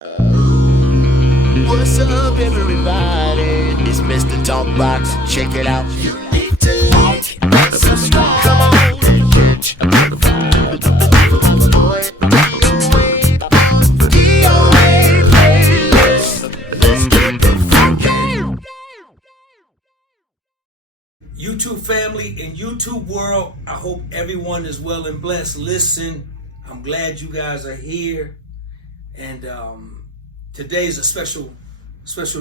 What's up, everybody? It's Mr. Talkbox. Check it out. You need to like and subscribe. Come on and catch a vibe. Boy, DOA playlist. Let's keep it funky. YouTube family and YouTube world, I hope everyone is well and blessed. Listen, I'm glad you guys are here. And today's a special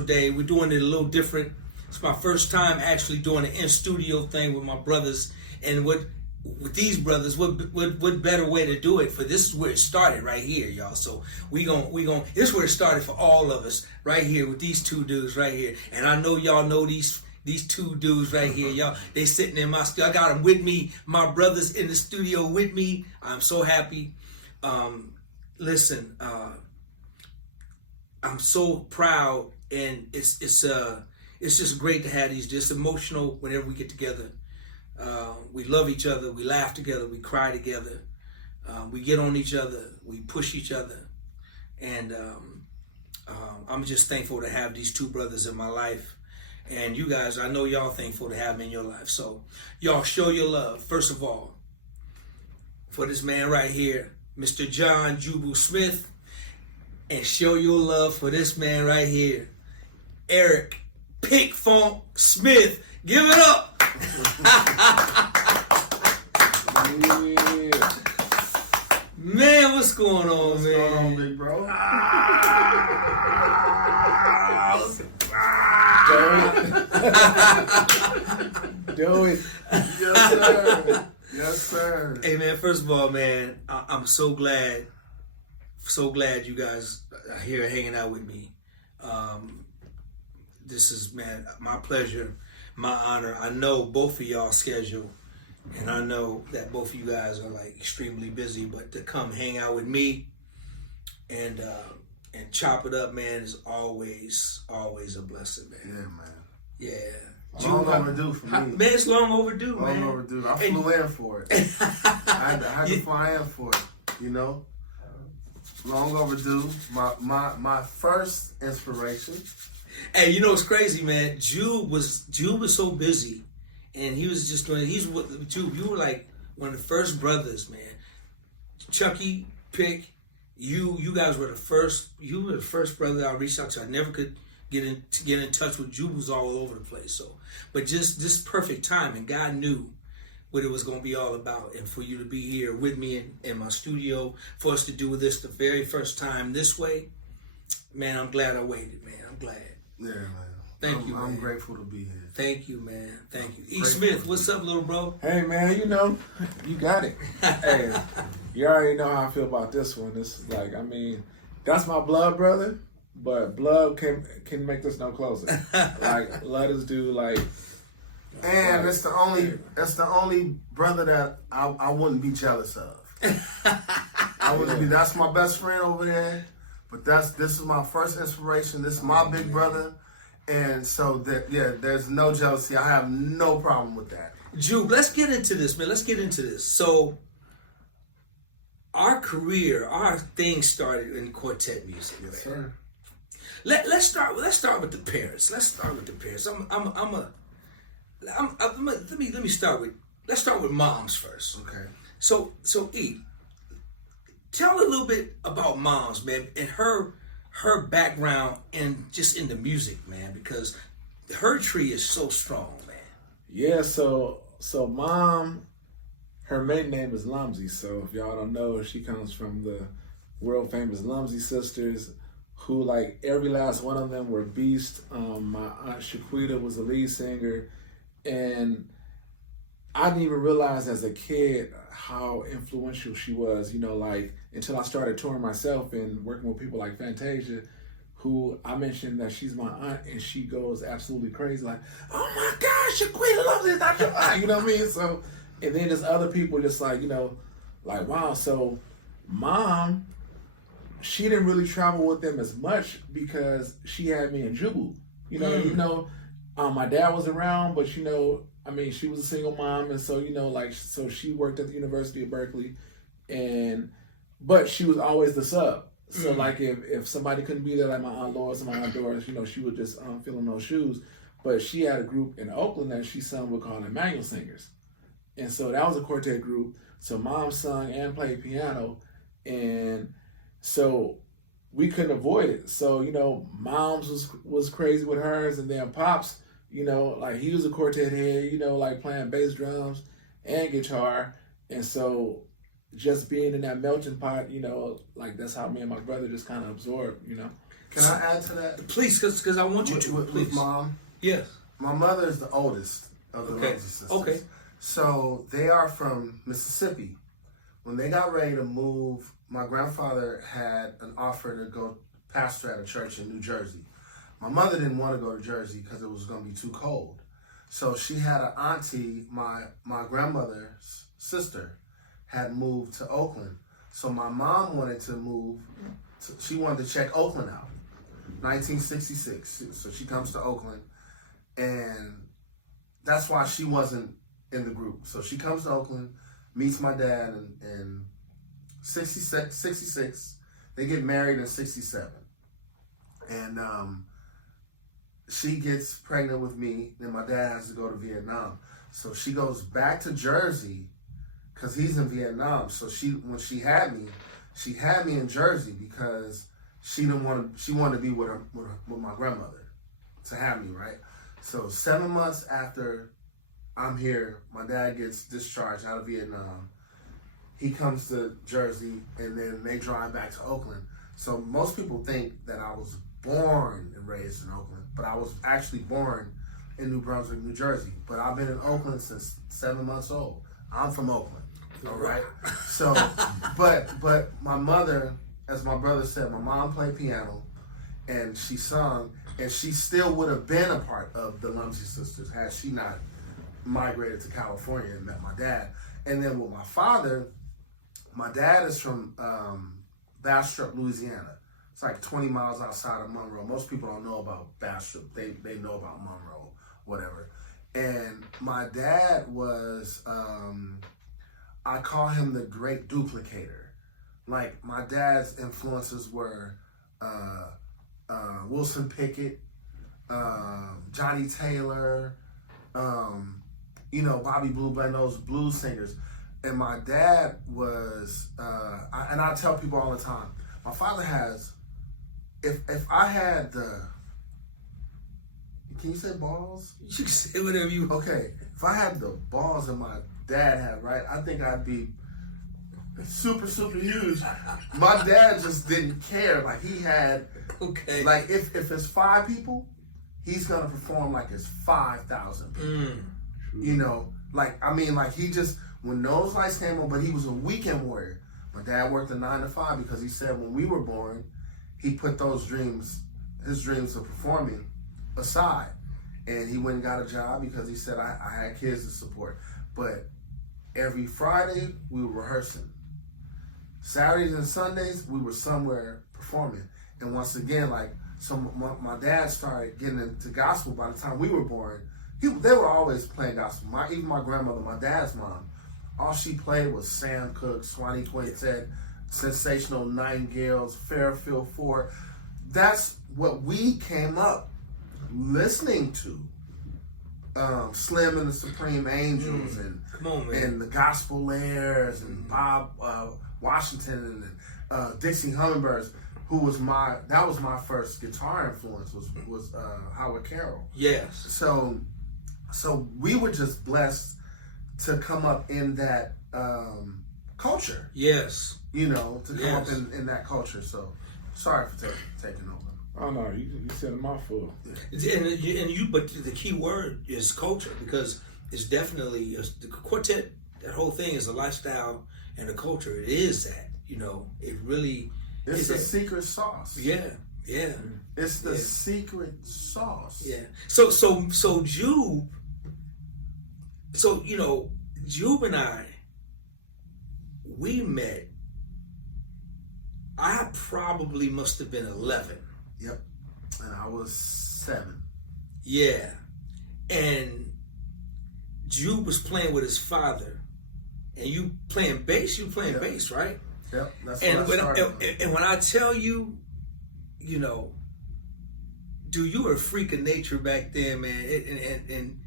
day. We're doing it a little different. It's my first time actually doing an in-studio thing with my brothers. And with these brothers, what better way to do it? For this is where it started right here, y'all. So we gon' this is where it started for all of us right here with these two dudes right here. And I know y'all know these two dudes right here, y'all. They sitting in my studio. I got them with me. My brothers in the studio with me. I'm so happy. Listen, I'm so proud, and it's just great to have these. Just emotional whenever we get together. We love each other. We laugh together. We cry together. We get on each other. We push each other, and I'm just thankful to have these two brothers in my life. And you guys, I know y'all thankful to have me in your life. So y'all show your love, first of all, for this man right here, Mr. John JUBU Smith. And show your love for this man right here, Eric PIKFUNK Smith. Give it up. Yeah. Man, what's going on, What's man? going on, big bro? Do it. Yes, sir. Yes, sir. Hey, man, first of all, man, I'm so glad you guys are here hanging out with me. This is, man, my pleasure, my honor. I know both of y'all schedule, and I know that both of you guys are like extremely busy, but to come hang out with me and chop it up, man, is always a blessing, man. Yeah, man. Yeah. Long overdue for me. Man, it's long overdue, man. Long overdue. I flew in for it. I had to fly in for it, you know? Long overdue. My first inspiration. Hey, you know what's crazy, man? Jube was so busy, and he was just doing. He's with Jube. You were like one of the first brothers, man. Chucky, Pick, you guys were the first. You were the first brother I reached out to. I never could get in touch with. Jube was all over the place. So, but just this perfect time, and God knew what it was going to be all about, and for you to be here with me in my studio, for us to do this the very first time this way, man, I'm glad I waited, man. I'm glad. Yeah, man. Thank you, man. I'm grateful to be here. Thank you, man. Thank you. E. Smith, what's up, little bro? Hey man, you know, you got it. Hey, you already know how I feel about this one. This is like, I mean, that's my blood brother, but blood can make this no closer. Like, let us do like. And it's the only brother that I wouldn't be jealous of. I wouldn't be. That's my best friend over there. But this is my first inspiration. This is my big brother, and so there's no jealousy. I have no problem with that. Jube, let's get into this, man. Let's get into this. So, our thing started in quartet music. Yes, sir. Let's start with the parents. Let's start with the parents. Let's start with moms first. Okay. So E, tell a little bit about moms, man, and her background and just in the music, man, because her tree is so strong, man. Yeah, so mom, her maiden name is Lumsey. So if y'all don't know, she comes from the world famous Lumsey sisters, who like every last one of them were beasts. My aunt Shaquita was the lead singer. And I didn't even realize as a kid how influential she was, you know, like until I started touring myself and working with people like Fantasia, who I mentioned that she's my aunt, and she goes absolutely crazy, like, oh my gosh, Shaquita loves this, that's your aunt, you know what I mean? So, and then there's other people just like, you know, like, wow. So mom, she didn't really travel with them as much because she had me in JUBU, you know, my dad was around, but you know, I mean, she was a single mom, and so, you know, like, so she worked at the University of Berkeley, but she was always the sub. So like if somebody couldn't be there, like my Aunt Lois and my Aunt Doris, she would just fill in those shoes. But she had a group in Oakland that she sung with called the Manual Singers. And so that was a quartet group. So Mom sung and played piano. And so we couldn't avoid it. So, Mom's was crazy with hers. And then Pops, like he was a quartet head, like playing bass drums and guitar. And so just being in that melting pot, like that's how me and my brother just kind of absorbed, Can I add to that? Please, because I want you to. With Mom? Yes. My mother is the oldest of the Lumsey sisters. Okay. So they are from Mississippi. When they got ready to move, my grandfather had an offer to go pastor at a church in New Jersey. My mother didn't want to go to Jersey because it was going to be too cold. So she had an auntie, my grandmother's sister, had moved to Oakland. So my mom wanted to move, she wanted to check Oakland out. 1966. So she comes to Oakland, and that's why she wasn't in the group. So she comes to Oakland, meets my dad in 66. They get married in 67. And she gets pregnant with me, then my dad has to go to Vietnam. So she goes back to Jersey because he's in Vietnam. So when she had me in Jersey because she wanted to be with my grandmother to have me, right? So 7 months after I'm here, my dad gets discharged out of Vietnam. He comes to Jersey, and then they drive back to Oakland. So most people think that I was born and raised in Oakland, but I was actually born in New Brunswick, New Jersey. But I've been in Oakland since 7 months old. I'm from Oakland, all right? So, but my mother, as my brother said, my mom played piano, and she sung, and she still would have been a part of the Lumsey sisters had she not migrated to California and met my dad. And then with my father, my dad is from Bastrop, Louisiana. It's like 20 miles outside of Monroe. Most people don't know about Bastrop. They know about Monroe, whatever. And my dad was, I call him the great duplicator. Like, my dad's influences were Wilson Pickett, Johnny Taylor, Bobby Blue Bland, those blues singers. And my dad was, and I tell people all the time, my father has, if I had can you say balls? You can say whatever you want. Okay, if I had the balls that my dad had, right, I think I'd be super, super huge. My dad just didn't care. Like, he had, like, if it's 5 people, he's going to perform like it's 5,000 people. He just, when those lights came on, but he was a weekend warrior. My dad worked a 9 to 5 because he said when we were born, he put his dreams of performing aside. And he went and got a job because he said, I had kids to support. But every Friday, we were rehearsing. Saturdays and Sundays, we were somewhere performing. And once again, my dad started getting into gospel by the time we were born. They were always playing gospel. Even my grandmother, my dad's mom, all she played was Sam Cooke, Swanee Quintet, Sensational Nightingales, Fairfield 4. That's what we came up listening to. Slim and the Supreme Angels and the Gospel Layers and Bob Washington and Dixie Hummingbirds, that was my first guitar influence was Howard Carroll. Yes. So we were just blessed to come up in that culture. Yes. To come up in that culture. So sorry for taking over. Oh no, you said a mouthful. But the key word is culture, because it's definitely the quartet. That whole thing is a lifestyle and a culture. It is that, it really. It's the secret sauce. Yeah. It's the secret sauce. Yeah. So Jube. So Jube and I, we met. I probably must have been 11. Yep. And I was 7. Yeah. And Jube was playing with his father. And you playing bass? You playing bass, right? Yep, that's And what I started. and when I tell you, you know, dude, you were a freak of nature back then, man.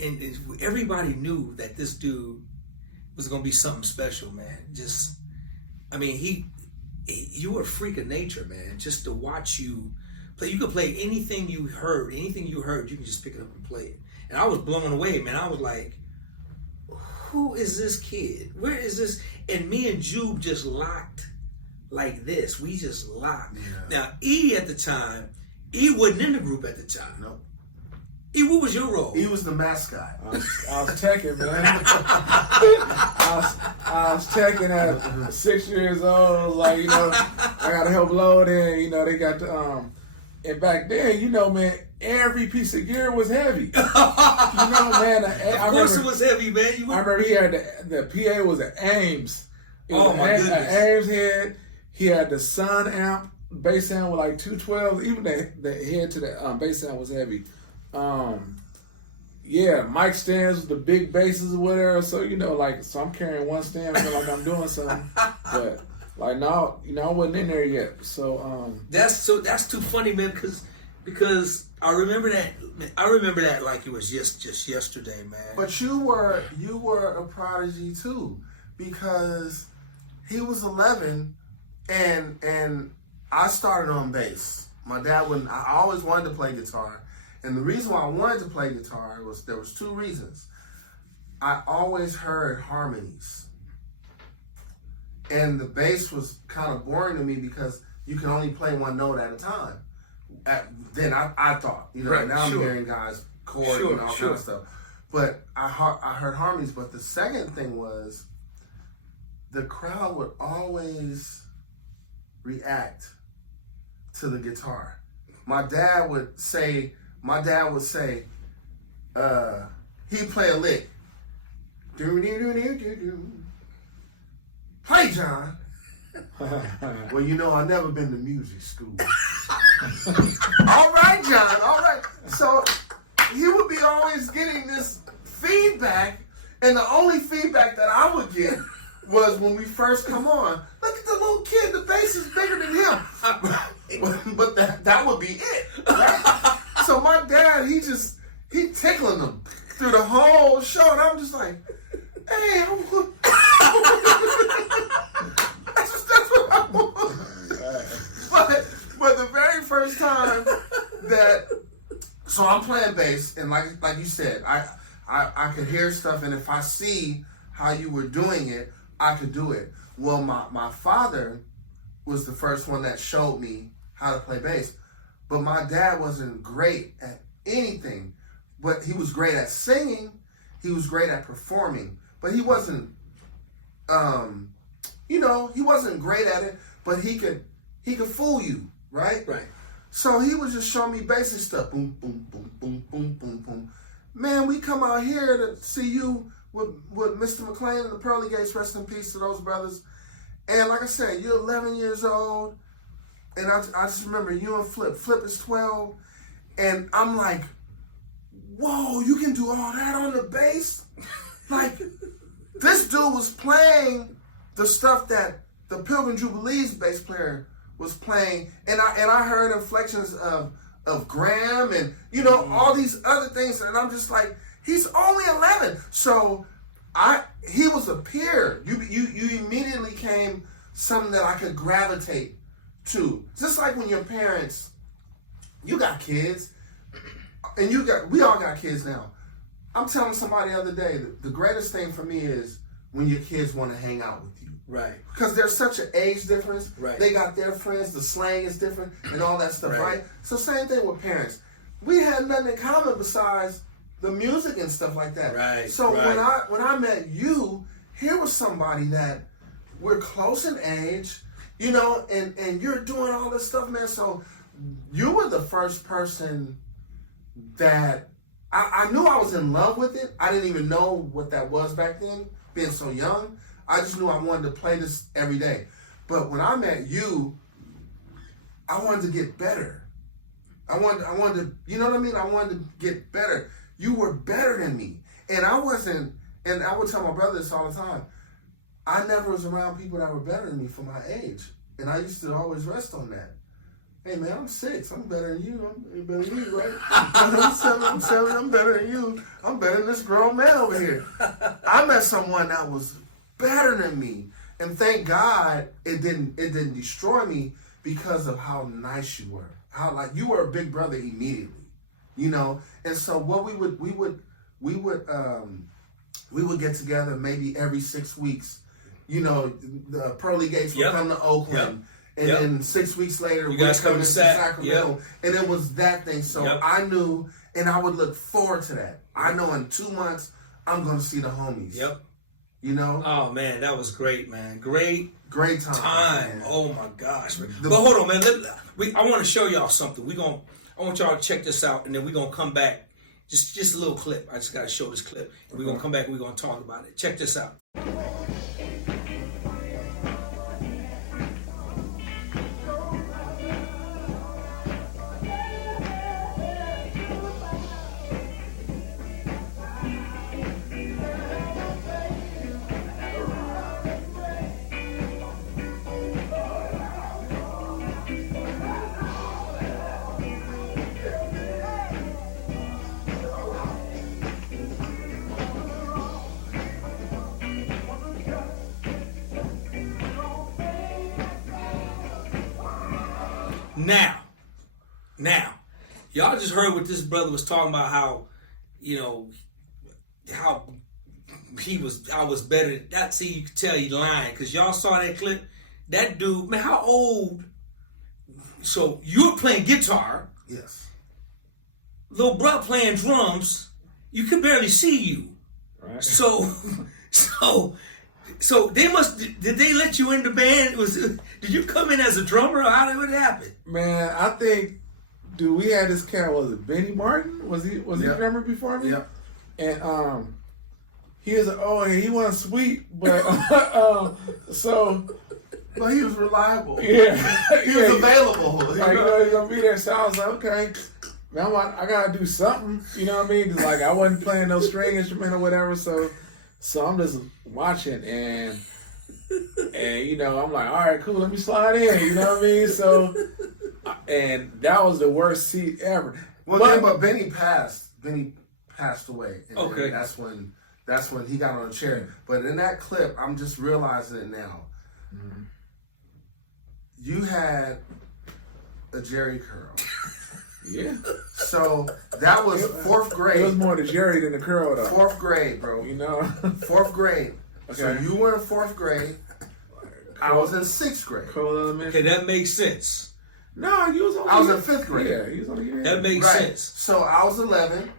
And everybody knew that this dude was gonna be something special, man. Just, I mean, you were a freak of nature, man. Just to watch you play, you could play anything you heard, you can just pick it up and play it. And I was blown away, man. I was like, who is this kid? Where is this? And me and Jube just locked like this. We just locked. Yeah. Now, E at the time, E wasn't in the group at the time. Nope. E, what was your role? He was the mascot. I was teching, man. I was teching at 6 years old. Like, you know, I got to help load in. You know, they got the and back then, you know, man, every piece of gear was heavy. You know, man. Of course it was heavy, man. I remember he had the PA was an Ames. It was my goodness. An Ames head. He had the Sun amp, bass amp with like 212s. Even the head to the bass amp was heavy. Yeah, mic stands with the big basses or whatever. So, you know, like, so I'm carrying one stand, feel like I'm doing something. But like, now, you know, I wasn't in there yet. So that's too funny, man, because I remember that like it was just yesterday, man. But you were a prodigy too, because he was 11 and I started on bass. My dad I always wanted to play guitar. And the reason why I wanted to play guitar there was two reasons. I always heard harmonies. And the bass was kind of boring to me because you can only play one note at a time. Then I thought, you know, right, now sure. I'm hearing guys chord and all kind of stuff. But I heard harmonies. But the second thing was the crowd would always react to the guitar. My dad would say, he'd play a lick. Play, John. Well, you know, I've never been to music school. All right, John, all right. So he would be always getting this feedback, and the only feedback that I would get was when we first come on. Look at the little kid, the bass is bigger than him. But that would be it, right? So my dad, he tickling them through the whole show, and I'm just like, hey, that's what I want. But the very first time so I'm playing bass, and like you said, I could hear stuff, and if I see how you were doing it, I could do it. Well, my father was the first one that showed me how to play bass, but my dad wasn't great at anything, but he was great at singing, he was great at performing, but he wasn't, he wasn't great at it, but he could fool you, right? Right. So he was just showing me basic stuff, boom, boom, boom, boom, boom, boom, boom. Man, we come out here to see you with Mr. McLean and the Pearly Gates, rest in peace to those brothers. And like I said, you're 11 years old, and I just remember you and Flip. Flip is 12, and I'm like, whoa, you can do all that on the bass? Like, this dude was playing the stuff that the Pilgrim Jubilee's bass player was playing, and I heard inflections of Graham and, you know, all these other things, and I'm just like, he's only 11. So he was a peer. You immediately came something that I could gravitate to. Just like when your parents, you got kids, and we all got kids now. I'm telling somebody the other day, the greatest thing for me is when your kids want to hang out with you. Right. Because there's such an age difference. Right. They got their friends, the slang is different, and all that stuff, Right. right? So same thing with parents. We had nothing in common besides the music and stuff like that. Right. So right. when I met you, here was somebody that we're close in age, you know, and you're doing all this stuff, man. So you were the first person that I knew I was in love with it. I didn't even know what that was back then, being so young. I just knew I wanted to play this every day. But when I met you, I wanted to get better. I wanted to, you know what I mean? I wanted to get better. You were better than me. And I wasn't, and I would tell my brother this all the time, I never was around people that were better than me for my age. And I used to always rest on that. Hey man, I'm 6. I'm better than you. I'm better than you, right? I'm 7. I'm better than you. I'm better than this grown man over here. I met someone that was better than me, and thank God it didn't destroy me because of how nice you were. How like you were a big brother immediately, you know. And so what we would get together maybe every 6 weeks. You know, the pearly gates would come to Oakland. And then 6 weeks later, you guys come to Sacramento. And it was that thing. So I knew, and I would look forward to that. I know in 2 months, I'm going to see the homies. You know? Oh, man, that was great, man. Great time. Man. Oh, my gosh. But hold on, man. I want to show y'all something. I want y'all to check this out, and then we're going to come back. Just a little clip. I just got to show this clip. And we're going to come back and we're going to talk about it. Check this out. Now, y'all just heard what this brother was talking about, how, you know, how I was better. That, see, you can tell he lying, because y'all saw that clip. That dude, man, how old? So you were playing guitar. Yes. Little brother playing drums. You could barely see you. Right. So they must. Did they let you in the band? Did you come in as a drummer, or how did it happen? Man, I think, dude, we had this cat. Was it Benny Martin? Was he a drummer before me? Yep. And he was he wasn't sweet, but so. But he was reliable. Yeah, he was available. Like, you know, he's gonna be there. So I was like, okay, man, I gotta do something. You know what I mean? 'Cause, like, I wasn't playing no string instrument or whatever, so I'm just watching, and you know, I'm like, all right, cool, let me slide in. You know what I mean? So, and that was the worst seat ever. Well, but Benny passed away. And okay, that's when he got on a chair. But in that clip, I'm just realizing it now. Mm-hmm. You had a Jerry curl. Yeah. So that was 4th grade. It was more the Jerry than the curl, though. 4th grade, bro. You know? 4th grade. Okay. So you were in 4th grade. I was in 6th grade. Okay, that makes sense. No, you was only. I was in 5th grade. Yeah, he was only here. That makes sense. So I was 11.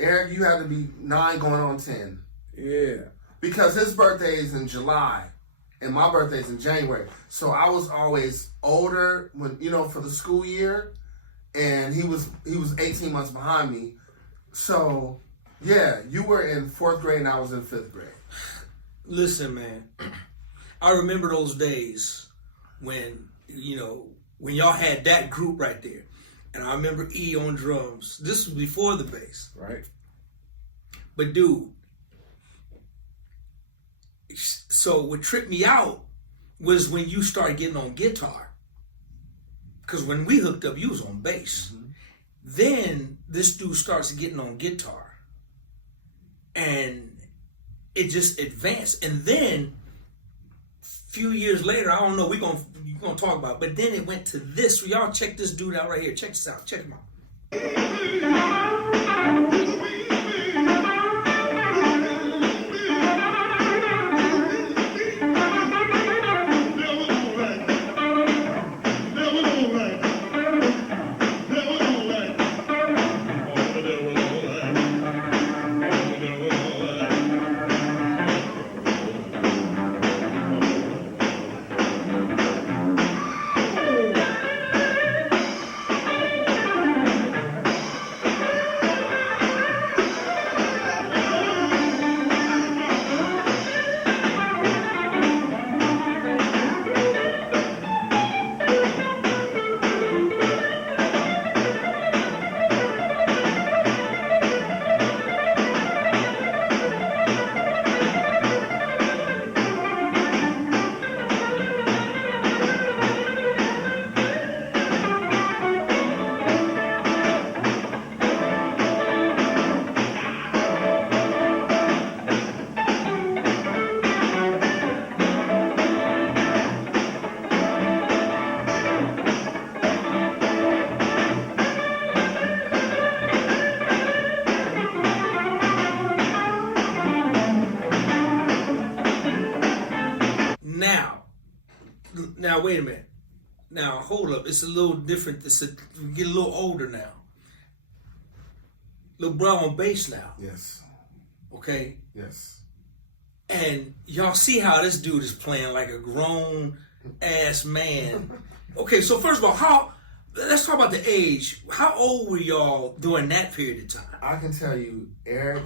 Eric, you had to be 9 going on 10. Yeah. Because his birthday is in July. And my birthday's in January. So I was always older when, you know, for the school year. And he was 18 months behind me. So, yeah, you were in 4th grade and I was in 5th grade. Listen, man, I remember those days when, you know, when y'all had that group right there. And I remember E on drums. This was before the bass. Right. But, dude, so what tripped me out was when you started getting on guitar. Because when we hooked up, you was on bass. Mm-hmm. Then this dude starts getting on guitar. And it just advanced. And then, a few years later, I don't know, you're gonna talk about it, but then it went to this. Y'all check this dude out right here. Check this out. Check him out. wait a minute. Now, hold up. It's a little different. We get a little older now. Little brother on bass now. Yes. Okay? Yes. And y'all see how this dude is playing like a grown-ass man. Okay, so first of all, let's talk about the age. How old were y'all during that period of time? I can tell you, Eric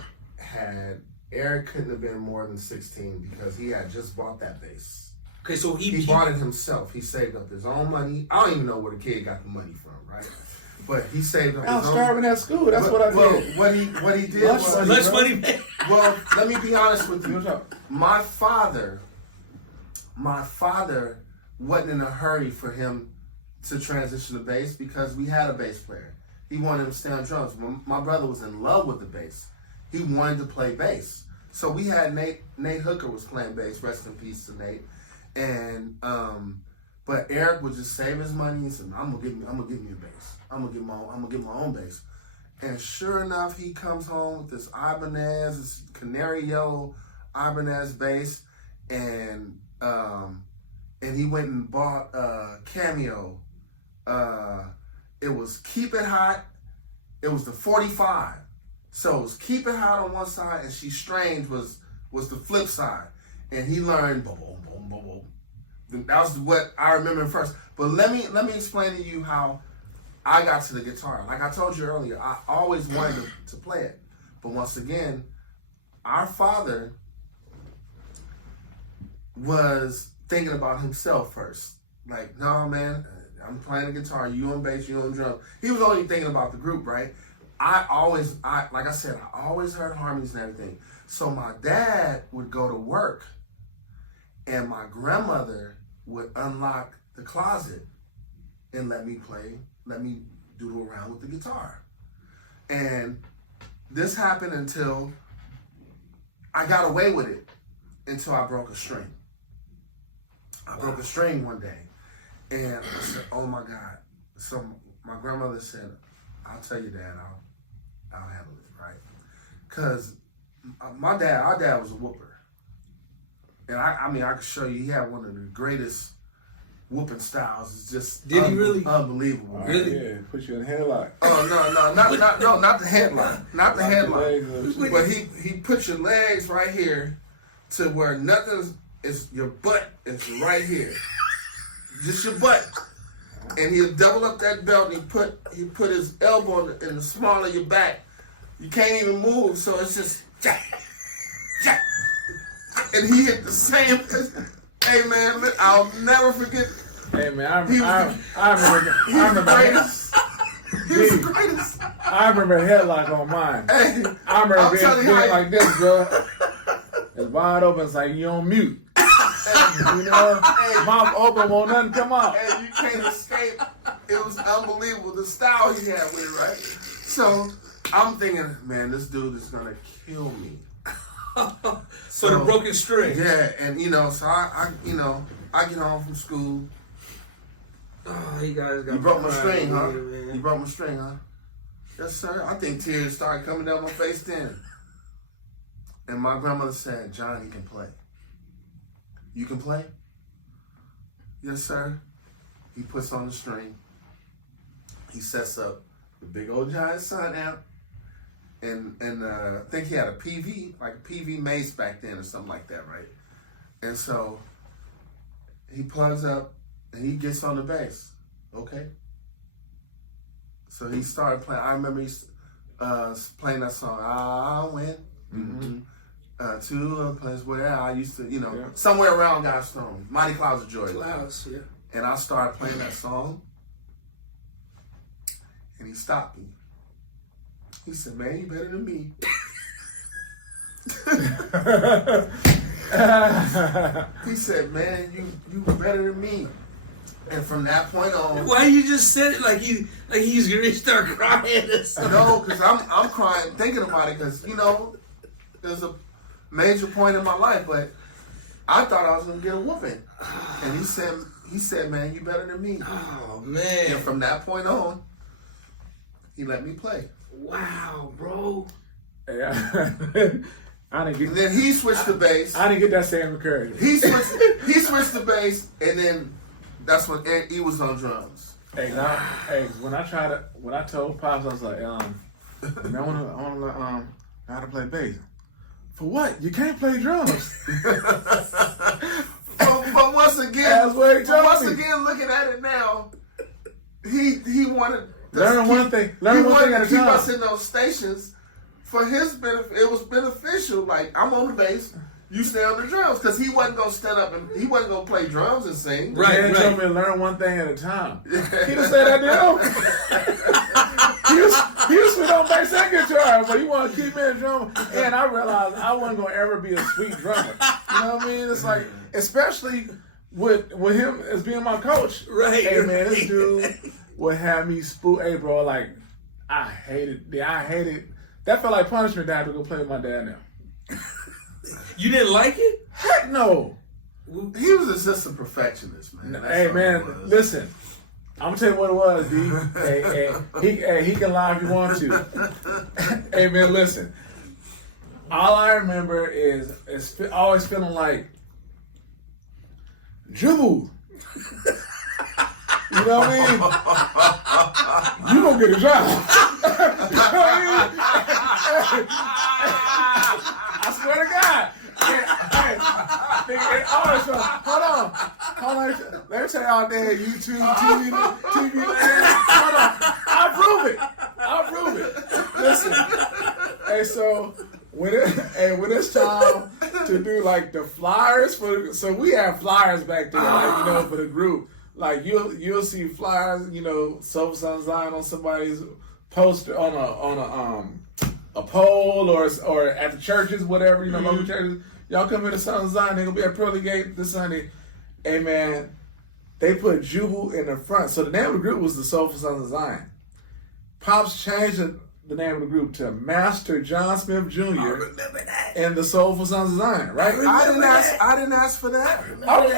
couldn't have been more than 16 because he had just bought that bass. Okay, so he bought it himself. He saved up his own money. I don't even know where the kid got the money from, right? But he saved up his own. I was starving at school. That's what I did. What he did was lunch money. Well, let me be honest with you. My father wasn't in a hurry for him to transition to bass because we had a bass player. He wanted him to stay on drums. My brother was in love with the bass. He wanted to play bass. So we had Nate Hooker was playing bass. Rest in peace to Nate. And but Eric would just save his money and said, I'm gonna get me a bass. I'm gonna get my own bass. And sure enough, he comes home with this Ibanez, this canary yellow Ibanez bass, and he went and bought a Cameo. It was Keep It Hot. It was the 45. So it was Keep It Hot on one side, and She's Strange was the flip side. And he learned boom, boom, boom, boom, boom. That was what I remember first. But let me explain to you how I got to the guitar. Like I told you earlier, I always wanted to play it. But once again, our father was thinking about himself first. Like, no, man, I'm playing the guitar, you on bass, you on drum. He was only thinking about the group, right? I always heard harmonies and everything. So my dad would go to work and my grandmother would unlock the closet and let me doodle around with the guitar. And this happened until I got away with it until I broke a string. I broke a string one day and I said, oh my God. So my grandmother said, I'll tell you, Dad, I'll handle it, right? Because our dad was a whooper. And I could show you, he had one of the greatest whooping styles. It's just Did he really? Unbelievable. Really? Yeah, put you in a headlock. Oh not the headlock. Not the headlock. But he put your legs right here to where nothing is, your butt is right here. Just your butt. And he'll double up that belt and he put his elbow in the small of your back. You can't even move, so it's just jack, jack. And he hit the same. Hey man, I'll never forget. Hey man, I remember He was the greatest. I remember a headlock on mine. Hey, I remember being like this, bro. It's wide open, it's like you on mute. You know, mouth open, won't nothing come out. And you can't escape. It was unbelievable, the style he had with it, right? So I'm thinking, man, this dude is gonna kill me. So the broken string. Yeah, and so I get home from school. Oh, you guys got. You broke my string, huh? Man. You broke my string, huh? Yes, sir. I think tears started coming down my face then. And my grandmother said, John, he can play. You can play? Yes, sir. He puts on the string. He sets up the big old giant sun amp. And I think he had a PV, like a PV Mace back then or something like that, right? And so he plugs up and he gets on the bass. Okay. So he started playing. I remember he playing that song, I went to a place where I used to, somewhere around God's throne. Mighty Clouds of Joy. Clouds, yeah. And I started playing that song. And he stopped me. He said, man, you better than me. He said, man, you better than me. And from that point on, why you just said it like he's gonna start crying or something? No, because I'm crying thinking about it because there's a major point in my life, but I thought I was gonna get a whooping. And he said, man, you better than me. Oh man! And from that point on, he let me play. Wow, bro. Hey, I didn't get. And then he switched the bass. I didn't get that same encouragement. He switched the bass, and then That's when he was on drums. Hey, when I told Pops, I was like, man, I wanna learn how to play bass. For what? You can't play drums. But once again, looking at it now, he wanted learn one thing at a to keep time. us in those stations for his benefit. It was beneficial. Like, I'm on the bass, you stay on the drums, because he wasn't gonna stand up and he wasn't gonna play drums and sing. Right. Told me to learn one thing at a time. He done said that to him. He was on bass and guitar, but he wanted to keep me a drummer. And I realized I wasn't gonna ever be a sweet drummer. You know what I mean? It's like, especially with him as being my coach. Right. Hey man, this dude would have me spook. Hey bro, like I hated. That felt like punishment that I had to go play with my dad now. You didn't like it? Heck no. He was just a perfectionist, man. Hey man, listen. I'm gonna tell you what it was, D. He can lie if he wants to. Hey man, listen. All I remember is always feeling like JUBU. You know what I mean? You gonna get a job. You know what I mean? I swear to God. It always felt, hold on. Let me tell y'all there, YouTube, TV land. Hold on. I'll prove it. Listen. Hey, so when it's time to do like the flyers so we have flyers back there, like, for the group. Like you'll see flyers, Soul Sun Zion on somebody's poster on a pole or at the churches, whatever, local churches. Y'all come into Sun Zion, they're gonna be at Pearly Gate this Sunday. Hey man, they put JUBU in the front. So the name of the group was the Soulful Sons of Zion. Pops changed the name of the group to Master John Smith Jr. I remember that. And the Soulful Sons of Zion, right? I didn't ask for that. I was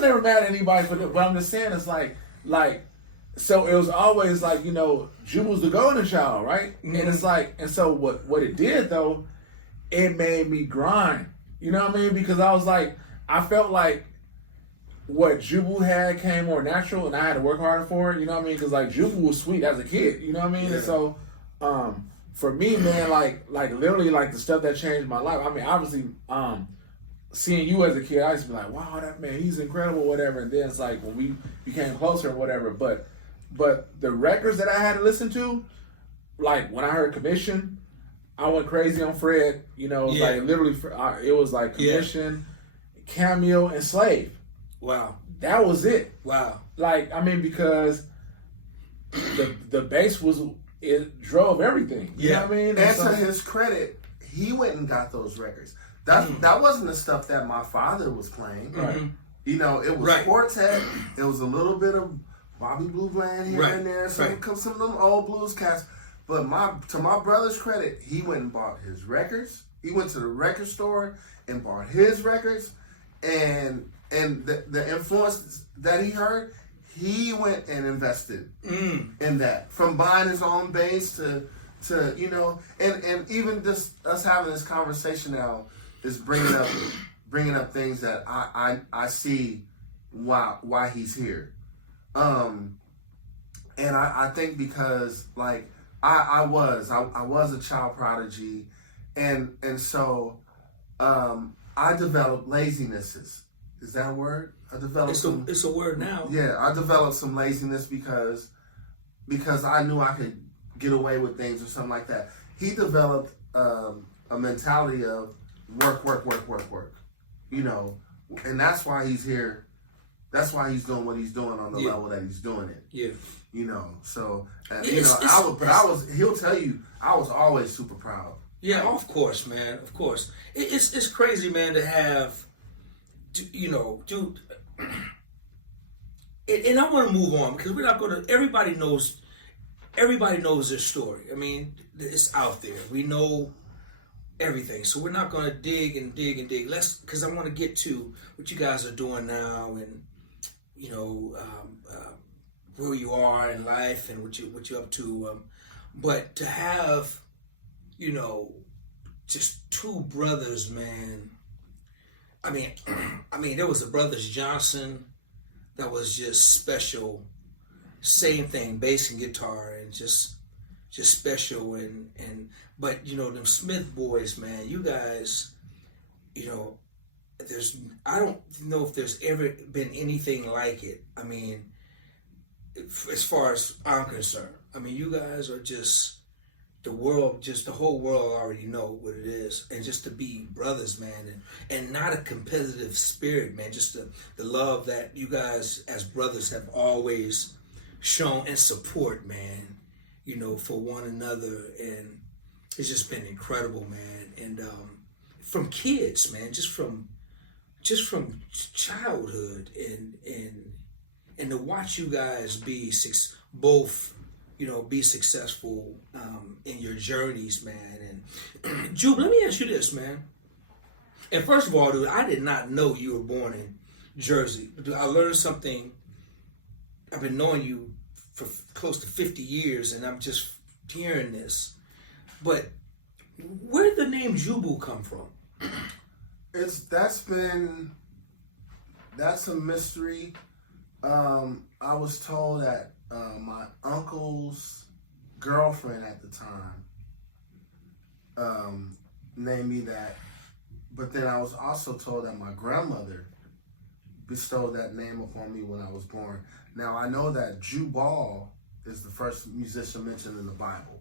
never mad at anybody for that, but I'm just saying it's like so it was always like, JUBU's the golden child, right? Mm-hmm. And it's like, and so what it did though, it made me grind. You know what I mean? Because I was like, I felt like what JUBU had came more natural, and I had to work harder for it. You know what I mean? Because like JUBU was sweet as a kid. You know what I mean? Yeah. And so, for me, man, like literally, like the stuff that changed my life. I mean, obviously, seeing you as a kid, I used to be like, wow, that man, he's incredible, whatever. And then it's like when we became closer, or whatever. But the records that I had to listen to, like when I heard Commission, I went crazy on Fred. Like literally, it was like Commission, Cameo, and Slave. Wow. That was it. Wow. Like, I mean, because the bass it drove everything. You know what I mean? And to his credit, he went and got those records. That wasn't the stuff that my father was playing. Right. It was quartet. It was a little bit of Bobby Blue Bland here and there. Some of them old blues cats. But to my brother's credit, he went and bought his records. He went to the record store and bought his records, and the influence that he heard, he went and invested in that. From buying his own bass to and even just us having this conversation now is bringing up things that I see why he's here. And I think because like I was a child prodigy, and so I developed lazinesses. Is that a word? I developed it's a word now. Yeah, I developed some laziness because I knew I could get away with things or something like that. He developed a mentality of work, and that's why he's here. That's why he's doing what he's doing on the level that he's doing it. Yeah. So he'll tell you, I was always super proud. Yeah, of course, man. Of course. It's crazy, man, to have, dude. And I want to move on because we're not going to, everybody knows this story. I mean, it's out there. We know everything. So we're not going to dig. Because I want to get to what you guys are doing now and, where you are in life and what you're up to. But to have, just two brothers, man. I mean, there was a brothers Johnson. that was just special. Same thing, bass and guitar, and just special. But you know, them Smith boys, man, you guys, you know, I don't know if there's ever been anything like it. I mean, as far as I'm concerned, I mean, you guys are just the whole world already know what it is, and just to be brothers, man, and not a competitive spirit, man, just the love that you guys as brothers have always shown and support, man, you know, for one another, and it's just been incredible, man. And from kids, man, just from childhood, and to watch you guys be both, you know, be successful in your journeys, man. And Jube, let me ask you this, man. And first of all, dude, I did not know you were born in Jersey. I learned something. I've been knowing you for close to 50 years, and I'm just hearing this. But where did the name JUBU come from? That's a mystery. I was told that my uncle's girlfriend at the time named me that, but then I was also told that my grandmother bestowed that name upon me when I was born. Now I know that JUBU is the first musician mentioned in the Bible.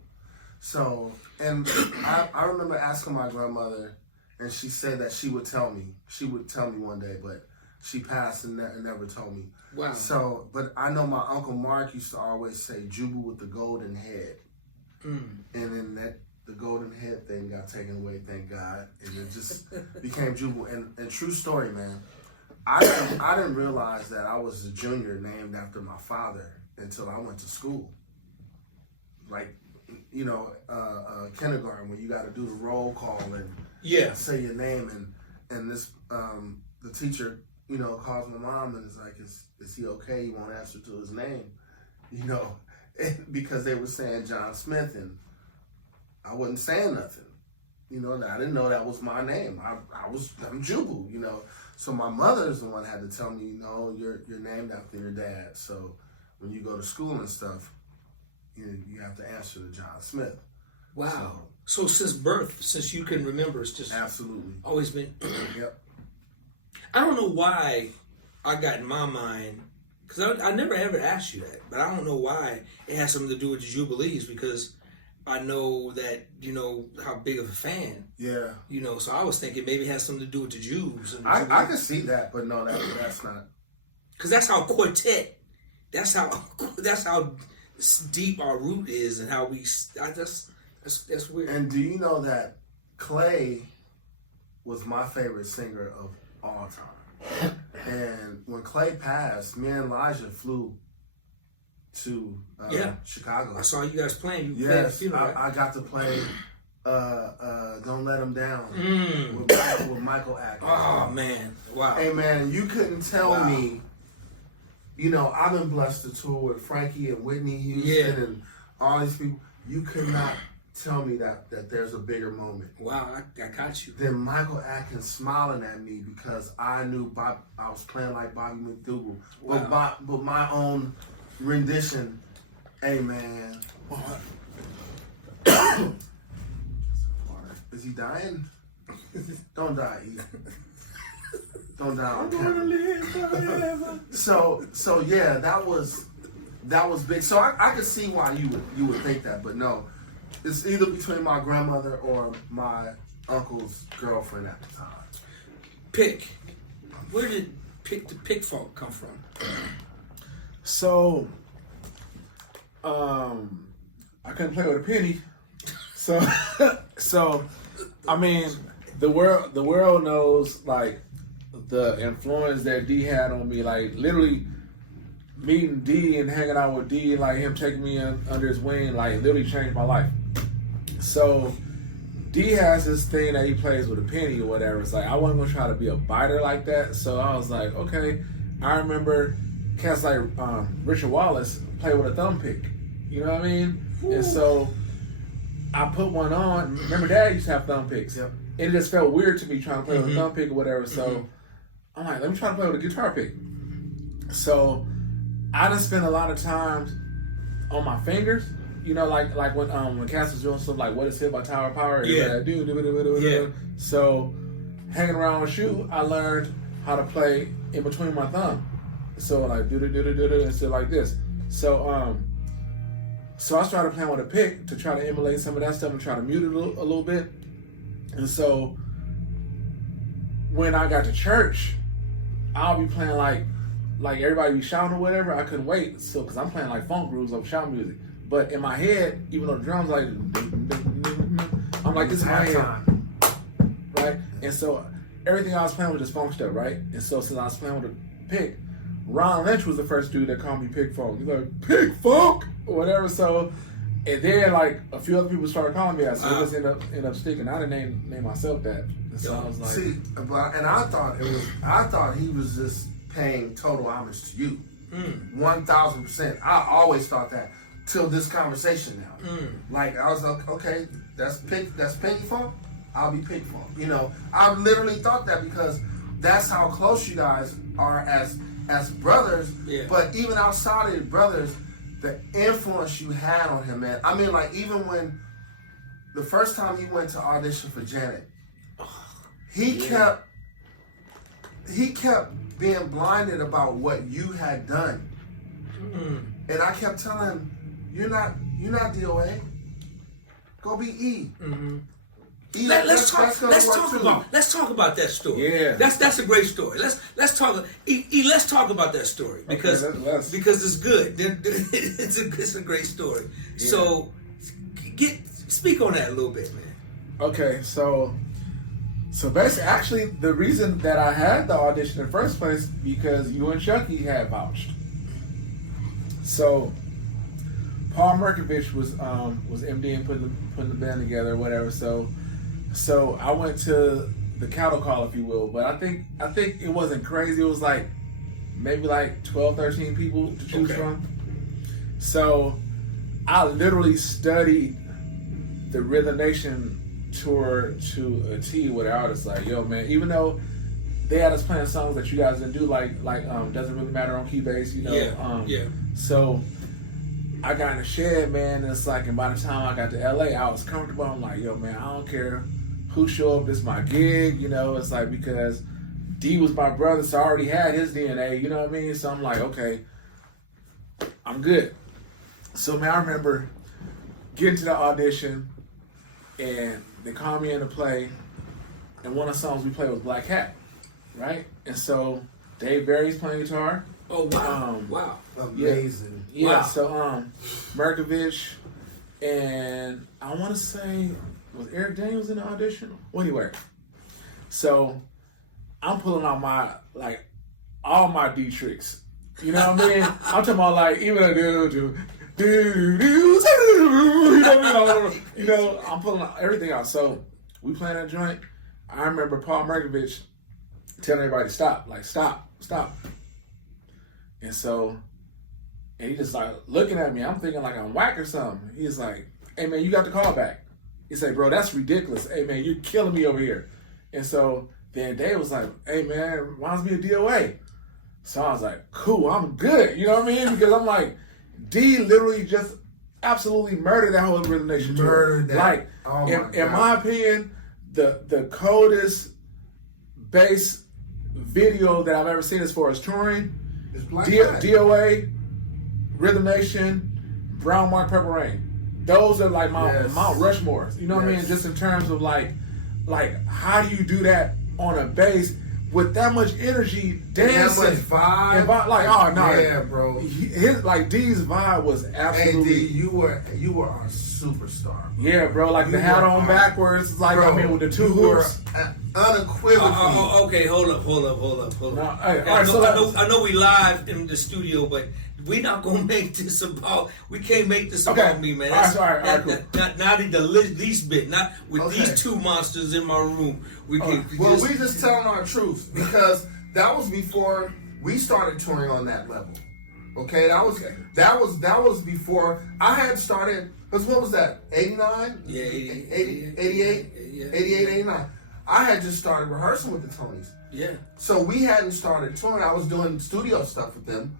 So, and I remember asking my grandmother, and she said that she would tell me. She would tell me one day, but she passed and never told me. Wow. So, but I know my Uncle Mark used to always say JUBU with the golden head. And then the golden head thing got taken away, thank God. And it just became JUBU. And true story, man. I didn't realize that I was a junior named after my father until I went to school. Like, you know, kindergarten, when you got to do the roll call and say your name, and this the teacher, you know, calls my mom and is like, is he okay? He won't answer to his name, you know, because they were saying John Smith, and I wasn't saying nothing, you know. And I didn't know that was my name. I'm JUBU, you know. So my mother's the one had to tell me, no, you're named after your dad. So when you go to school and stuff, you have to answer to John Smith. Wow. So since birth, since you can remember, it's just absolutely always been. Yep. I don't know why I got in my mind, because I never ever asked you that, but I don't know why it has something to do with the Jubilees, because I know that, you know, how big of a fan. Yeah. You know, so I was thinking maybe it has something to do with the Jews. And I can see that, but no, that's not. Because that's how quartet, that's how deep our root is, and how that's weird. And do you know that Clay was my favorite singer of all time? And when Clay passed, me and Elijah flew to Chicago. I saw you guys playing. Yes, played right? I got to play Don't Let Him Down with Michael Atkins. Oh, man. Wow. Hey, man, you couldn't tell me, you know, I've been blessed to tour with Frankie and Whitney Houston and all these people. You could not tell me that there's a bigger moment. Wow, I got you. Then Michael Atkins smiling at me because I knew I was playing like Bobby McDougal. Wow. But my own rendition, hey man. Is he dying? Don't die, Ethan. Don't die on camera. So yeah, that was big. So I could see why you would think that, but no. It's either between my grandmother or my uncle's girlfriend at the time. Pick. Where did the PIKFUNK come from? So, I couldn't play with a penny. So, I mean, the world knows like the influence that D had on me. Like literally meeting D and hanging out with D, like him taking me under his wing, like literally changed my life. So D has this thing that he plays with a penny or whatever. It's like I wasn't gonna try to be a biter like that. So I was like, okay. I remember cats like Richard Wallace play with a thumb pick. You know what I mean? Ooh. And so I put one on. Remember, Dad used to have thumb picks. Yep. It just felt weird to me trying to play with a thumb pick or whatever. So I'm like, let me try to play with a guitar pick. So I done spent a lot of times on my fingers. You know, like when Cass was doing stuff like "What Is Hit" by Tower Power. Yeah. So hanging around with you, I learned how to play in between my thumb. So like do and stuff like this. So so I started playing with a pick to try to emulate some of that stuff and try to mute it a little bit. And so when I got to church, I'll be playing like everybody be shouting or whatever. I couldn't wait, so because I'm playing like funk grooves over shout music. But in my head, even though the drums like, I'm like, this is my head, right? And so everything I was playing was just funk stuff, right? And so since I was playing with a pick, Ron Lynch was the first dude that called me PIKFUNK. He's like, PIKFUNK or whatever. So, and then like a few other people started calling me that, so it just ended up sticking. I didn't name myself that. And so I was like, see, and I thought he was just paying total homage to you, 1,000%. I always thought that till this conversation now. Like I was like, okay, that's PIKFUNK. I'll be PIKFUNK. You know, I literally thought that because that's how close you guys are as brothers. Yeah. But even outside of your brothers, the influence you had on him, man. I mean, like even when the first time you went to audition for Janet, he kept being blinded about what you had done, and I kept telling him, "You're not DOA. Go be E." Let's talk about that story. Yeah, that's a great story. Let's talk. Let's talk about that story because it's good. It's a great story. Yeah. So speak on that a little bit, man. Okay, so basically, actually, the reason that I had the audition in the first place because you and Chucky had vouched. So Paul Merkovich was MDing putting the band together or whatever. So I went to the cattle call, if you will, but I think it wasn't crazy. It was like maybe like 12, 13 people to choose from. So I literally studied the Rhythm Nation tour to a T with artists. Like, yo, man, even though they had us playing songs that you guys didn't do, like Doesn't Really Matter on Key Bass, you know. So I got in the shed, man, and it's like, and by the time I got to LA, I was comfortable. I'm like, yo, man, I don't care who show up, this is my gig, you know. It's like, because D was my brother, so I already had his DNA, you know what I mean? So I'm like, okay, I'm good. So, man, I remember getting to the audition, and they called me in to play, and one of the songs we played was Black Hat, right? And so Dave Barry's playing guitar. Oh, wow. Wow. Amazing. Yeah, Wow. So Merkovich, and I want to say, was Eric Daniels in the audition? Well, anyway, so I'm pulling out all my D tricks. You know what I mean? I'm talking about like even a you know, I'm pulling everything out. So we playing that joint. I remember Paul Merkovich telling everybody to stop, like stop. And so, and he just like looking at me. I'm thinking like I'm whack or something. He's like, "Hey man, you got the call back." He said, "Bro, that's ridiculous. Hey man, you're killing me over here." And so then Dave was like, "Hey man, it reminds me of DOA." So I was like, "Cool, I'm good." You know what I mean? Because I'm like, D literally just absolutely murdered that whole Rhythm Nation tour. Murdered that. Like, in my opinion, the coldest bass video that I've ever seen as far as touring, DOA, Rhythm Nation, Brown Mark, Purple Rain. Those are like Mount Rushmore. You know what I mean? Just in terms of like how do you do that on a bass with that much energy, dancing, that much vibe, and like, oh no, yeah, bro. His like D's vibe was absolutely. Hey D, you were our superstar. Bro. Yeah, bro. Like the hat on backwards, like bro, I mean with the two hoops. Unequivocally. Okay, hold up. No, hey, all right, I know we live in the studio, but we not gonna make this about. We can't make this about me, man. All right, cool. Not the least bit. Not with these two monsters in my room. We can. Well, we just telling our truth because that was before we started touring on that level. Okay, that was before I had started. Because what was that? 89? Yeah, 88, 89. I had just started rehearsing with the Tonys. Yeah. So we hadn't started touring. I was doing studio stuff with them,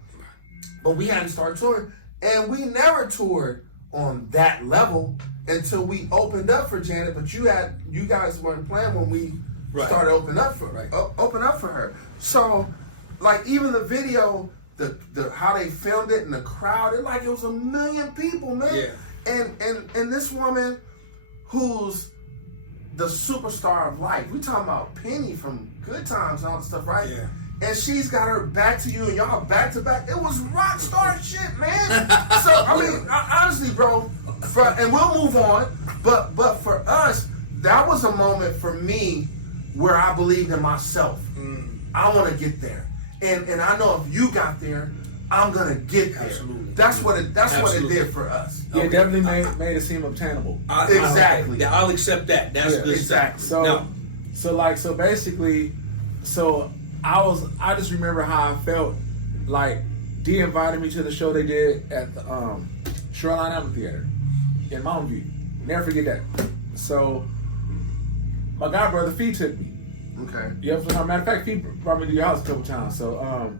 but we hadn't started touring. And we never toured on that level until we opened up for Janet. But you guys weren't playing when we started opening up for her. So, like, even the video, the how they filmed it and the crowd, it was 1 million people, man. Yeah. And this woman who's the superstar of life. We talking about Penny from Good Times and all that stuff, right? Yeah. And she's got her back to you and y'all back to back. It was rock star shit, man. So, I mean, honestly, bro, and we'll move on, but for us, that was a moment for me where I believed in myself. I want to get there. And I know if you got there, I'm going to get there. Absolutely. That's what it did for us. Yeah, it definitely made it seem obtainable. Exactly. Yeah, I'll accept that. That's good exactly. stuff. So basically, I just remember how I felt. Like, D invited me to the show they did at the Shoreline Amphitheater in Mountain View. Never forget that. So my god brother Fee took me. Okay. Yeah, matter of fact, Fee brought me to your house a couple times. So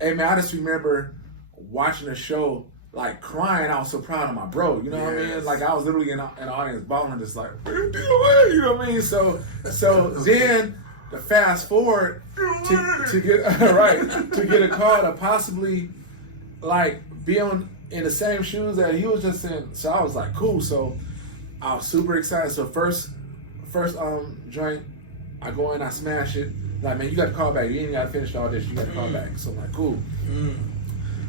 hey man, I just remember watching the show, like crying. I was so proud of my bro. You know what I mean? Like, I was literally in the audience bawling, just like, DOA, you know what I mean? So then the fast forward to get to get a call to possibly like be in the same shoes that he was just in. So I was like, cool. So I was super excited. So first joint, I go in, I smash it. Like, man, you got to call back. You ain't got to finish all this. You got to call back. So I'm like, cool.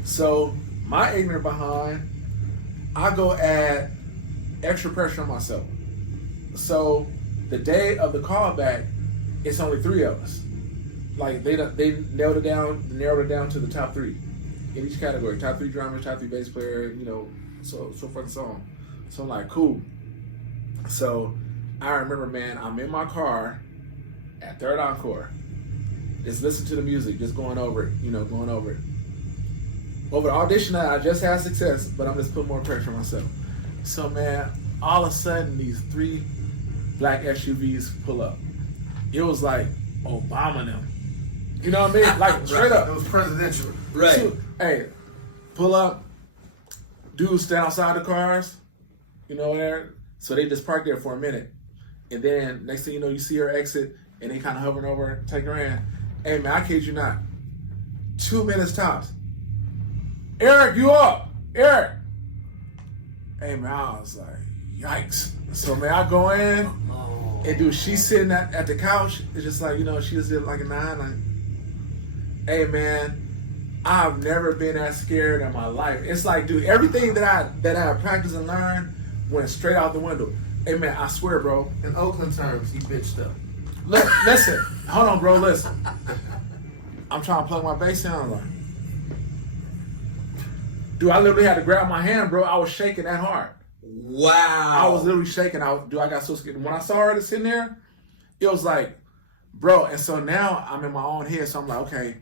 So my ignorant behind, I go add extra pressure on myself. So the day of the callback, it's only 3 of us. Like, they narrowed it down to the top 3 in each category. Top 3 drummers, top 3 bass player, you know, so forth and so on. So I'm like, cool. So I remember, man, I'm in my car at Third Encore, just listen to the music, just going over it. Over the audition that I just had success, but I'm just putting more pressure on myself. So, man, all of a sudden, these 3 black SUVs pull up. It was like Obama and them. You know what I mean? Like, straight up. It was presidential. Right. So, hey, pull up. Dudes stand outside the cars. You know, there. So they just park there for a minute. And then, next thing you know, you see her exit, and they kind of hovering over, take her in. Hey, man, I kid you not. 2 minutes tops. Eric, you up? Eric. Hey, man, I was like, yikes. So, man, I go in, and dude, she's sitting at the couch. It's just like, you know, she was like a 9. Like, hey, man, I've never been that scared in my life. It's like, dude, everything that I practiced and learned went straight out the window. Hey, man, I swear, bro. In Oakland terms, he bitched up. Listen, hold on, bro, listen. I'm trying to plug my bass in. I'm like, dude, I literally had to grab my hand, bro. I was shaking that hard. Wow. I was literally shaking. I got so scared. When I saw her sitting there, it was like, bro. And so now I'm in my own head. So I'm like, okay,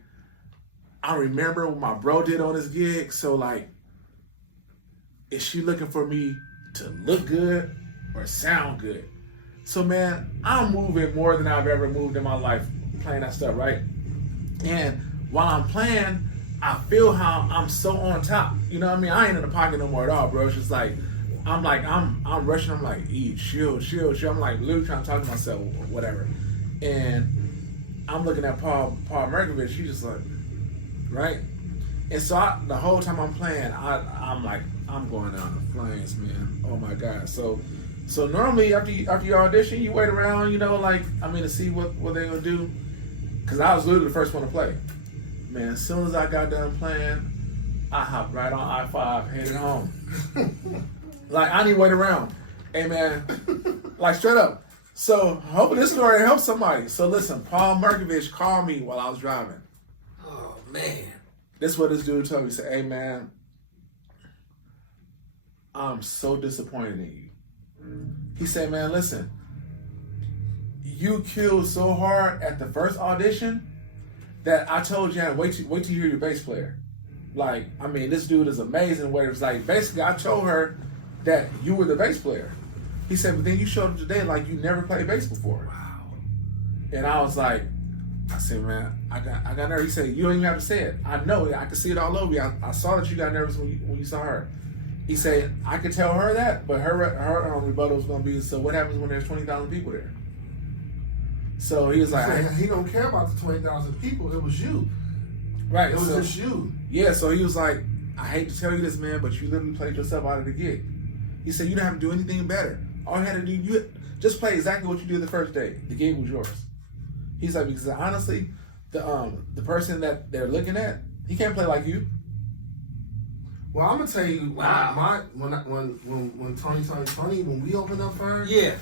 I remember what my bro did on this gig. So, like, is she looking for me to look good or sound good? So, man, I'm moving more than I've ever moved in my life playing that stuff, right? And while I'm playing, I feel how I'm so on top. You know what I mean? I ain't in the pocket no more at all, bro. It's just like, I'm rushing. I'm like, chill. I'm like literally trying to talk to myself or whatever. And I'm looking at Paul Merkovich. He's just like, right? And so the whole time I'm playing, I'm like, I'm going down the flames, man. Oh my God. So normally after you audition, you wait around, you know, like, I mean, to see what they're gonna do. Cause I was literally the first one to play. Man, as soon as I got done playing, I hopped right on I-5, headed home. Like, I didn't wait around. Hey, man, like, straight up. So, hopefully this story helps somebody. So, listen, Paul Merkovich called me while I was driving. Oh, man. This is what this dude told me. He said, hey, man, I'm so disappointed in you. He said, man, listen, you killed so hard at the first audition that I told Janet, wait till you hear your bass player. Like, I mean, this dude is amazing. Where it's like, basically, I told her that you were the bass player. He said, but then you showed up today like you never played bass before. Wow. And I was like, I said, man, I got nervous. He said, you don't even have to say it. I know it. I can see it all over you. I saw that you got nervous when you saw her. He said, I could tell her that, but her rebuttal was going to be, so what happens when there's 20,000 people there? So he was like, he don't care about the 20,000 people. It was you. Right. It was just you. Yeah. So he was like, I hate to tell you this, man, but you literally played yourself out of the gig. He said, you didn't have to do anything better. All you had to do, you just play exactly what you did the first day. The gig was yours. He's like, because honestly, the person that they're looking at, he can't play like you. Well, I'm gonna tell you, Wow. when Tony, when we opened up for her, Yeah.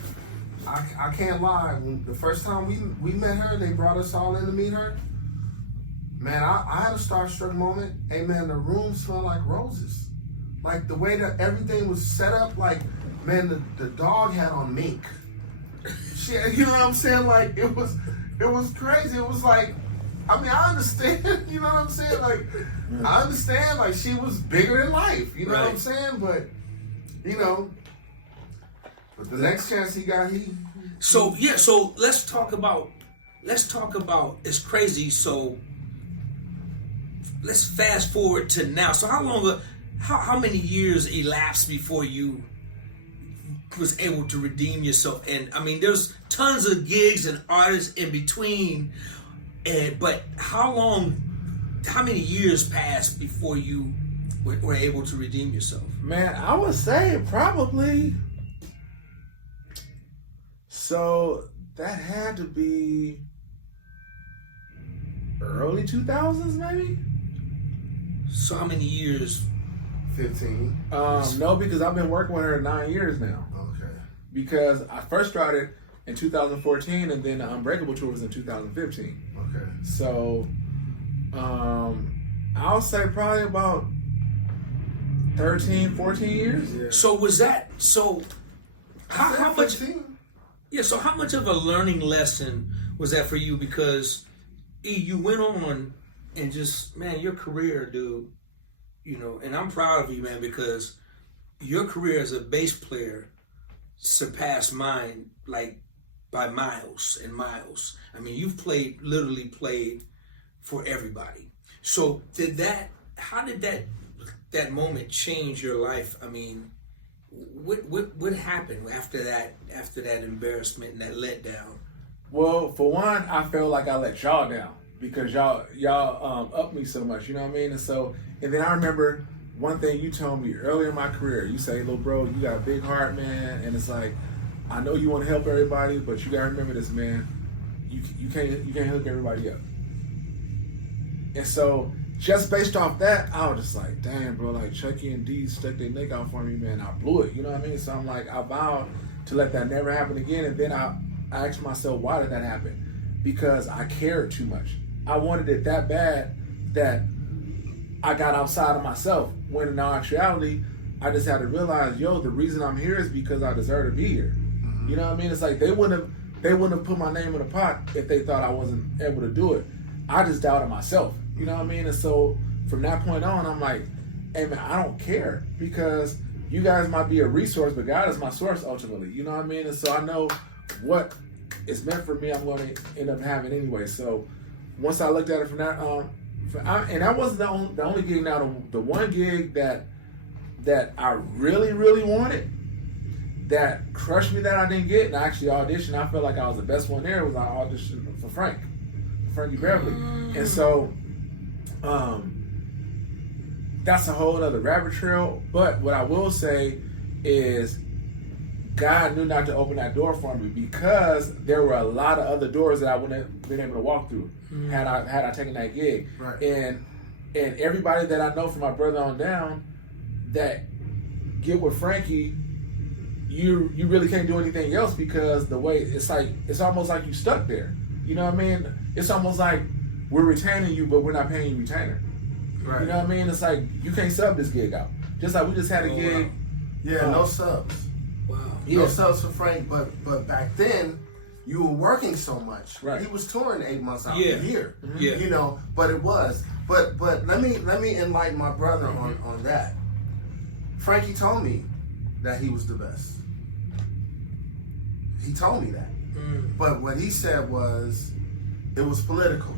I can't lie. When the first time we met her, they brought us all in to meet her. Man, I had a starstruck moment. Hey, man, the room smelled like roses. Like the way that everything was set up, like, man, the dog had on mink. She, you know what I'm saying? Like, it was crazy. It was like, I mean, I understand, you know what I'm saying? Like, I understand, like, she was bigger than life, you know what I'm saying? But, you know, but the next chance he got, So let's talk about, it's crazy. So let's fast forward to now. So how many years elapsed before you was able to redeem yourself? And I mean, there's tons of gigs and artists in between, but how many years passed before you were able to redeem yourself? Man, I would say probably, so that had to be early 2000s maybe? So how many years? 15. No, because I've been working with her 9 years now. Okay. Because I first started in 2014 and then the Unbreakable tour was in 2015. Okay. So I'll say probably about 13, 14 years. Yeah. So was that, so how much, 15? yeah, so how much of a learning lesson was that for you? Because you went on and just, man, your career, dude, you know, and I'm proud of you, man, because your career as a bass player surpassed mine, like, by miles and miles. I mean, you've literally played for everybody. So how did that moment change your life? I mean, what happened after that embarrassment and that letdown? Well, for one, I felt like I let y'all down because y'all upped me so much, you know what I mean? And then I remember one thing you told me earlier in my career. You say, little bro, you got a big heart, man, and it's like, I know you want to help everybody, but you gotta remember this, man. You can't hook everybody up. And so just based off that, I was just like, damn, bro, like Chucky and D stuck their neck out for me, man. I blew it, you know what I mean? So I'm like, I vowed to let that never happen again. And then I asked myself, why did that happen? Because I cared too much. I wanted it that bad that I got outside of myself. When in all actuality, I just had to realize, yo, the reason I'm here is because I deserve to be here. You know what I mean? It's like they wouldn't have put my name in the pot if they thought I wasn't able to do it. I just doubted myself. You know what I mean? And so from that point on, I'm like, hey man, I don't care because you guys might be a resource, but God is my source ultimately. You know what I mean? And so I know what is meant for me, I'm going to end up having anyway. So once I looked at it from that, and that wasn't the only gig. Now the one gig that I really, really wanted, that crushed me that I didn't get, and I actually auditioned. I felt like I was the best one there. Was I auditioned for Frankie Beverly, and so that's a whole other rabbit trail. But what I will say is, God knew not to open that door for me because there were a lot of other doors that I wouldn't have been able to walk through had I taken that gig. Right. And everybody that I know from my brother on down that get with Frankie, you really can't do anything else because the way it's almost like you stuck there. You know what I mean? It's almost like we're retaining you, but we're not paying you retainer. Right. You know what I mean? It's like you can't sub this gig out. Just like we just had a gig. Wow. Yeah, no subs. Wow. No subs for Frank, but back then you were working so much. Right. He was touring 8 months out Yeah. of the year. Mm-hmm. Yeah. You know, but it was. But let me enlighten my brother on that. Frankie told me that he was the best. He told me that. But what he said was, it was political.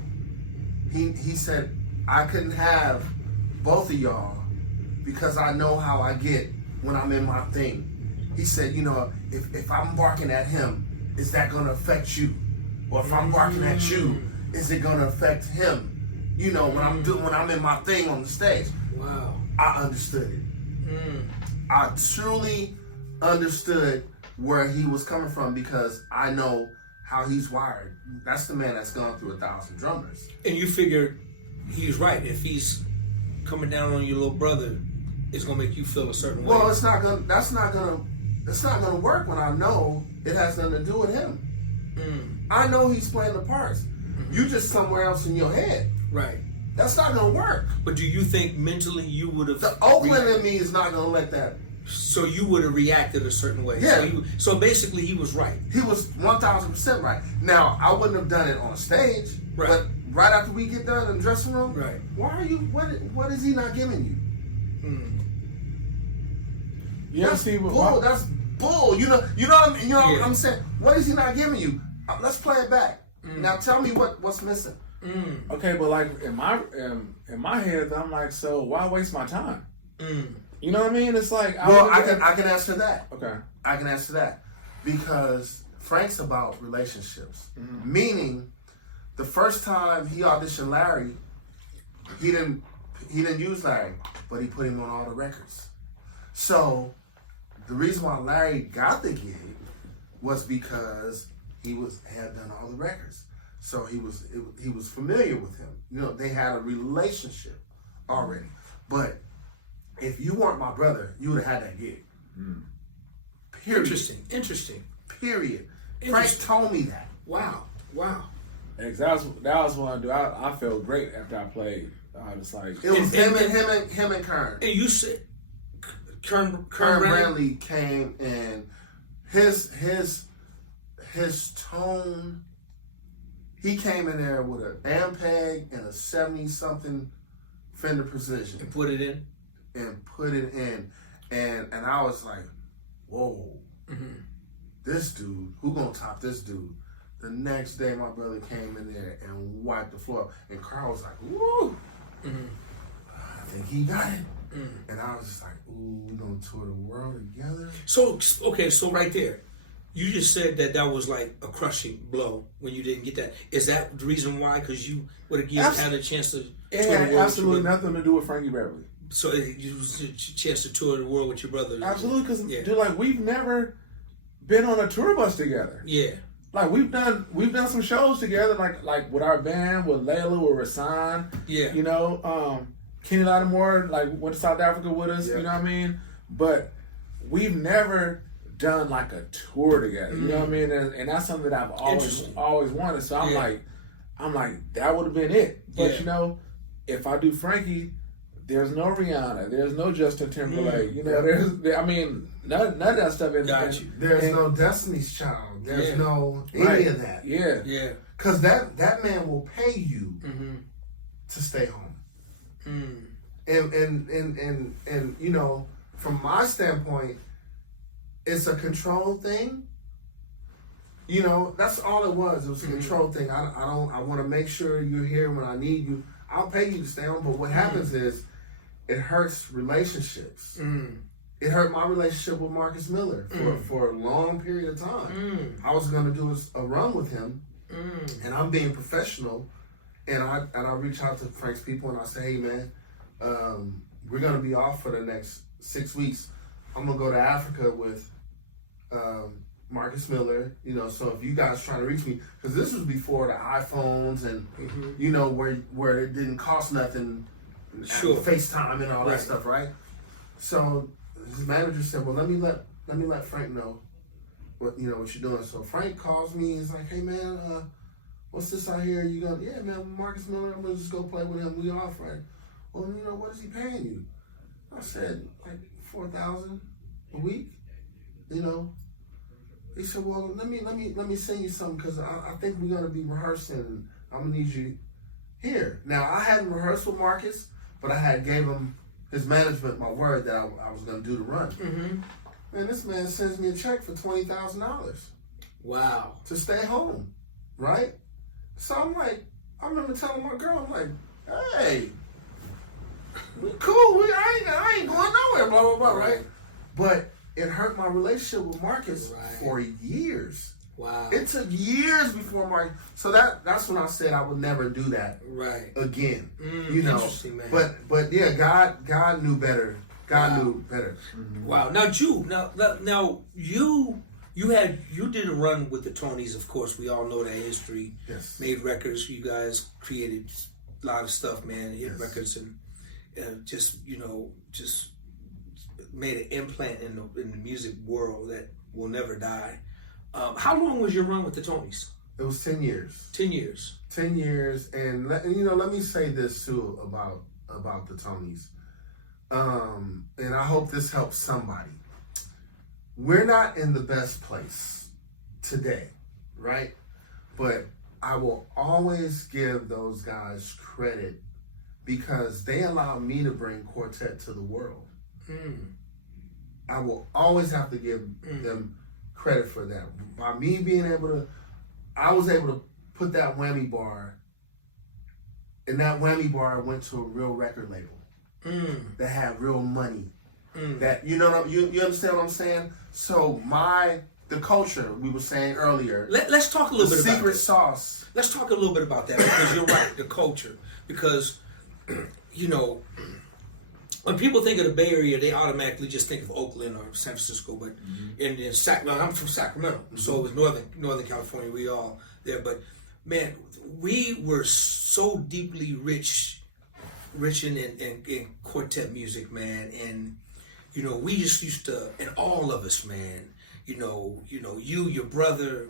He said, I couldn't have both of y'all because I know how I get when I'm in my thing. He said, you know, if I'm barking at him, is that going to affect you? Or if I'm barking at you, is it going to affect him? You know, when I'm in my thing on the stage. Wow. I understood it. I truly understood where he was coming from because I know how he's wired. That's the man that's gone through 1,000 drummers. And you figured he's right. If he's coming down on your little brother, it's gonna make you feel a certain way. Well, that's not gonna work when I know it has nothing to do with him. I know he's playing the parts. You just somewhere else in your head. Right. That's not gonna work. But do you think mentally you would have? The Oakland in me is not gonna let that. So you would have reacted a certain way. Yeah. So basically, he was right. He was 1,000% right. Now I wouldn't have done it on stage, Right. but right after we get done in the dressing room, Right. why are you? What is he not giving you? Yeah, That's see, bull. That's bull. You know what I mean? You know what Yeah. I'm saying? What is he not giving you? Let's play it back. Now tell me what's missing. okay, but like in my head, I'm like, so why waste my time? You know what I mean? It's like, I can answer that. Okay. I can answer that because Frank's about relationships. Meaning, the first time he auditioned Larry, he didn't use Larry, but he put him on all the records. So the reason why Larry got the gig was because he had done all the records. So he was familiar with him. You know, they had a relationship already. But if you weren't my brother, you would have had that gig. Period. Interesting. Period. Frank told me that. Wow. Exactly. That was what I do. I felt great after I played. I was like, It was him and Kern. And you said Kern Brantley came and his tone. He came in there with an Ampeg and a 70-something Fender Precision and put it in. And I was like, whoa, this dude, who gonna top this dude? The next day, my brother came in there and wiped the floor, and Carl was like, woo, I think he got it. And I was just like, ooh, we gonna tour the world together? So right there, you just said that was like a crushing blow when you didn't get that. Is that the reason why? Because you would have had a chance to it tour had the world absolutely with your nothing to do with Frankie Beverly. So it was a chance to tour the world with your brother. Absolutely, because Yeah. dude, like we've never been on a tour bus together. Yeah. Like we've done some shows together, like with our band, with Layla, with Rasan. Yeah. You know, Kenny Lattimore like went to South Africa with us. Yeah. You know what I mean? But we've never done like a tour together. You know what I mean? And that's something that I've always wanted. So I'm like that would have been it. But you know, if I do Frankie, there's no Rihanna, there's no Justin Timberlake. You know, none of that stuff. There's no Destiny's Child. There's no any of that. Yeah. Yeah. Because that man will pay you to stay home. And you know, from my standpoint, it's a control thing. You know, that's all it was. It was a control thing. I want to make sure you're here when I need you. I'll pay you to stay home. But what happens is, it hurts relationships. It hurt my relationship with Marcus Miller for a long period of time. I was going to do a run with him, and I'm being professional, and I reach out to Frank's people and I say, hey man, we're going to be off for the next 6 weeks. I'm going to go to Africa with Marcus Miller, you know, so if you guys trying to reach me, because this was before the iPhones and, you know, where it didn't cost nothing, FaceTime and all that stuff, right? So his manager said, well, let me let Frank know what you're doing. So Frank calls me, he's like, hey man, what's this out here? You going, yeah man, Marcus Miller, I'm gonna just go play with him, we off, right? Well, you know, what is he paying you? I said, like $4,000 a week, you know. He said, well, let me send you something because I think we're gonna be rehearsing. I'm gonna need you here. Now I hadn't rehearsed with Marcus, but I had gave him his management my word that I was gonna do the run. And this man sends me a check for $20,000. Wow. to stay home, right? So I'm like, I remember telling my girl, I'm like, hey, we cool, I ain't going nowhere, blah, blah, blah, right? But it hurt my relationship with Marcus for years. Wow. It took years before Marcus. So that's when I said I would never do that again. You know. Interesting, man. But yeah, God knew better. God knew better. Mm-hmm. Wow. Now, Ju, now you did a run with the Tonys, of course. We all know that history. Yes. Made records. You guys created a lot of stuff, man. Hit records and just made an implant in the music world that will never die. How long was your run with the Tonys? It was 10 years. 10 years. 10 years, and let me say this too about the Tonys, and I hope this helps somebody. We're not in the best place today, right? But I will always give those guys credit because they allowed me to bring quartet to the world. I will always have to give them credit for that. By me being able to, I was able to put that whammy bar, and that whammy bar went to a real record label that had real money. That you understand what I'm saying? So the culture we were saying earlier. Let's talk a little bit about that. Secret sauce. Let's talk a little bit about that because you're right. The culture, because when people think of the Bay Area, they automatically just think of Oakland or San Francisco. But I'm from Sacramento, so it was Northern California. We all there, but man, we were so deeply rich in quartet music, man, and we just used to, and all of us, man, you, your brother,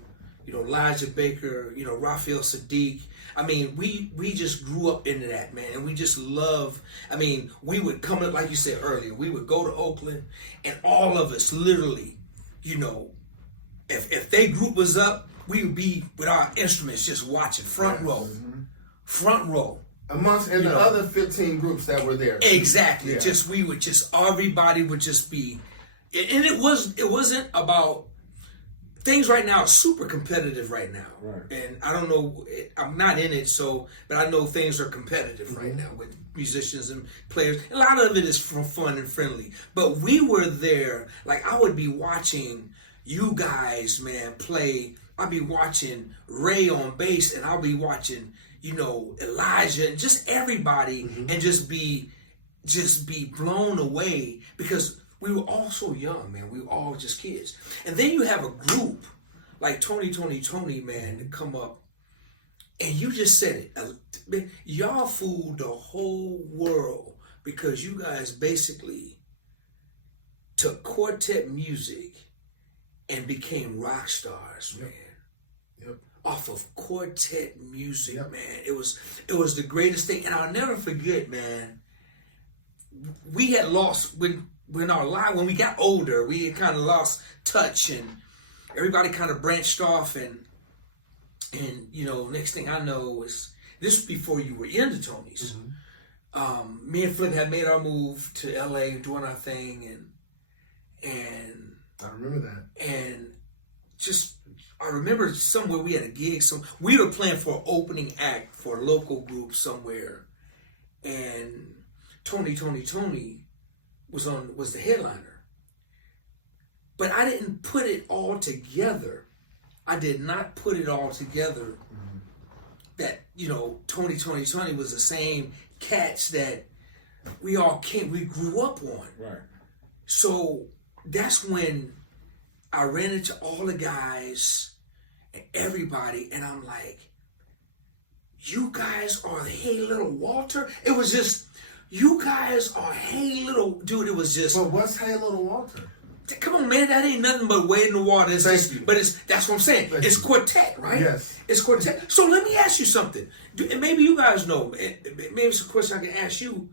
Elijah Baker, Raphael Sadiq. I mean, we just grew up into that, man, and we just love. I mean, we would come up, like you said earlier, we would go to Oakland, and all of us literally, if their group was up, we would be with our instruments just watching front row. Amongst the other 15 groups that were there. Exactly. Yeah. Everybody would just be, and it wasn't about. Things right now are super competitive right now. Right. And I don't know, I'm not in it, but I know things are competitive right now with musicians and players. A lot of it is for fun and friendly. But we were there, like I would be watching you guys, man, play. I'd be watching Ray on bass, and I'll be watching, Elijah and just everybody, and just be blown away because we were all so young, man. We were all just kids. And then you have a group like Tony, man, to come up. And you just said it. Y'all fooled the whole world because you guys basically took quartet music and became rock stars, man. Yep. Off of quartet music, man. It was the greatest thing. And I'll never forget, man, we had lost when we got older, we had kind of lost touch, and everybody kind of branched off, and next thing I know is this was before you were in the Tonys. Me and Flint had made our move to LA, doing our thing, and I remember that. And I remember somewhere we had a gig. We were playing for an opening act for a local group somewhere, and Tony was the headliner. But I didn't put it all together. I did not put it all together that, Tony was the same cats that we grew up on. Right. So that's when I ran into all the guys and everybody, and I'm like, you guys are Hey Little Walter? It was just, you guys are Hey Little, dude, it was just. But what's Hey Little Walter? Come on, man, that ain't nothing but wade in the water. That's what I'm saying. It's quartet, right? Yes. It's quartet. So let me ask you something. And maybe you guys know. Maybe it's a question I can ask you.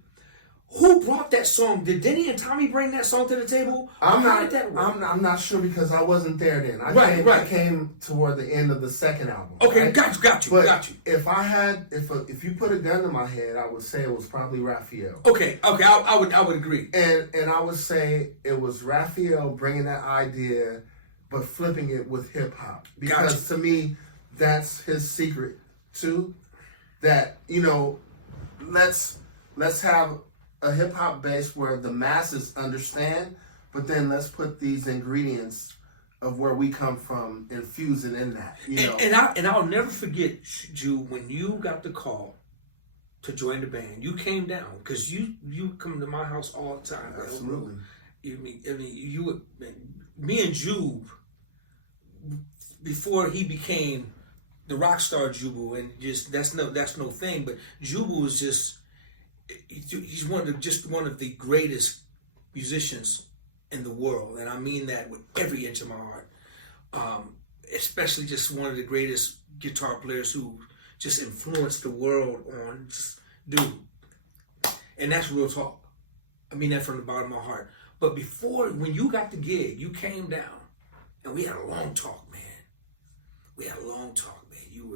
Who brought that song? Did Denny and Tommy bring that song to the table? I'm not sure because I wasn't there then. I came toward the end of the second album. Okay, right? got you. If you put a gun to my head, I would say it was probably Raphael. Okay, I would agree. And I would say it was Raphael bringing that idea but flipping it with hip hop. Because to me, that's his secret too. That, you know, let's have a hip hop base where the masses understand, but then let's put these ingredients of where we come from, infuse it in that. You know? And I'll never forget, Ju, when you got the call to join the band, you came down because you come to my house all the time. Absolutely. Me and Jube, before he became the rock star JUBU, and just that's no thing. But JUBU is he's one of the greatest musicians in the world, and I mean that with every inch of my heart. Especially just one of the greatest guitar players who just influenced the world on dude. And that's real talk. I mean that from the bottom of my heart. But when you got the gig, you came down and we had a long talk, man. You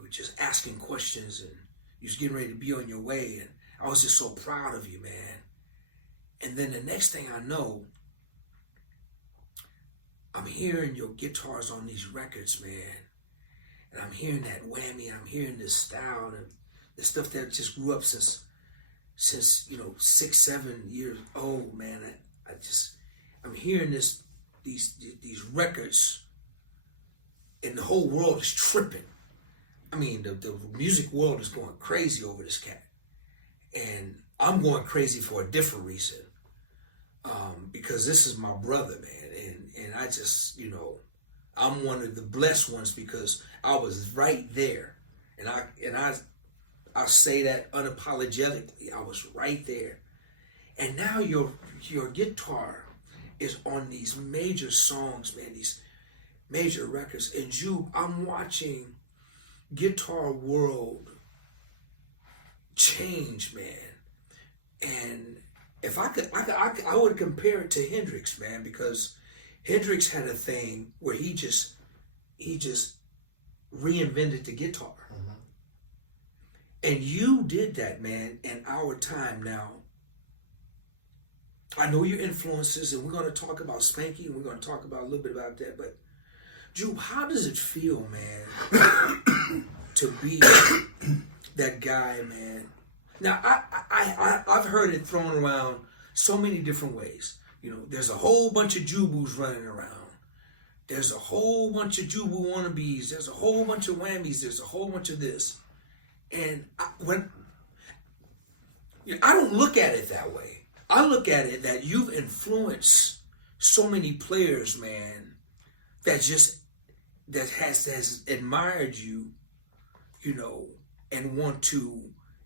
were just asking questions and you was getting ready to be on your way, and I was just so proud of you, man. And then the next thing I know, I'm hearing your guitars on these records, man. And I'm hearing that whammy, and I'm hearing this style and the stuff that just grew up since 6, 7 years old, man. I'm hearing these records, and the whole world is tripping. I mean, the music world is going crazy over this cat. And I'm going crazy for a different reason. Because this is my brother, man. And I just, I'm one of the blessed ones because I was right there. And I say that unapologetically. I was right there. And now your guitar is on these major songs, man, these major records. And I'm watching guitar world change, man. And if I could, I would compare it to Hendrix, man, because Hendrix had a thing where he just reinvented the guitar. Mm-hmm. And you did that, man, in our time now. I know your influences, and we're going to talk about Spanky, and we're going to talk about a little bit about that, but Ju, how does it feel, man, to be that guy, man? Now, I've heard it thrown around so many different ways. There's a whole bunch of JUBUs running around. There's a whole bunch of JUBU wannabes. There's a whole bunch of whammies. There's a whole bunch of this. And I don't look at it that way. I look at it that you've influenced so many players, man, that has admired you, and want to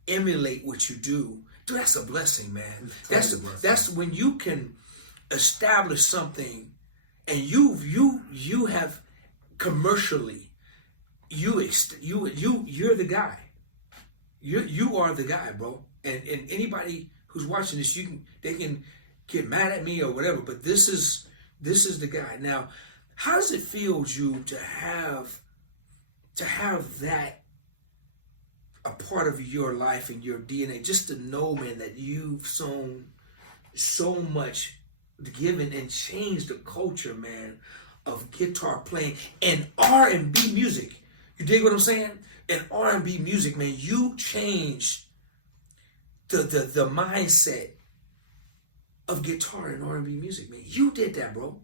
emulate what you do. Dude, that's a blessing, man. That's when you can establish something, and you have commercially, you're the guy. You are the guy, bro. And anybody who's watching this, they can get mad at me or whatever, but this is the guy. Now, how does it feel, Ju, to have that a part of your life and your DNA, just to know, man, that you've sown so much, given and changed the culture, man, of guitar playing and R&B music. You dig what I'm saying? And R&B music, man, you changed the mindset of guitar and R&B music, man. You did that, bro.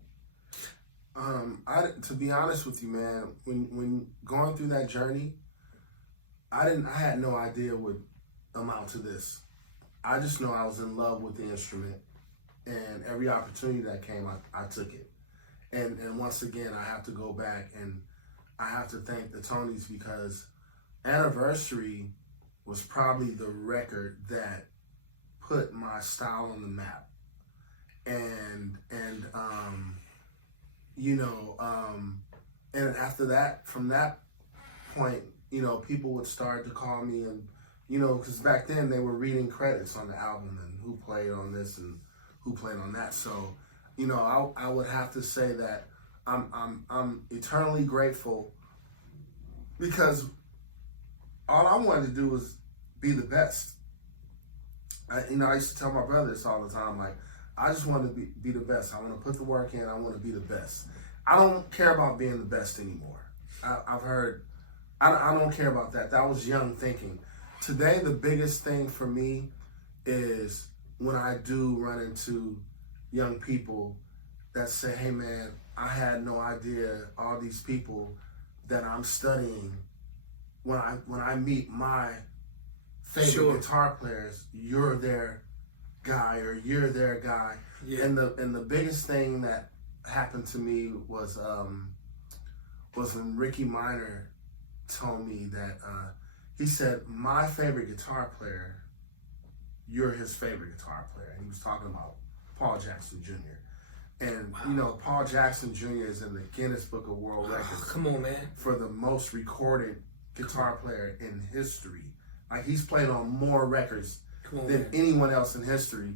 To be honest with you, man, when going through that journey, I had no idea it would amount to this. I just know I was in love with the instrument, and every opportunity that came, I took it. And once again, I have to go back and I have to thank the Tonys, because Anniversary was probably the record that put my style on the map. And after that, from that point, people would start to call me, and because back then they were reading credits on the album and who played on this and who played on that. So, I would have to say that I'm eternally grateful, because all I wanted to do was be the best. I used to tell my brother this all the time, like, I just want to be the best. I want to put the work in. I want to be the best. I don't care about being the best anymore. I've heard, I don't care about that. That was young thinking. Today, the biggest thing for me is when I do run into young people that say, hey man, I had no idea all these people that I'm studying, when I meet my favorite guitar players, you're their guy or you're their guy. Yeah. And the biggest thing that happened to me was when Ricky Minor told me that he said, my favorite guitar player, you're his favorite guitar player. And he was talking about Paul Jackson Jr. And you know, Paul Jackson Jr. is in the Guinness Book of World Records. Come on, man. For the most recorded guitar player in history. Like, he's played on more records than anyone else in history.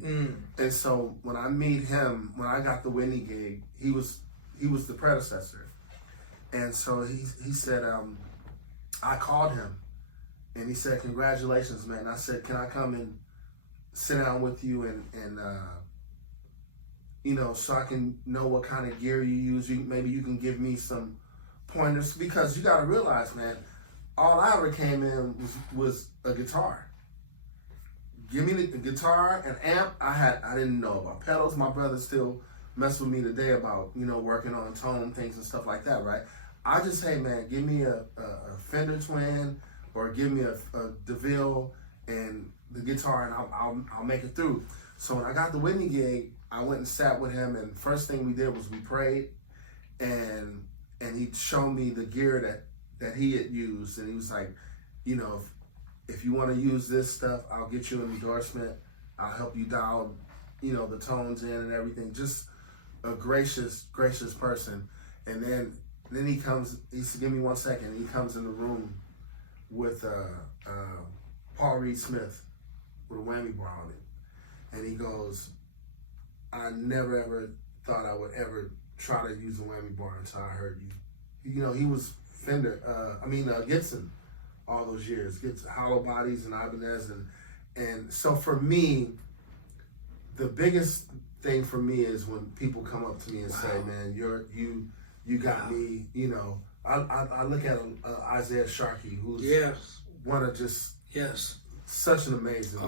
And so when I meet him, when I got the Whitney gig, he was the predecessor. And so he said, I called him and he said, congratulations, man. I said, can I come and sit down with you and you know, so I can know what kind of gear you use. Maybe you can give me some pointers, because you got to realize, man, all I ever came in was a guitar. Give me the guitar, an amp. I didn't know about pedals. My brother still mess with me today about, you know, working on tone things and stuff like that, right? I just, hey man, give me a Fender Twin, or give me a DeVille and the guitar, and I'll make it through. So when I got the Whitney gig, I went and sat with him, and first thing we did was we prayed, and he showed me the gear that he had used, and he was like, you know, if you want to use this stuff, I'll get you an endorsement. I'll help you dial, you know, the tones in and everything. Just a gracious person. And then he comes. He said, "Give me 1 second." He comes in the room with Paul Reed Smith with a whammy bar on it, and he goes, I never ever thought I would ever try to use a whammy bar until I heard you. You know, he was Gibson all those years, Gibson, hollow bodies and Ibanez, and so for me, the biggest thing for me is when people come up to me and say, man, you got me, you know. I look at Isaiah Sharkey, who's one of just such an amazing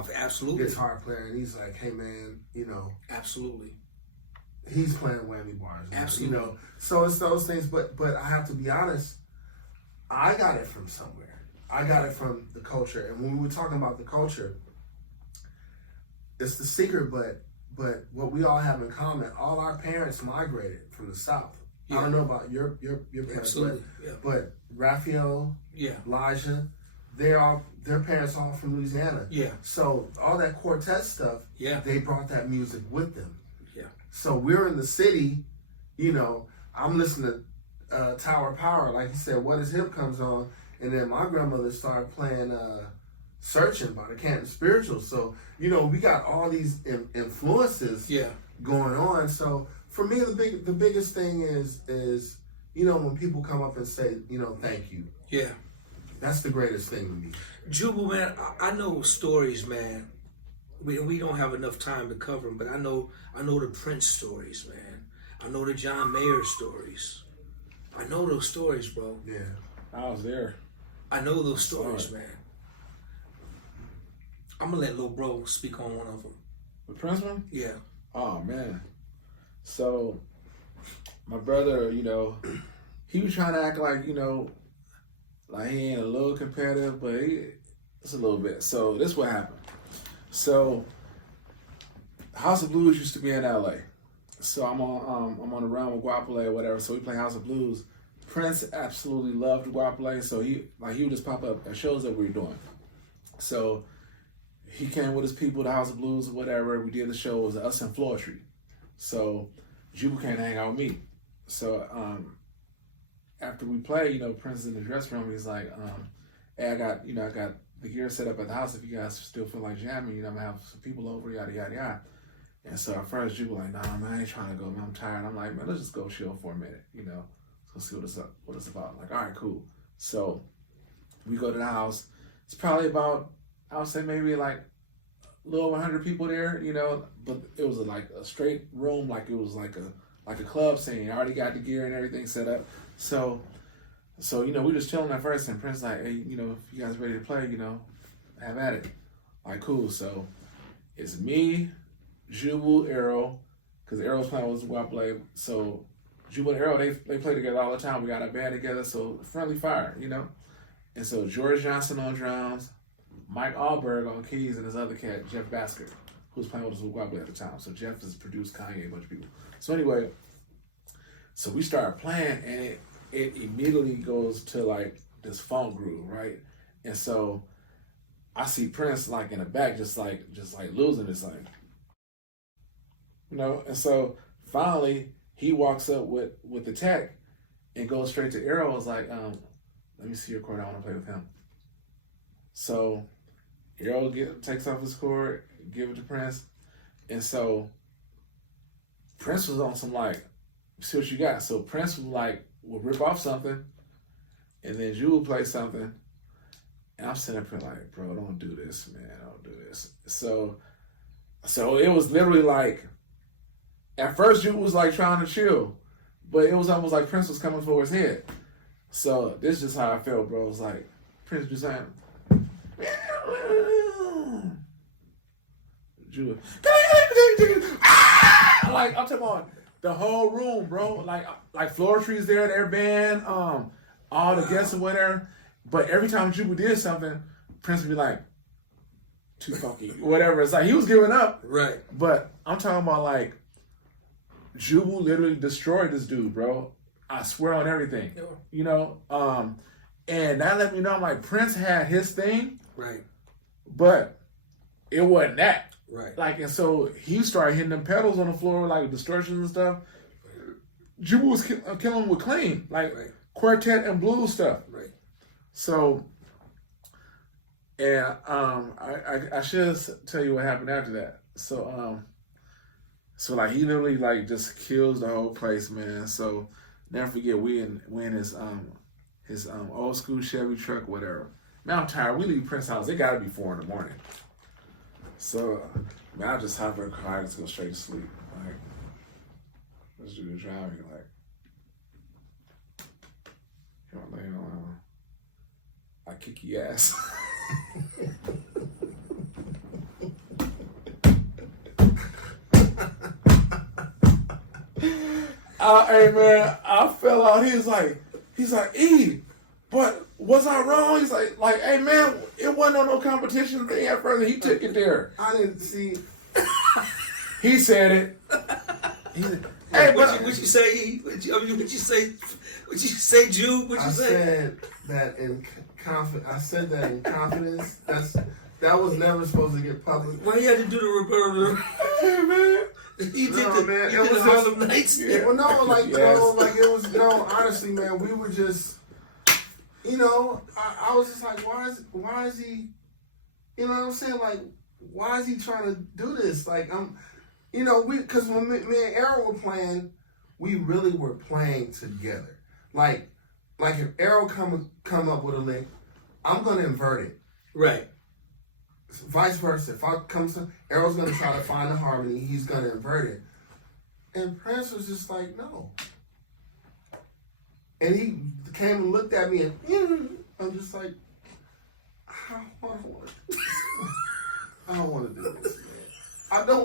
guitar player, and he's like, hey man, you know, he's playing whammy bars now, you know. So it's those things, but I have to be honest, I got it from somewhere. I got it from the culture, and when we were talking about the culture, it's the secret, but what we all have in common, all our parents migrated from the South. I don't know about your parents, but Raphael, Elijah, their parents all from Louisiana. So all that quartet stuff, they brought that music with them. So we're in the city, you know, I'm listening to Tower Power, like you said, What Is Hip comes on, and then my grandmother started playing Searching by the Canton Spirituals. So, you know, we got all these influences going on. So for me, the biggest thing is, you know, when people come up and say, you know, thank you. That's the greatest thing to me. JUBU, man, I know stories, man. We don't have enough time to cover them, but I know the Prince stories, man. I know the John Mayer stories. I know those stories, bro. I was there. I know those stories, man. I'm gonna let Lil Bro speak on one of them. The Prince one? Yeah. Oh man. So my brother, you know, he was trying to act like, you know, like he ain't a little competitive, but it's a little bit. So this what happened. So House of Blues used to be in LA. So I'm on the run with Guapole or whatever. So we play House of Blues. Prince absolutely loved Guapole, so he would just pop up at shows that we were doing. So he came with his people to House of Blues or whatever. We did the show. It was us and Floetry. So JUBU came to hang out with me. So after we played, you know, Prince is in the dressing room. He's like, hey, I got the gear set up at the house. If you guys still feel like jamming, you know, I'm gonna have some people over, yada yada yada. And so at first JUBU like, nah man, I ain't trying to go, man, I'm tired. I'm like, man, let's just go chill for a minute, you know. Let's see what it's about. I'm like, all right, cool. So we go to the house. It's probably about, I would say maybe like little 100 people there, you know, but it was like a straight room, like it was like a club scene. I already got the gear and everything set up. So you know, we just chilling at first, and Prince like, hey, you know, if you guys ready to play, you know, have at it. Like, cool. So it's me, JUBU, Arrow, because Arrow's playing with Guaplay. So JUBU and Arrow, they play together all the time. We got a band together, so friendly fire, you know. And so George Johnson on drums, Mike Allberg on keys, and his other cat, Jeff Basker, who was playing with us with Guaplay at the time. So Jeff has produced Kanye, a bunch of people. So anyway, so we started playing, and it immediately goes to like this funk groove, right? And so I see Prince like in the back, just like losing his like, you know. And so finally he walks up with the tech and goes straight to Arrow. I was like, let me see your chord. I want to play with him. So Arrow takes off his chord, give it to Prince, and so Prince was on some like, see what you got. So Prince was like, we'll rip off something, and then you will play something. And I'm sitting up here like, bro, don't do this, man. Don't do this. So it was literally like, at first you was like trying to chill, but it was almost like Prince was coming for his head. So this is just how I felt, bro. It was like, Prince just saying, like, I'm talking about the whole room, bro. Like Floor Tree's there, their band, all the guests or whatever. But every time JUBU did something, Prince would be like, too funky, whatever. It's like he was giving up. Right. But I'm talking about like, JUBU literally destroyed this dude, bro. I swear on everything. Yeah. You know? And that let me know, I'm like, Prince had his thing. Right. But it wasn't that. Right. Like, and so he started hitting them pedals on the floor, like distortions and stuff. JUBU was killing him with clean, like quartet and blues stuff. Right. So, and I should tell you what happened after that. So like he literally like just kills the whole place, man. So never forget, we in his old school Chevy truck, whatever. Man, I'm tired. We leave Prince's house. It gotta be 4 a.m. So man, I just hop in the car and just go straight to sleep. Like, let's do the driving. Like, I kick your ass. Hey man, I fell out. He's like, E, but was I wrong? He's like, hey man, it wasn't on no competition thing at first. He took it there. I didn't see. He said it. He said, hey, what you say, E? What you say? What you say, Jude? What you say? Said that in confidence. I said that in confidence. That was never supposed to get public. Why you had to do the reverb? Hey man. You did No, the, man, you it did was the Harlem Nights. Yeah. Well, no, like Yes. like it was. No, honestly, man, we were just, you know, I was just like, why is he, you know what I'm saying? Like, why is he trying to do this? Like, you know, because when me and Arrow were playing, we really were playing together. Like if Arrow come up with a lick, I'm gonna invert it. Right. Vice versa. If I come to Arrow's gonna try to find a harmony, he's gonna invert it. And Prince was just like, no. And he came and looked at me and I'm just like, I don't want to do this. I don't want to do this, man. I don't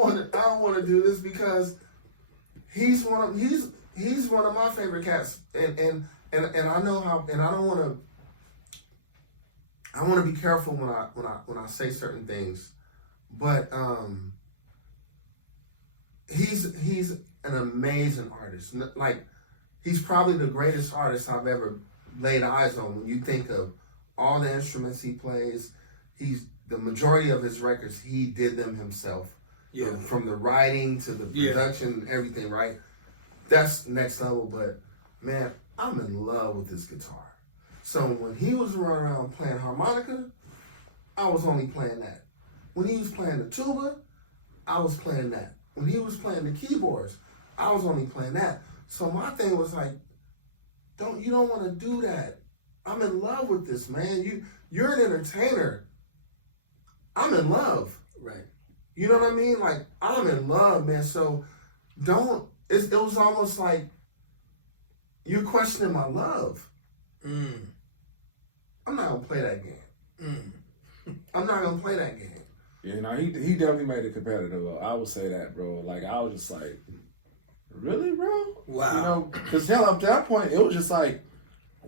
want to do this because he's one of my favorite cats. And I know how, and I want to be careful when I say certain things, but he's an amazing artist. Like, he's probably the greatest artist I've ever laid eyes on. When you think of all the instruments he plays, the majority of his records, he did them himself. Yeah. From the writing to the production and everything, right? That's next level. But man, I'm in love with this guitar. So when he was running around playing harmonica, I was only playing that. When he was playing the tuba, I was playing that. When he was playing the keyboards, I was only playing that. So my thing was like, you don't want to do that. I'm in love with this, man. You're an entertainer. I'm in love. Right. You know what I mean? Like, I'm in love, man. So it was almost like you're questioning my love. I'm not going to play that game. I'm not going to play that game. You know, he definitely made it competitive, though. I would say that, bro. Like, I was just like, really, bro? Wow. You know, because hell, up to that point, it was just like,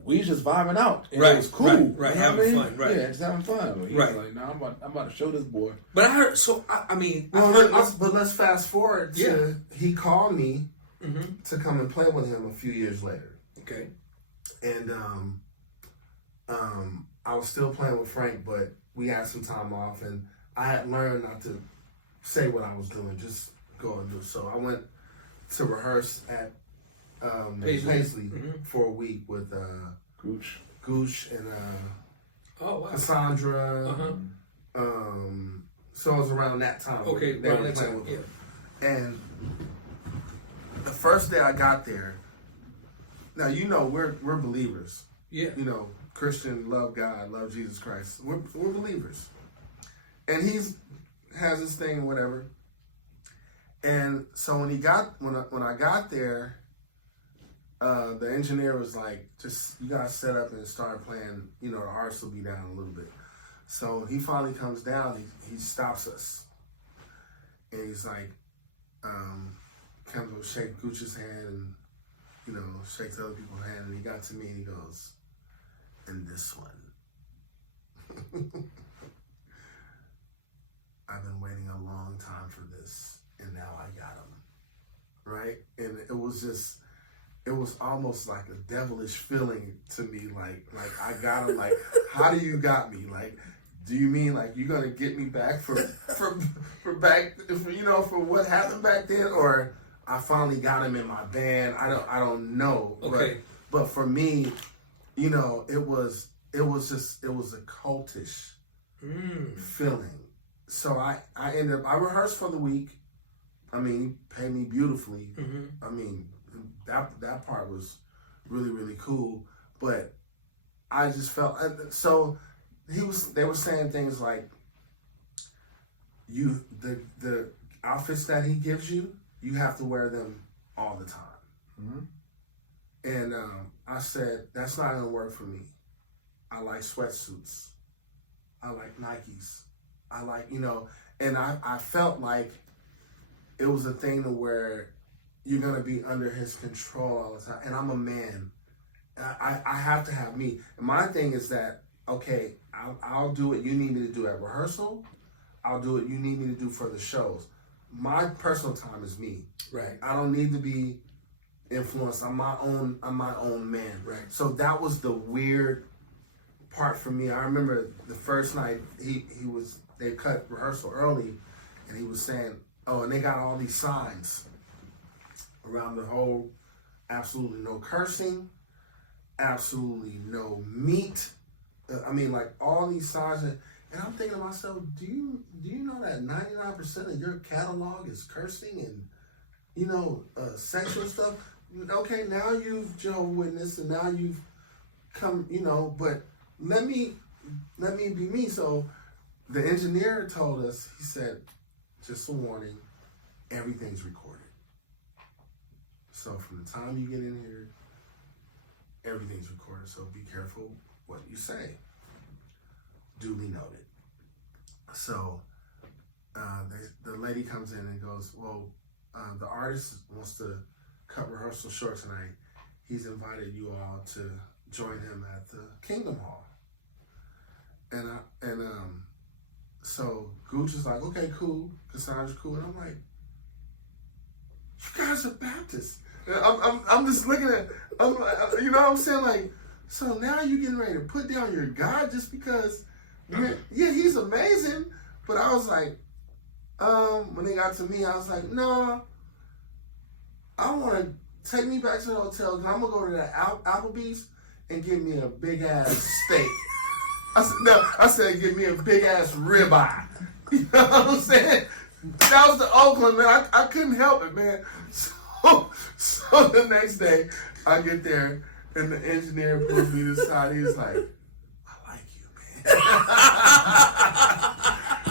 we just vibing out. And it was cool. Right, you know having fun, right. Yeah, just having fun. He right. was like, I'm about to show this boy. But I heard, so, I mean. But let's fast forward to, he called me to come and play with him a few years later. Okay. And I was still playing with Frank, but we had some time off, and I had learned not to say what I was doing, just go and do it. So I went to rehearse at Paisley for a week with Gooch and Cassandra. So it was around that time. Okay, they around were that playing time. with him. And the first day I got there, now you know we're believers. Yeah. You know, Christian, love God, love Jesus Christ. We're believers. And has this thing, whatever. And so when I got there, the engineer was like, just, you gotta set up and start playing, you know, the hearts will be down a little bit. So he finally comes down, he stops us. And he's like, comes to shake Gucci's hand and, you know, shakes other people's hand. And he got to me and he goes, and this one. I've been waiting a long time for this, and now I got him. Right? And it was almost like a devilish feeling to me, like I got him. Like, how do you got me? Like, do you mean like you're gonna get me back for what happened back then, or I finally got him in my band? I don't know. Okay. But for me, you know, it was a cultish feeling. So I rehearsed for the week. I mean, he paid me beautifully. I mean, that part was really, really cool. But I just felt so. They were saying things like, the outfits that he gives you, you have to wear them all the time. And I said, that's not gonna work for me. I like sweatsuits. I like Nikes. I like, you know, and I felt like it was a thing to where you're gonna be under his control all the time. And I'm a man. I have to have me. And my thing is that, okay, I'll do what you need me to do at rehearsal. I'll do what you need me to do for the shows. My personal time is me. Right. I don't need to be influenced. I'm my own man. Right. So that was the weird part for me. I remember the first night they cut rehearsal early, and he was saying, oh, and they got all these signs around the whole, absolutely no cursing, absolutely no meat. I mean, like all these signs, and I'm thinking to myself, do you know that 99% of your catalog is cursing and, you know, sexual stuff? Okay, now you've Jehovah's Witness, and now you've come, you know, but let me be me. So the engineer told us, he said, just a warning, everything's recorded. So from the time you get in here, everything's recorded. So be careful what you say. Duly noted. So the lady comes in and goes, well, the artist wants to cut rehearsal short tonight. He's invited you all to join him at the Kingdom Hall. And so Gooch is like, okay, cool. Cassandra's cool. And I'm like, you guys are Baptists. I'm just looking at, you know what I'm saying? Like, so now you're getting ready to put down your God just because, yeah, he's amazing. But I was like, when they got to me, I was like, no, I want to take me back to the hotel because I'm going to go to that Applebee's and get me a big ass steak. I said, give me a big ass ribeye. You know what I'm saying? That was the Oakland, man. I couldn't help it, man. So the next day, I get there, and the engineer pulls me to the side. He's like, I like you,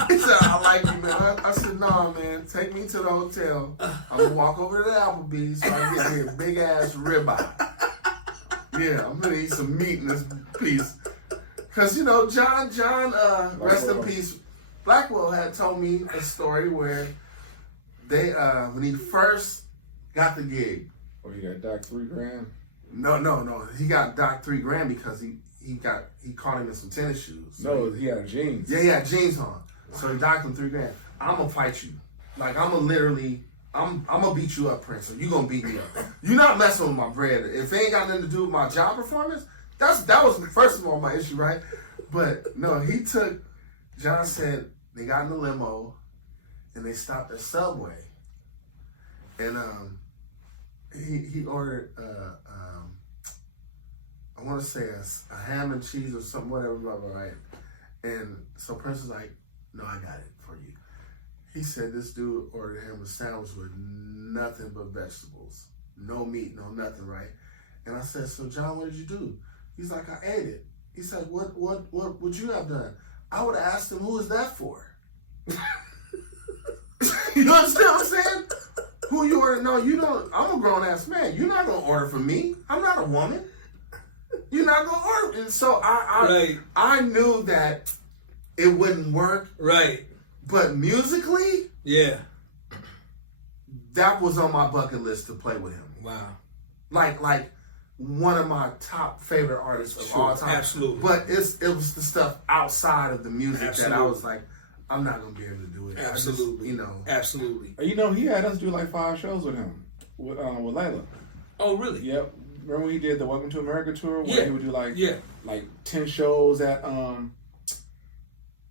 man. He said, I like you, man. I said, nah, man, take me to the hotel. I'm going to walk over to the Applebee's so I can get me a big-ass ribeye. Yeah, I'm going to eat some meat in this piece. Because, you know, John, rest in peace, Blackwell had told me a story where they, when he first got the gig. Oh, he got docked $3,000? No. He got docked $3,000 because he caught him in some tennis shoes. So no, he had jeans. Yeah, he had jeans on. So he docked him $3,000. I'm gonna fight you. Like I'm gonna beat you up, Prince. So you gonna beat me up. You're not messing with my bread. If it ain't got nothing to do with my job performance, that was first of all my issue, right? But no, John said they got in the limo and they stopped at Subway. And he ordered I want to say a ham and cheese or something, whatever, blah, blah, right? And so Prince was like, no, I got it for you. He said this dude ordered him a sandwich with nothing but vegetables. No meat, no nothing, right? And I said, so John, what did you do? He's like, I ate it. He said, what would you have done? I would have asked him, who is that for? You understand what I'm saying? Who you order? No, you don't. I'm a grown ass man. You're not gonna order for me. I'm not a woman. You're not gonna order. And so I knew that it wouldn't work. Right. But musically, yeah, that was on my bucket list to play with him. Wow. Like one of my top favorite artists of all time. Absolutely. But it was the stuff outside of the music Absolutely. that I was like, I'm not gonna be able to do it. Absolutely. Just, Absolutely. You know, he had us do like 5 shows with him, with Layla. Oh, really? Yep. Remember when he did the Welcome to America tour? Where he would do like 10 shows at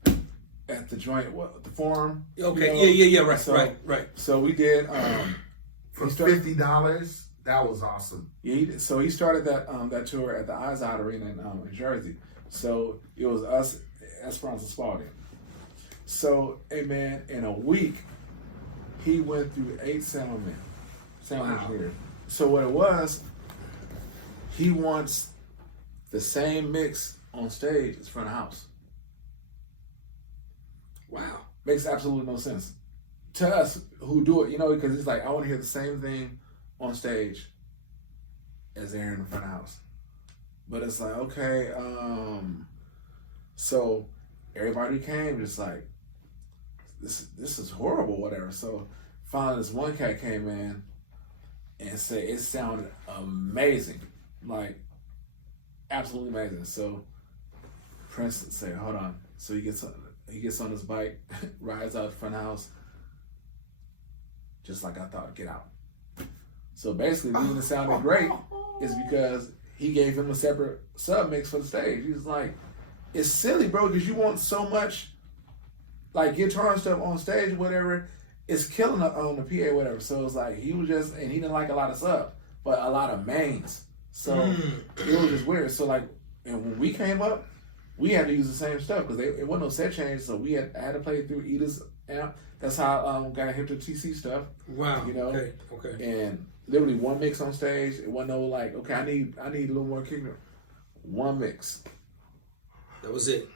the joint, the Forum. Okay. Yeah. Right. So, right. So we did for $50. That was awesome. Yeah. So he started that tour at the Izod Arena in Jersey. So it was us, Esperanza Spalding. So, hey man, in a week, he went through 8 sound engineers. So what it was, he wants the same mix on stage as front of house. Wow. Makes absolutely no sense to us who do it, because it's like, I want to hear the same thing on stage as they're in the front of house. But it's like, okay, so everybody came just like, this is horrible, whatever. So finally this one cat came in and said it sounded amazing, like absolutely amazing. So Prince said, hold on. So he gets on his bike, rides out the front house, just like I thought, get out. So basically the reason it sounded great is because he gave him a separate sub mix for the stage. He's like, it's silly, bro, because you want so much like guitar and stuff on stage, whatever, it's killing on the PA, whatever. So it's like he was just, and he didn't like a lot of subs, but a lot of mains. So it was just weird. So like, and when we came up, we had to use the same stuff because it wasn't no set change. So I had to play through Eda's amp. That's how I got hip to TC stuff. Wow. Okay. And literally one mix on stage. It wasn't no like, okay, I need a little more kick. One mix. That was it.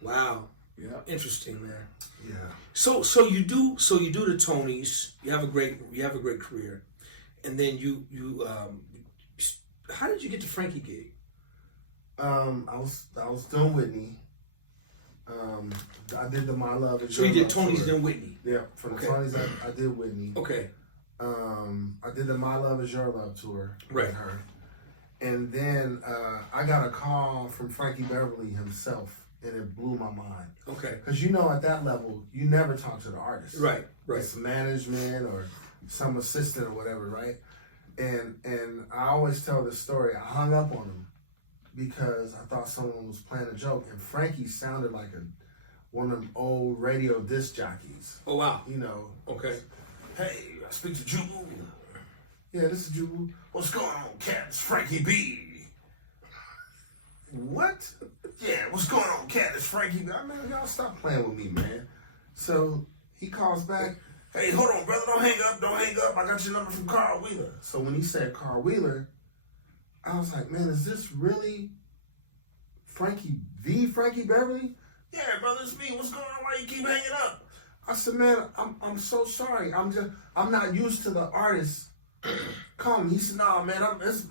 Wow. Yeah. Interesting, man. Yeah. So you do the Tonys. You have a great career, and then you how did you get the Frankie gig? I was doing Whitney. I did the My Love Is So Your you did Love Tonys, tour. then Whitney. Yeah, for the Tonys I did Whitney. Okay. I did the My Love Is Your Love tour Right. with her. And then I got a call from Frankie Beverly himself, and it blew my mind. Okay. Because at that level, you never talk to the artist. Right. It's management or some assistant or whatever, right? And I always tell this story. I hung up on him because I thought someone was playing a joke, and Frankie sounded like one of them old radio disc jockeys. Oh wow. Okay. Hey, I speak to JUBU. Yeah, this is JUBU. What's going on, cat? It's Frankie B. What? Yeah, what's going on, cat? It's Frankie B. Man, y'all stop playing with me, man. So he calls back. Hey, hold on, brother. Don't hang up. I got your number from Carl Wheeler. So when he said Carl Wheeler, I was like, man, is this really Frankie Beverly? Yeah, brother, it's me. What's going on? Why you keep hanging up? I said, man, I'm so sorry. I'm not used to the artist come. He said, no, man,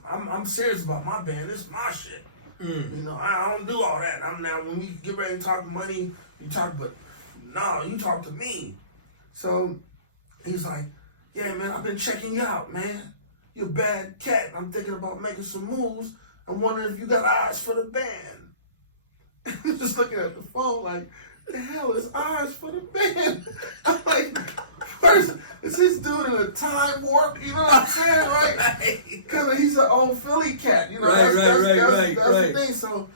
I'm serious about my band. It's my shit. You know, I don't do all that. I'm now, when we get ready to talk money, you talk, but no, you talk to me. So he's like, yeah, man, I've been checking you out, man. You're a bad cat. I'm thinking about making some moves. I'm wondering if you got eyes for the band. I'm just looking at the phone like, the hell is eyes for the band? I'm like, first, is this dude in a time warp? You know what I'm saying, right? Because he's an old Philly cat, you know. That's the thing. So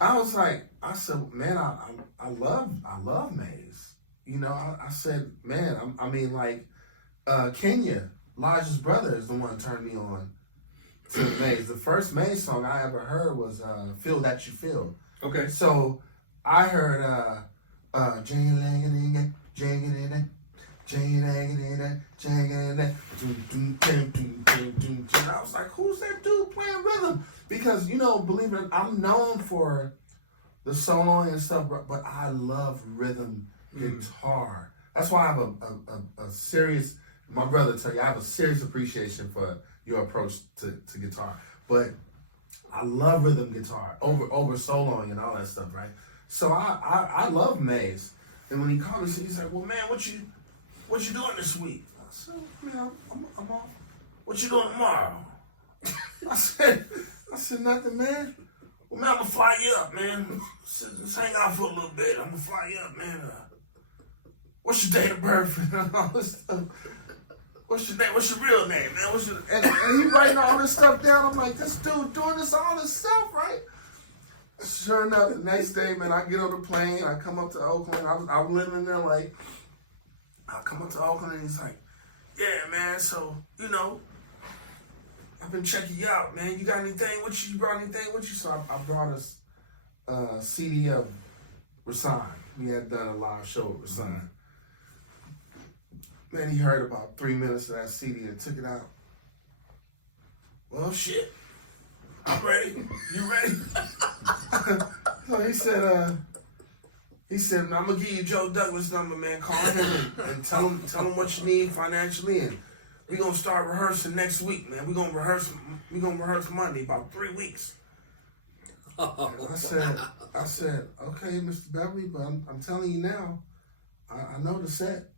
I was like, I said, man, I love Maze. You know, I said, man, I mean, like, Kenya, Elijah's brother, is the one who turned me on to Maze. The first Maze song I ever heard was "Feel That You Feel." Okay. So I heard and I was like, who's that dude playing rhythm? Because, you know, believe it or not, I'm known for the soloing and stuff, but I love rhythm guitar. That's why I have a serious, my brother tell you, I have a serious appreciation for your approach to guitar. But I love rhythm guitar over soloing and all that stuff, right? So I love Maze. And when he called me, he's like, well, man, what you doing this week? I said, man, I'm off. What you doing tomorrow? I said, nothing, man. Well, man, I'm gonna fly you up, man. Just hang out for a little bit. I'm gonna fly you up, man. What's your date of birth and all this stuff? What's your name? What's your real name, man? And he writing all this stuff down. I'm like, this dude doing all this stuff, right? Sure enough, the next day, man, I get on the plane. I come up to Oakland. I was living there, like, I come up to Oakland, and he's like, yeah, man, so, you know, I've been checking you out, man. You got anything with you? You brought anything with you? So I brought us a CD of Rasan. We had done a live show with Rasan. Man, he heard about 3 minutes of that CD and took it out. Well, shit. I'm ready. You ready? So he said, I'm gonna give you Joe Douglas' number, man. Call him and tell him what you need financially, and we're gonna start rehearsing next week, man. We're gonna rehearse Monday, about 3 weeks. I said, okay, Mr. Beverly, but I'm telling you now, I know the set.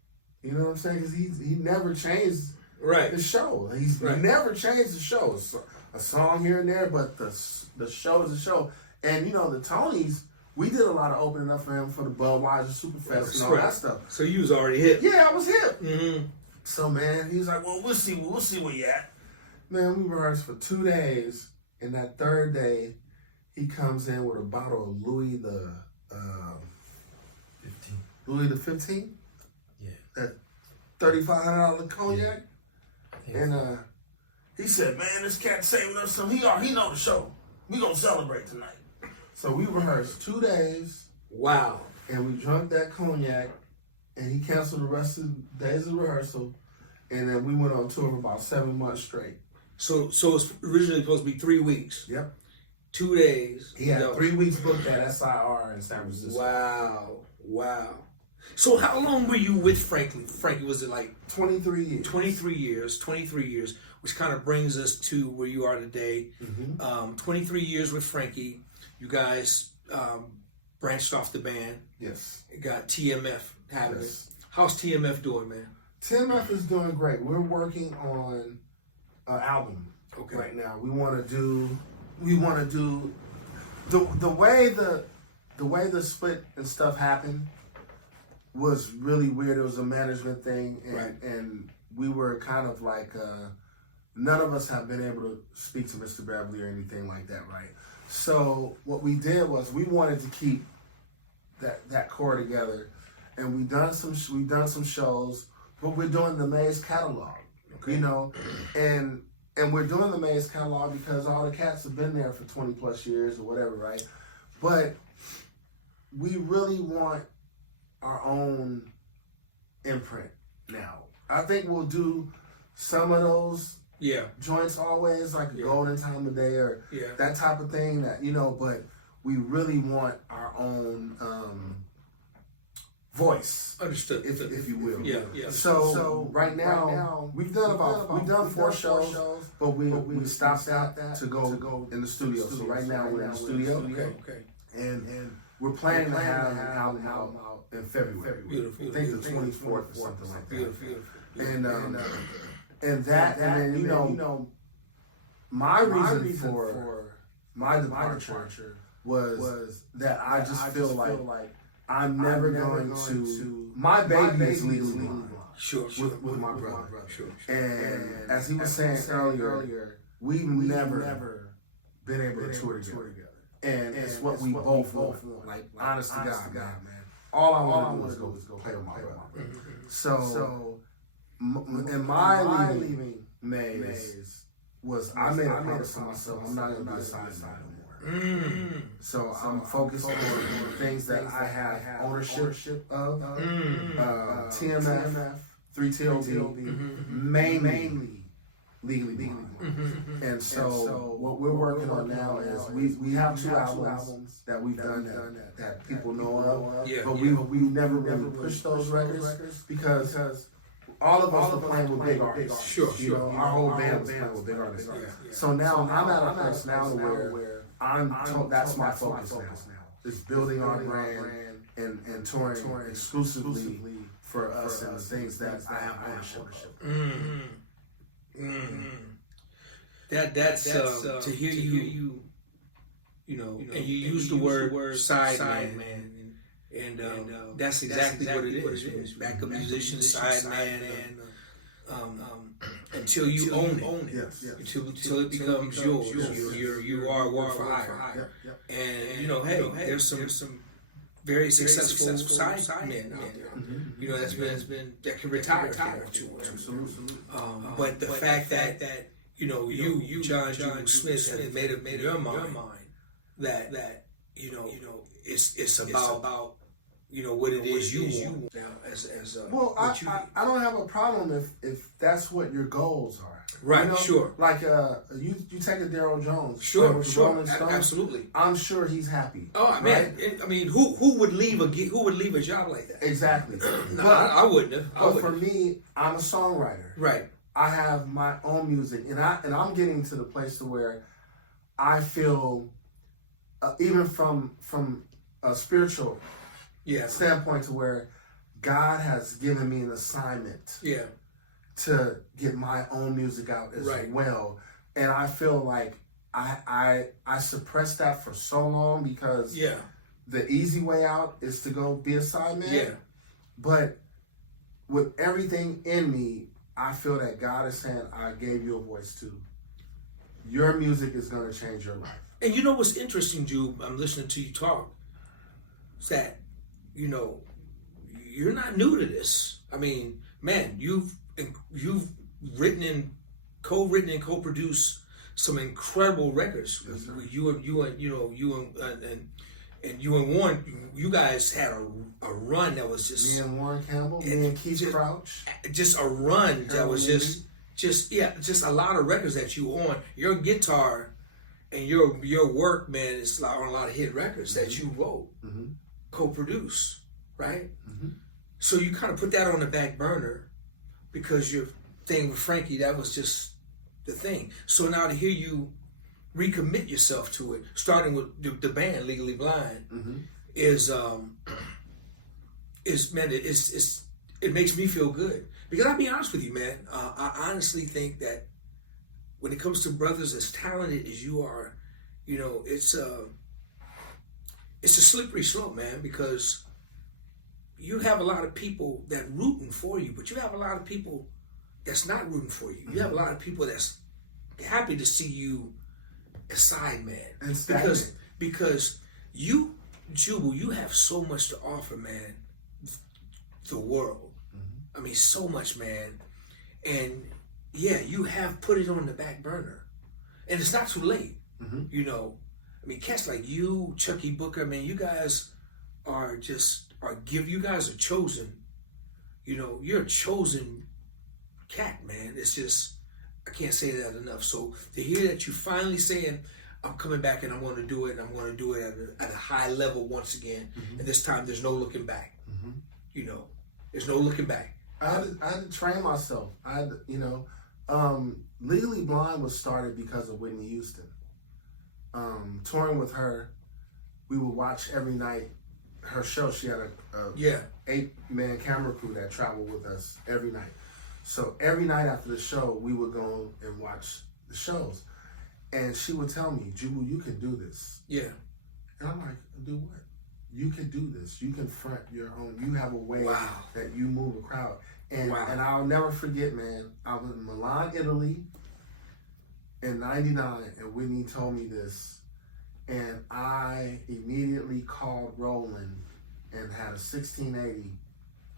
You know what I'm saying? Because he never changed the show. He's never changed the show. It's a song here and there, but the show is a show. And, you know, the Tonys, we did a lot of opening up for him for the Budweiser Superfest and all that stuff. So you was already hip. Yeah, I was hip. Mm-hmm. So, man, he was like, well, we'll see where you at. Man, we rehearsed for 2 days, and that third day, he comes in with a bottle of Louis the 15. Louis the 15? Yeah. That $3,500 cognac. Yeah. And he said, man, this cat's saving us some. He know the show. We gonna celebrate tonight. So we rehearsed 2 days. Wow. And we drank that cognac, and he canceled the rest of the days of rehearsal. And then we went on tour for about 7 months straight. So it's originally supposed to be 3 weeks. Yep. 2 days. He had 3 weeks booked at SIR in San Francisco. Wow. So how long were you with Frankie? Frankie, was it like 23 years? 23 years, which kind of brings us to where you are today. Mm-hmm. 23 years with Frankie. You guys branched off the band. Yes. Got TMF happening. Yes. How's TMF doing, man? TMF is doing great. We're working on an album right now. We want to do the way the split and stuff happened was really weird. It was a management thing, and we were kind of like none of us have been able to speak to Mr. Beverly or anything like that, right? So what we did was we wanted to keep that core together, and we've done some shows, but we're doing the Maze catalog, you know, and we're doing the Maze catalog because all the cats have been there for 20 plus years or whatever, right? But we really want our own imprint now. I think we'll do some of those joints always, like a Golden Time of Day or that type of thing, that, you know, but we really want our own voice. Understood. If you will. Yeah, yeah. So right now we've done 4 shows, but we stopped that to go in the studio. So right now we're in the studio. Okay. And we're planning to have an album out in February. Beautiful. I think the 24th or something like that. Beautiful. And then you know my reason for my departure was that I just feel like I'm never going to. My baby is legally blind. Sure. With my brother. Sure. And as he was saying earlier, we've never been able to tour together. And it's what we both want. Like, honest to God, man. All I want to do is go play with my brother. So, in my leaving Maze was I made a promise to myself. I'm not going to be a side no more. So I'm focused on things that I have ownership of. TMF, 3TLB, mainly legally blind. And so what we're working on now is we have 2 albums that we've done that people know of, but we never really pushed those records because all of us were playing with big artists. Sure. You know, our whole band was playing with big artists. So now I'm at a place now where I'm told that's my focus now. It's building our brand and touring exclusively for us and the things that I have ownership of. That's to hear you know, and you use the word side man, and that's exactly what it is. Backup musician, side man, and until you own it, Yes. until it becomes yours. You are work for hire, and you know, hey, there's some very successful side men out there. You know, that can retire if they want to. Absolutely. But the fact that you know, you John JUBU Smith has made up your mind that you know it's about you know what it is you want now as well. I don't have a problem if that's what your goals are. Right. You know? Sure. Like you take a Daryl Jones. Sure. Stones, Absolutely. I'm sure he's happy. Oh man. Right? I mean, who would leave a job like that? Exactly. No, I wouldn't have. But for me, I'm a songwriter. Right. I have my own music, and I'm getting to the place to where I feel, even from a spiritual standpoint, to where God has given me an assignment. Yeah. To get my own music out as well, and I feel like I suppressed that for so long because the easy way out is to go be a side man. Yeah. But with everything in me, I feel that God is saying, I gave you a voice too. Your music is going to change your life. And you know what's interesting, Jube? I'm listening to you talk. Is that, you know, you're not new to this. I mean, man, you've written and co-written and co-produced some incredible records. Yes, sir. You and Warren, you guys had a run that was just Me and Warren Campbell, me and Keith Crouch, just a run that was just a lot of records that you on. Your guitar and your work, man, is on a lot of hit records that you wrote, co-produced, right? So you kind of put that on the back burner because your thing with Frankie, that was just the thing. So now to hear you recommit yourself to it, starting with the band Legally Blind, is man, it makes me feel good. Because I'll be honest with you, man, I honestly think that when it comes to brothers as talented as you are, you know, it's a slippery slope, man, because you have a lot of people that rooting for you, but you have a lot of people that's not rooting for you. You have a lot of people that's happy to see you a side man. Because you, JUBU, you have so much to offer, man, the world. I mean, so much, man. And yeah, you have put it on the back burner. And it's not too late. You know, I mean, cats like you, Chucky Booker, man, you guys you guys are chosen. You know, you're a chosen cat, man. It's just, I can't say that enough. So to hear that you finally saying, I'm coming back and I'm going to do it. And I'm going to do it at a high level once again. And this time, there's no looking back. You know, there's no looking back. I had to train myself. I had to, you know, Legally Blonde was started because of Whitney Houston. Touring with her, we would watch every night her show. She had a 8-man camera crew that traveled with us every night. So every night after the show, we would go and watch the shows. And she would tell me, "JUBU, you can do this." Yeah. And I'm like, "Do what?" "You can do this. You can front your own. You have a way that you move a crowd." And and I'll never forget, man, I was in Milan, Italy in '99, and Whitney told me this. And I immediately called Roland and had a 1680.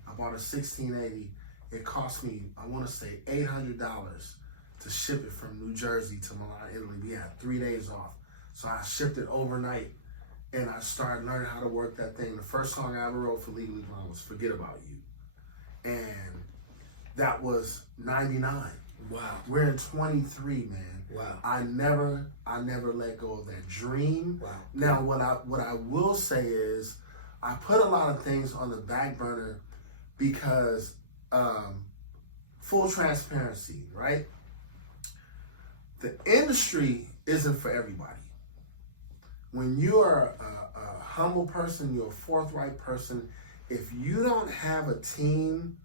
I bought a 1680. It cost me, I want to say, $800 to ship it from New Jersey to Milan, Italy. We had 3 days off. So I shipped it overnight, and I started learning how to work that thing. The first song I ever wrote for Legally Blonde was Forget About You. And that was 99. Wow. We're in 23, man. Wow. I never let go of that dream. Wow. Now, what I will say is, I put a lot of things on the back burner because, full transparency, right? The industry isn't for everybody. When you're a humble person, you're a forthright person, if you don't have a team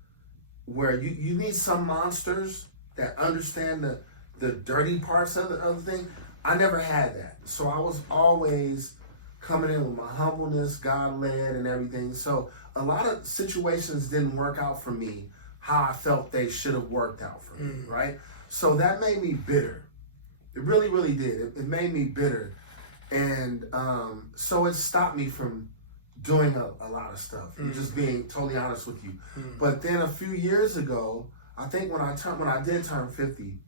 where you need some monsters that understand the dirty parts of the thing, I never had that. So I was always coming in with my humbleness, God-led and everything. So a lot of situations didn't work out for me how I felt they should have worked out for me, right? So that made me bitter. It really, really did. It made me bitter. And so it stopped me from doing a lot of stuff, just being totally honest with you. But then a few years ago, I think when I did turn 50,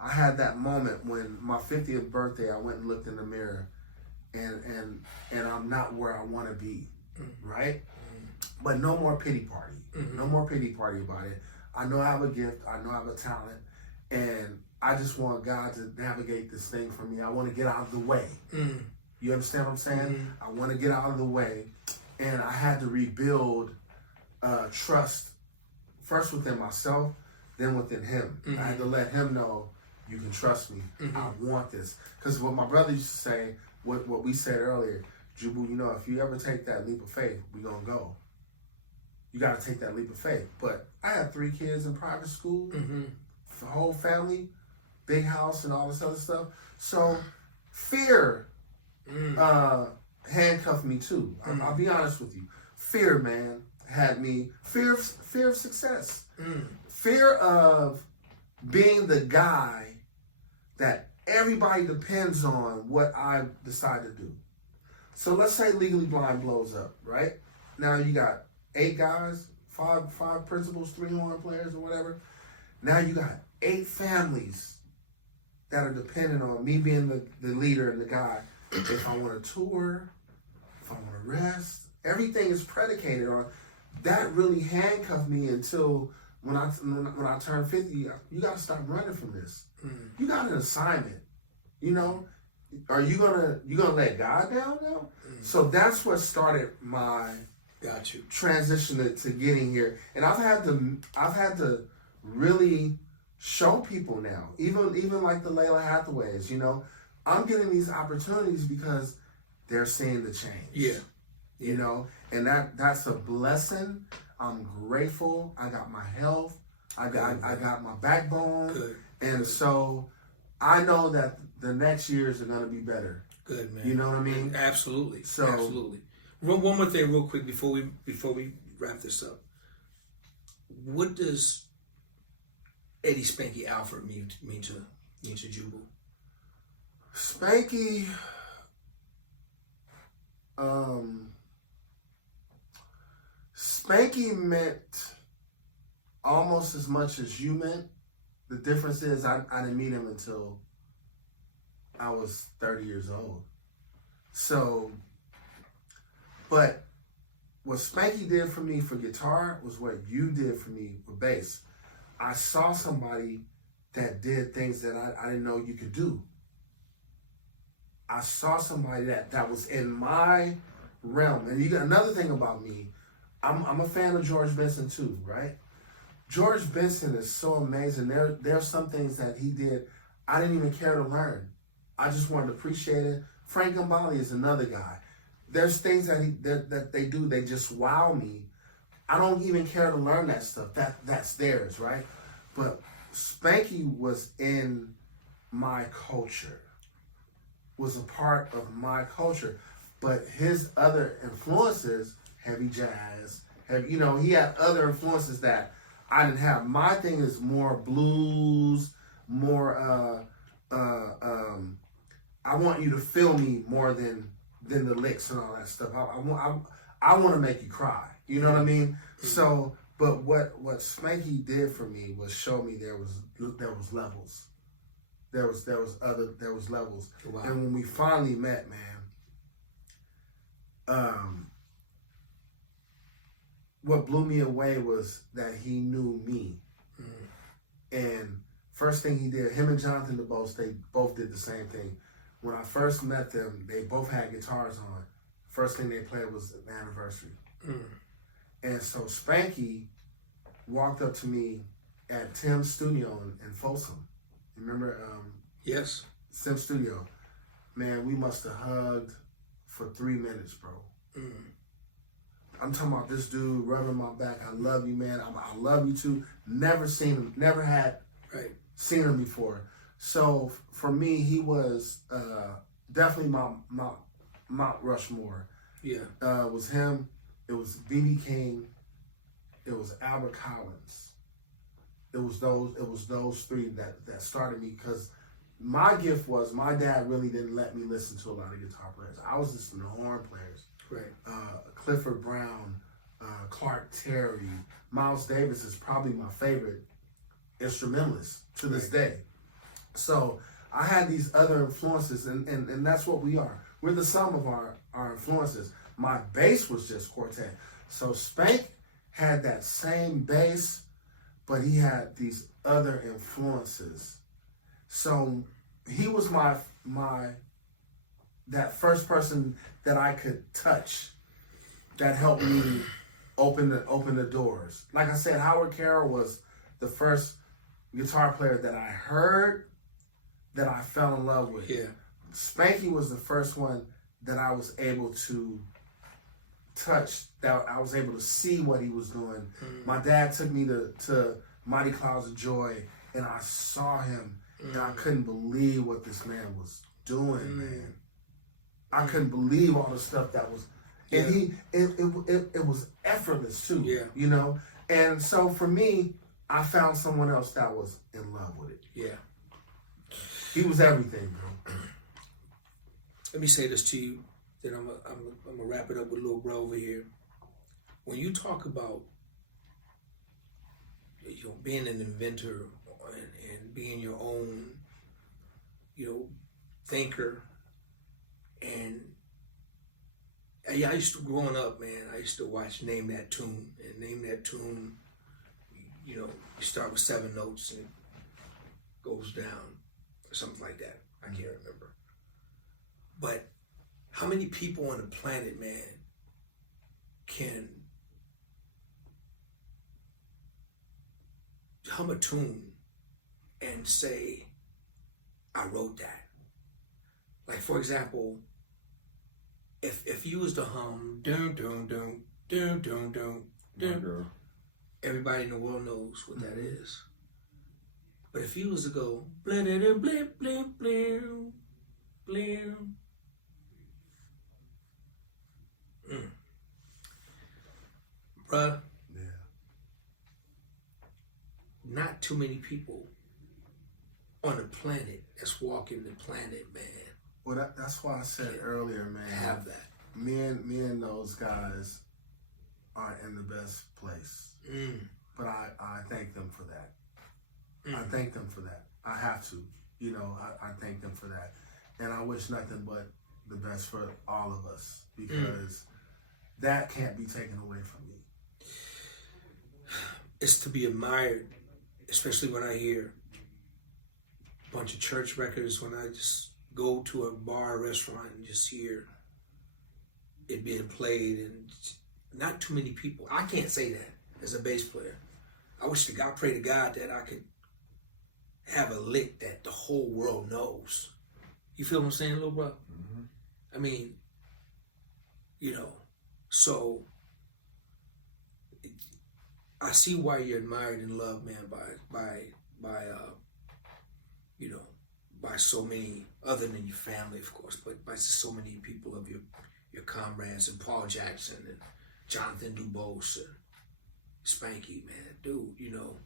I had that moment when my 50th birthday, I went and looked in the mirror and I'm not where I want to be, right? But no more pity party. No more pity party about it. I know I have a gift. I know I have a talent. And I just want God to navigate this thing for me. I want to get out of the way. You understand what I'm saying? I want to get out of the way. And I had to rebuild trust, first within myself, then within him. I had to let him know, you can trust me. I want this. Because what my brother used to say, what we said earlier, JUBU, you know, if you ever take that leap of faith, we're going to go. You got to take that leap of faith. But I had 3 kids in private school, the whole family, big house and all this other stuff. So fear handcuffed me too. I'll be honest with you. Fear, man, had me, fear of success. Fear of being the guy that everybody depends on what I decide to do. So let's say Legally Blonde blows up, right? Now you got 8 guys, 5 principals, 3 horn players or whatever. Now you got 8 families that are dependent on me being the leader and the guy. If I want to tour, if I want to rest, everything is predicated on that. Really handcuffed me until when I turned 50. You got to stop running from this. You got an assignment. You know, are you gonna let God down now? So that's what started my transition to getting here. And I've had to really show people now, even like the Layla Hathaways, you know, I'm getting these opportunities because they're seeing the change. You know, and that's a blessing. I'm grateful. I got my health. I got my backbone. And so I know that the next years are going to be better. Good, man. You know what I mean? Absolutely. So, absolutely. One more thing real quick before we wrap this up. What does Eddie Spanky Alford mean to JUBU? Spanky, Spanky meant almost as much as you meant. The difference is I didn't meet him until I was 30 years old. So, but what Spanky did for me for guitar was what you did for me with bass. I saw somebody that did things that I didn't know you could do. I saw somebody that was in my realm. And you got another thing about me, I'm a fan of George Benson too, right? George Benson is so amazing. There are some things that he did I didn't even care to learn. I just wanted to appreciate it. Frank Gambale is another guy. There's things that they do, they just wow me. I don't even care to learn that stuff. That's theirs, right? But Spanky was in my culture, was a part of my culture. But his other influences, heavy jazz, he had other influences that I didn't have. My thing is more blues, more I want you to feel me more than the licks and all that stuff. I want to make you cry. You know what I mean? Mm-hmm. So, but what Spanky did for me was show me there was levels. There was levels. Wow. And when we finally met, man, what blew me away was that he knew me. Mm. And first thing he did, him and Jonathan DeBose, they both did the same thing. When I first met them, they both had guitars on. First thing they played was the Anniversary. Mm. And so Spanky walked up to me at Tim's studio in Folsom. Remember? Yes. Tim's studio. Man, we must have hugged for 3 minutes, bro. Mm. I'm talking about this dude rubbing my back. I love you, man. I love you too. Never seen him. Never had seen him before. So for me, he was definitely my Mount Rushmore. Yeah. It was him. It was B.B. King. It was Albert Collins. It was those three that started me, because my gift was my dad really didn't let me listen to a lot of guitar players. I was listening to horn players. Right. Clifford Brown, Clark Terry, Miles Davis is probably my favorite instrumentalist to this day. So I had these other influences, and that's what we are. We're the sum of our influences. My bass was just quartet. So Spank had that same bass, but he had these other influences. So he was that first person that I could touch that helped me open the doors. Like I said, Howard Carroll was the first guitar player that I heard that I fell in love with. Yeah. Spanky was the first one that I was able to touch, that I was able to see what he was doing. Mm. My dad took me to Mighty Clouds of Joy, and I saw him, and I couldn't believe what this man was doing, man. I couldn't believe all the stuff that was, and it was effortless too, you know? And so for me, I found someone else that was in love with it. Yeah. He was everything, bro. Let me say this to you, then I'm gonna wrap it up with little bro over here. When you talk about being an inventor and being your own, thinker, and I used to, growing up, man, I used to watch Name That Tune, and Name That Tune, you start with 7 notes and goes down, or something like that. I can't remember. But how many people on the planet, man, can hum a tune and say, I wrote that? Like, for example, if you was to hum dun dun dun dun dun dun dun, everybody in the world knows what that is. But if you was to go blim blim blim blim blim blim, bruh, not too many people on the planet that's walking the planet, man. Well, that's why I said earlier, man. Have that. Me and those guys are in the best place. But I thank them for that. I thank them for that. I have to. I thank them for that. And I wish nothing but the best for all of us, because that can't be taken away from me. It's to be admired, especially when I hear a bunch of church records, when I just go to a bar or restaurant and just hear it being played, and not too many people. I can't say that as a bass player. I wish to God, pray to God that I could have a lick that the whole world knows. You feel what I'm saying, little bro? Mm-hmm. I mean, you know, so I see why you're admired and loved, man, by you know, by so many, other than your family, of course, but by so many people of your comrades, and Paul Jackson and Jonathan Dubose and Spanky, man, dude, you know.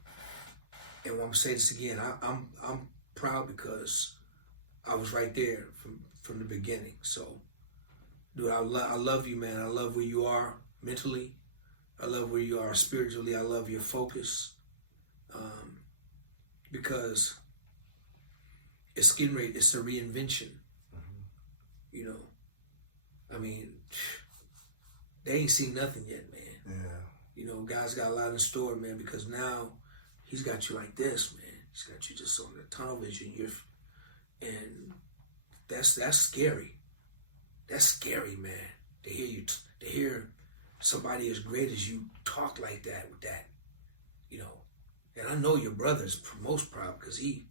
And when I'm saying this again, I'm proud because I was right there from the beginning. So, dude, I love you, man. I love where you are mentally. I love where you are spiritually. I love your focus, because it's getting ready. It's a reinvention. Mm-hmm. You know, I mean, they ain't seen nothing yet, man. Yeah. You know, God's got a lot in store, man, because now He's got you like this, man. He's got you just on the tunnel vision. And that's scary. That's scary, man. To hear somebody as great as you talk like that with that, you know. And I know your brother's most proud because we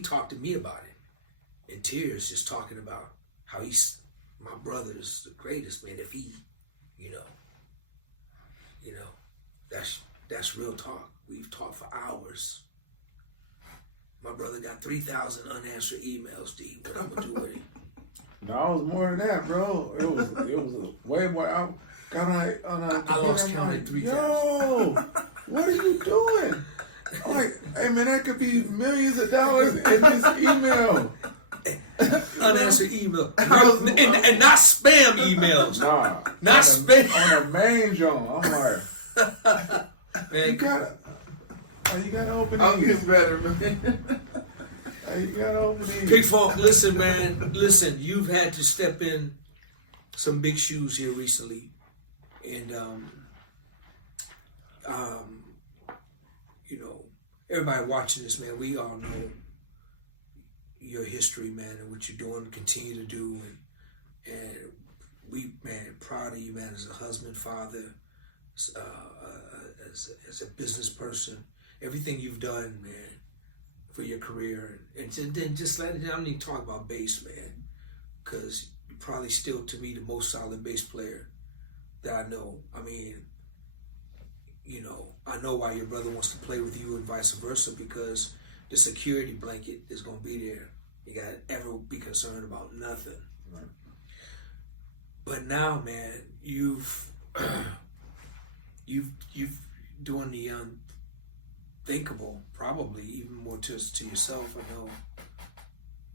talked to me about it in tears, just talking about how my brother's the greatest, man. If he, you know, that's real talk. We've talked for hours. My brother got 3,000 unanswered emails, D. What I'm gonna do with it? No, it was more than that, bro. It was way more. I got on a I lost count at 3,000. Yo, what are you doing? I'm like, hey man, that could be millions of dollars in this email. Unanswered email. And not spam emails. Nah. Not spam. On the main joint. I'm like, man, you gotta open these. I'm getting better, man. You gotta open these. PIKFUNK, listen, man. Listen, you've had to step in some big shoes here recently. And, you know, everybody watching this, man, we all know your history, man, and what you're doing, continue to do. And we, man, proud of you, man, as a husband, father, as a business person. Everything you've done, man, for your career. And then just let it, I don't need to talk about bass, man, because you're probably still, to me, the most solid bass player that I know. I mean, you know, I know why your brother wants to play with you and vice versa, because the security blanket is going to be there. You got to ever be concerned about nothing. Right. But now, man, you've doing the unthinkable, probably even more to yourself. I know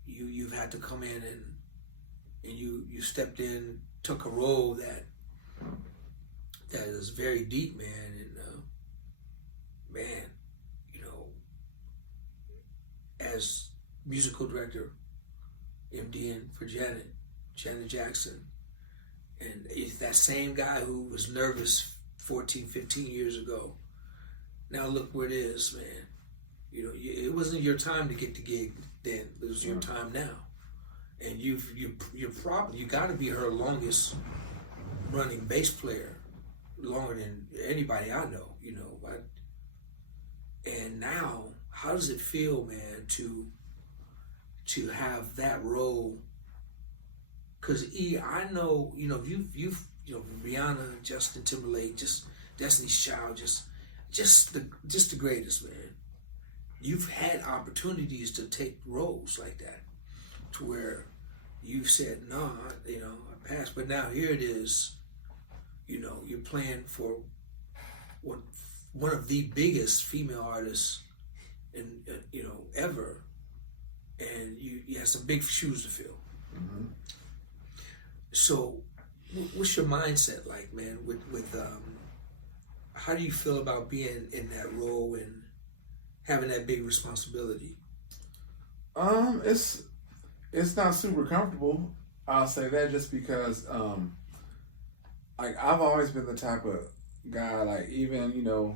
you've had to come in and you stepped in, took a role that is very deep, man. And man, you know, as musical director, MDing for Janet Jackson, and it's that same guy who was nervous 14, 15 years ago. Now look where it is, man. You know, it wasn't your time to get the gig then. It was your time now. And you got to be her longest running bass player, longer than anybody I know, you know. And now, how does it feel, man, to have that role? Because I know, you know, you've you know, Rihanna, Justin Timberlake, just Destiny's Child, just the greatest, man. You've had opportunities to take roles like that, to where you've said, no, you know, I passed. But now here it is, you know, you're playing for one of the biggest female artists in you know, ever, and you have some big shoes to fill. Mm-hmm. So, what's your mindset like, man? With how do you feel about being in that role and having that big responsibility? It's not super comfortable. I'll say that just because, like, I've always been the type of guy, like, even, you know,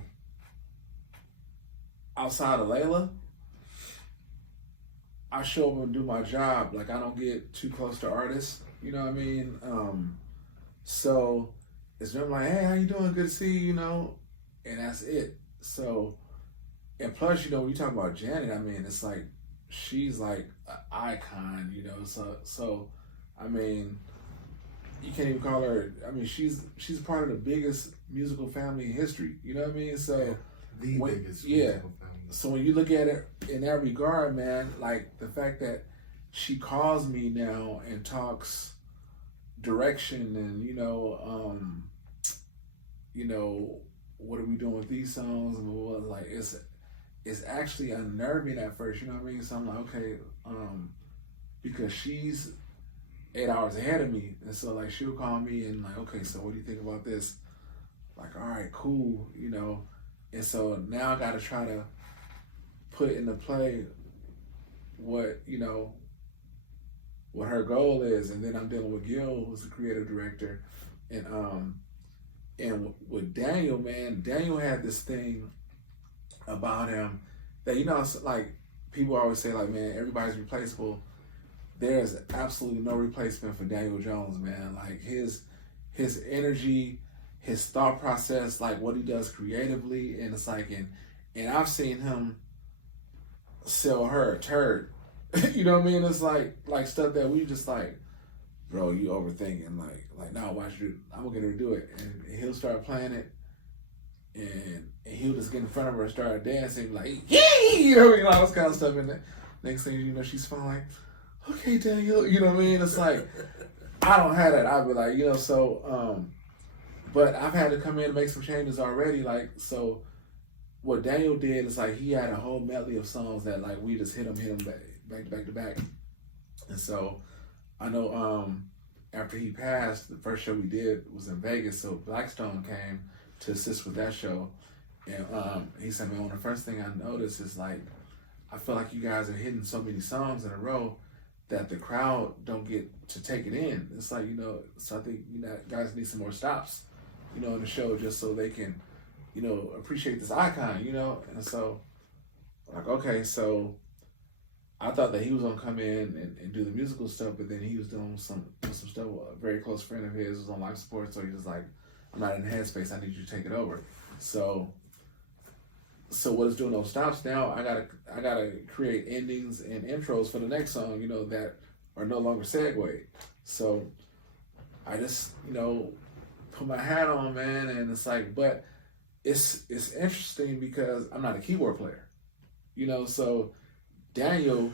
outside of Layla, I show up and do my job. Like I don't get too close to artists. You know what I mean? So it's been like, hey, how you doing? Good to see you. You know, and that's it. So, and plus, you know, when you talk about Janet, I mean, it's like she's like an icon. You know, so I mean, you can't even call her. I mean, she's part of the biggest musical family in history. You know what I mean? So the biggest musical family. So when you look at it in that regard, man, like the fact that she calls me now and talks direction and you know, what are we doing with these songs and like it's actually unnerving at first. You know what I mean? So I'm like, okay, because she's 8 hours ahead of me, and so like she'll call me and like, okay, so what do you think about this? Like, all right, cool, you know. And so now I got to try to put into play what, you know, what her goal is. And then I'm dealing with Gil, who's the creative director. And with Daniel, man, Daniel had this thing about him that, you know, it's like people always say like, man, everybody's replaceable. There's absolutely no replacement for Daniel Jones, man. Like his energy, his thought process, like what he does creatively. And it's like, and I've seen him sell her a turd. You know what I mean? It's like stuff that we just like, bro, you overthinking. Like no, watch you. I'm gonna get her to do it, and he'll start playing it, and he'll just get in front of her and start dancing like, yay, you know what I mean? All this kind of stuff. And the next thing you know, she's fine like, okay, Daniel, you know what I mean? It's like I don't have that. I'll be like, you know, so but I've had to come in and make some changes already. Like so. What Daniel did is like he had a whole medley of songs that like we just hit him back to back. And so I know after he passed, the first show we did was in Vegas, so Blackstone came to assist with that show. And he said, man, the first thing I noticed is like I feel like you guys are hitting so many songs in a row that the crowd don't get to take it in. It's like, you know, so I think, you know, guys need some more stops, you know, in the show just so they can, you know, appreciate this icon, you know? And so, like, okay, so I thought that he was gonna come in and do the musical stuff, but then he was doing some stuff with a very close friend of his was on life support, so he was like, I'm not in the headspace, I need you to take it over. So what is doing those stops now, I gotta create endings and intros for the next song, you know, that are no longer segued. So I just, you know, put my hat on, man, and it's like, but it's interesting because I'm not a keyboard player, you know. So Daniel,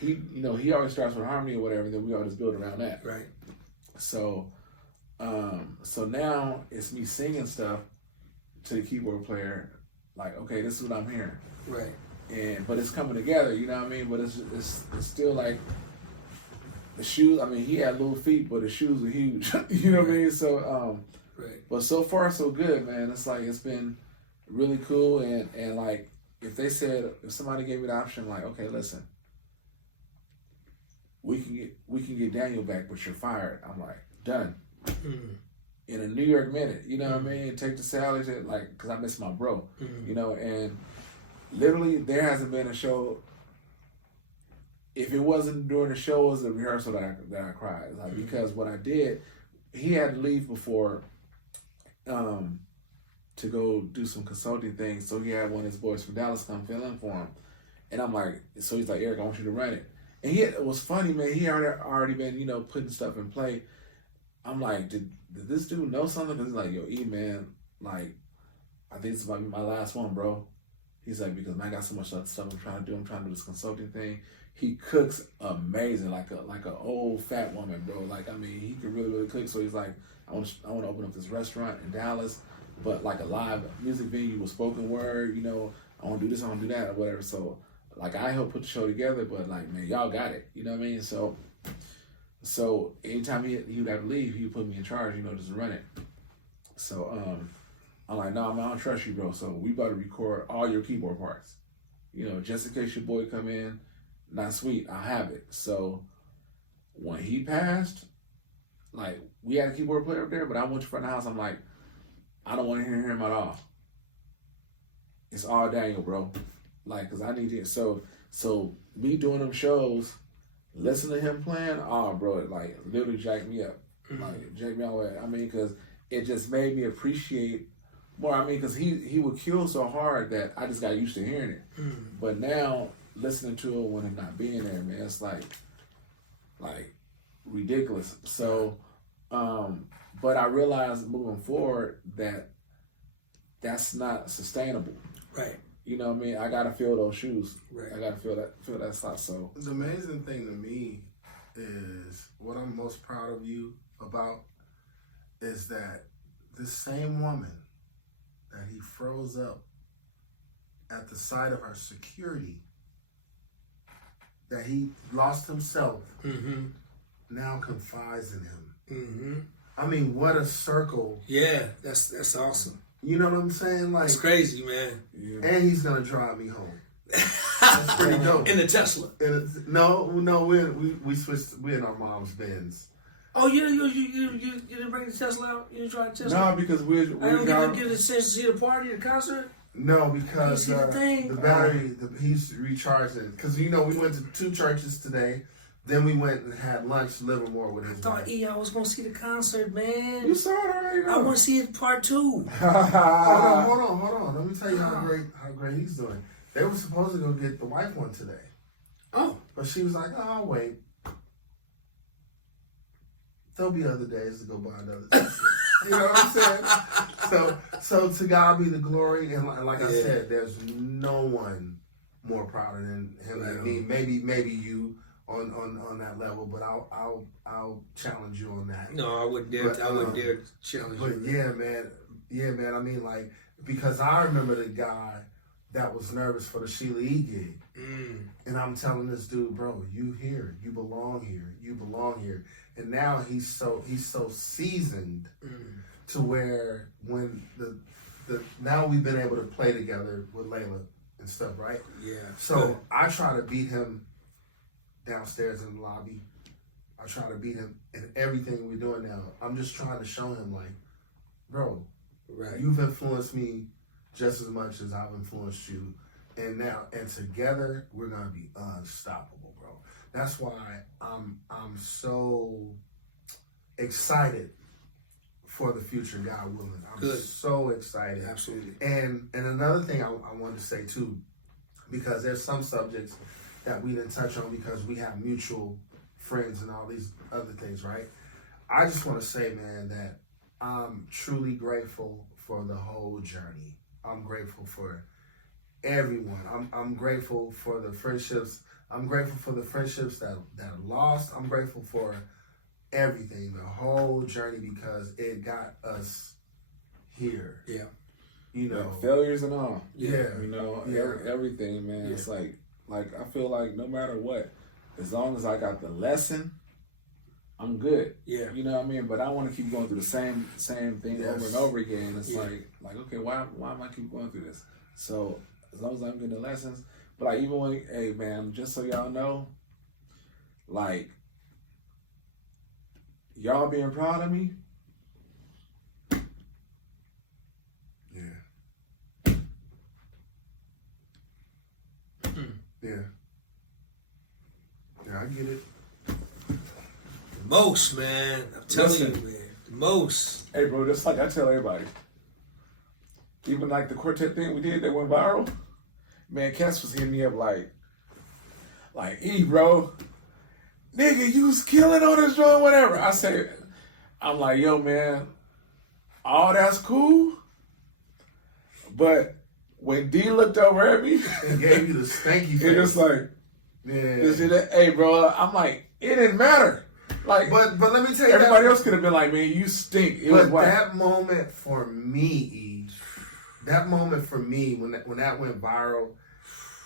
he always starts with harmony or whatever, and then we all just build around that. Right. So now it's me singing stuff to the keyboard player, like, okay, this is what I'm hearing. Right. But it's coming together, you know what I mean? But it's still like the shoes. I mean, he had little feet, but his shoes were huge. You know what I mean? So right. But so far so good, man. It's like it's been really cool, and like if somebody gave me the option, like, okay, listen, we can get Daniel back, but you're fired. I'm like, done. In a New York minute, you know what I mean? Take the salary, like, cause I miss my bro, you know. And literally, there hasn't been a show. If it wasn't during the show, it was the rehearsal that I cried, like, because what I did, he had to leave before. To go do some consulting things, so he had one of his boys from Dallas come fill in for him, and I'm like, so he's like, Eric, I want you to run it. And it was funny, man. He already been, you know, putting stuff in play. I'm like, did this dude know something? Because he's like, yo, E, man, like, I think this might be my last one, bro. He's like, because man, I got so much other stuff I'm trying to do. I'm trying to do this consulting thing. He cooks amazing, like a old fat woman, bro. Like, I mean, he can really cook. So he's like, I want to open up this restaurant in Dallas, but like a live music venue with spoken word, you know, I want to do this, I want to do that, or whatever. So, like, I helped put the show together, but like, man, y'all got it. You know what I mean? So anytime he would have to leave, he would put me in charge, you know, just to run it. So, I'm like, no, I don't trust you, bro. So we about to record all your keyboard parts. You know, just in case your boy come in, not sweet, I'll have it. So when he passed, like, we had a keyboard player up there, but I went to front of the house. I'm like, I don't want to hear him at all. It's all Daniel, bro. Like, cause I need it. So me doing them shows, listen to him playing, oh, bro, it like literally jacked me up. Like, jacked me all the way. I mean, because it just made me appreciate more. I mean, because he would kill so hard that I just got used to hearing it. But now, listening to it when I'm not being there, man, it's like ridiculous. So, but I realized moving forward that that's not sustainable. Right. You know what I mean? I gotta feel those shoes. Right. I gotta feel that slot. So the amazing thing to me is what I'm most proud of you about is that this same woman that he froze up at the sight of her security, that he lost himself, now confides in him. I mean, what a circle. Yeah, that's awesome. You know what I'm saying? Like, it's crazy, man. Yeah. And he's gonna drive me home. That's pretty dope. In the Tesla. No, we switched. We in our mom's Benz. Oh, you didn't bring the Tesla out? You didn't try the Tesla? No, because we I don't get a chance to see the party, the concert. No, because the battery, he's recharging. Because we went to 2 churches today. Then we went and had lunch Livermore with his I thought wife. I was gonna see the concert, man. You saw it already. I want to see it part 2. Hold on. Let me tell you how great he's doing. They were supposed to go get the wife one today. Oh. But she was like, oh, I'll wait. There'll be other days to go buy another Tesla. You know what I'm saying? So to God be the glory. And like I said, there's no one more prouder than him than me. Maybe you on that level, but I'll challenge you on that. No, I wouldn't dare. I wouldn't dare challenge you. But yeah, man. I mean, like, because I remember the guy that was nervous for the Sheila E. gig. And I'm telling this dude, bro, you here, you belong here. And now he's so seasoned to where when now we've been able to play together with Layla and stuff, right? Yeah. So I try to beat him downstairs in the lobby. I try to beat him in everything we're doing now. I'm just trying to show him, like, bro, you've influenced me just as much as I've influenced you. And together we're gonna be unstoppable, bro. That's why I'm so excited for the future, God willing. I'm so excited. Absolutely. And another thing I wanted to say too, because there's some subjects that we didn't touch on because we have mutual friends and all these other things, right? I just want to say, man, that I'm truly grateful for the whole journey. I'm grateful for everyone. I'm grateful for the friendships. I'm grateful for the friendships that are lost. I'm grateful for everything, the whole journey, because it got us here. Yeah. Failures and all. Yeah. Everything, man. Yeah. It's like I feel like no matter what, as long as I got the lesson, I'm good. Yeah. You know what I mean? But I want to keep going through the same thing over and over again. It's like okay, why am I keep going through this? So as long as I'm getting the lessons, but like even when, hey man, just so y'all know, like y'all being proud of me. Yeah, I get it. The most, man. I'm telling you, man. The most. Hey, bro, just like I tell everybody, even like the quartet thing we did that went viral, man, Cass was hitting me up like, E, bro, nigga, you was killing on this joint, whatever. I'm like, yo, man, all that's cool, but when D looked over at me and gave you the stanky face, it just like, hey, bro, I'm like, it didn't matter. Like, but let me tell you, everybody else could have been like, man, you stink. That moment for me, when that went viral,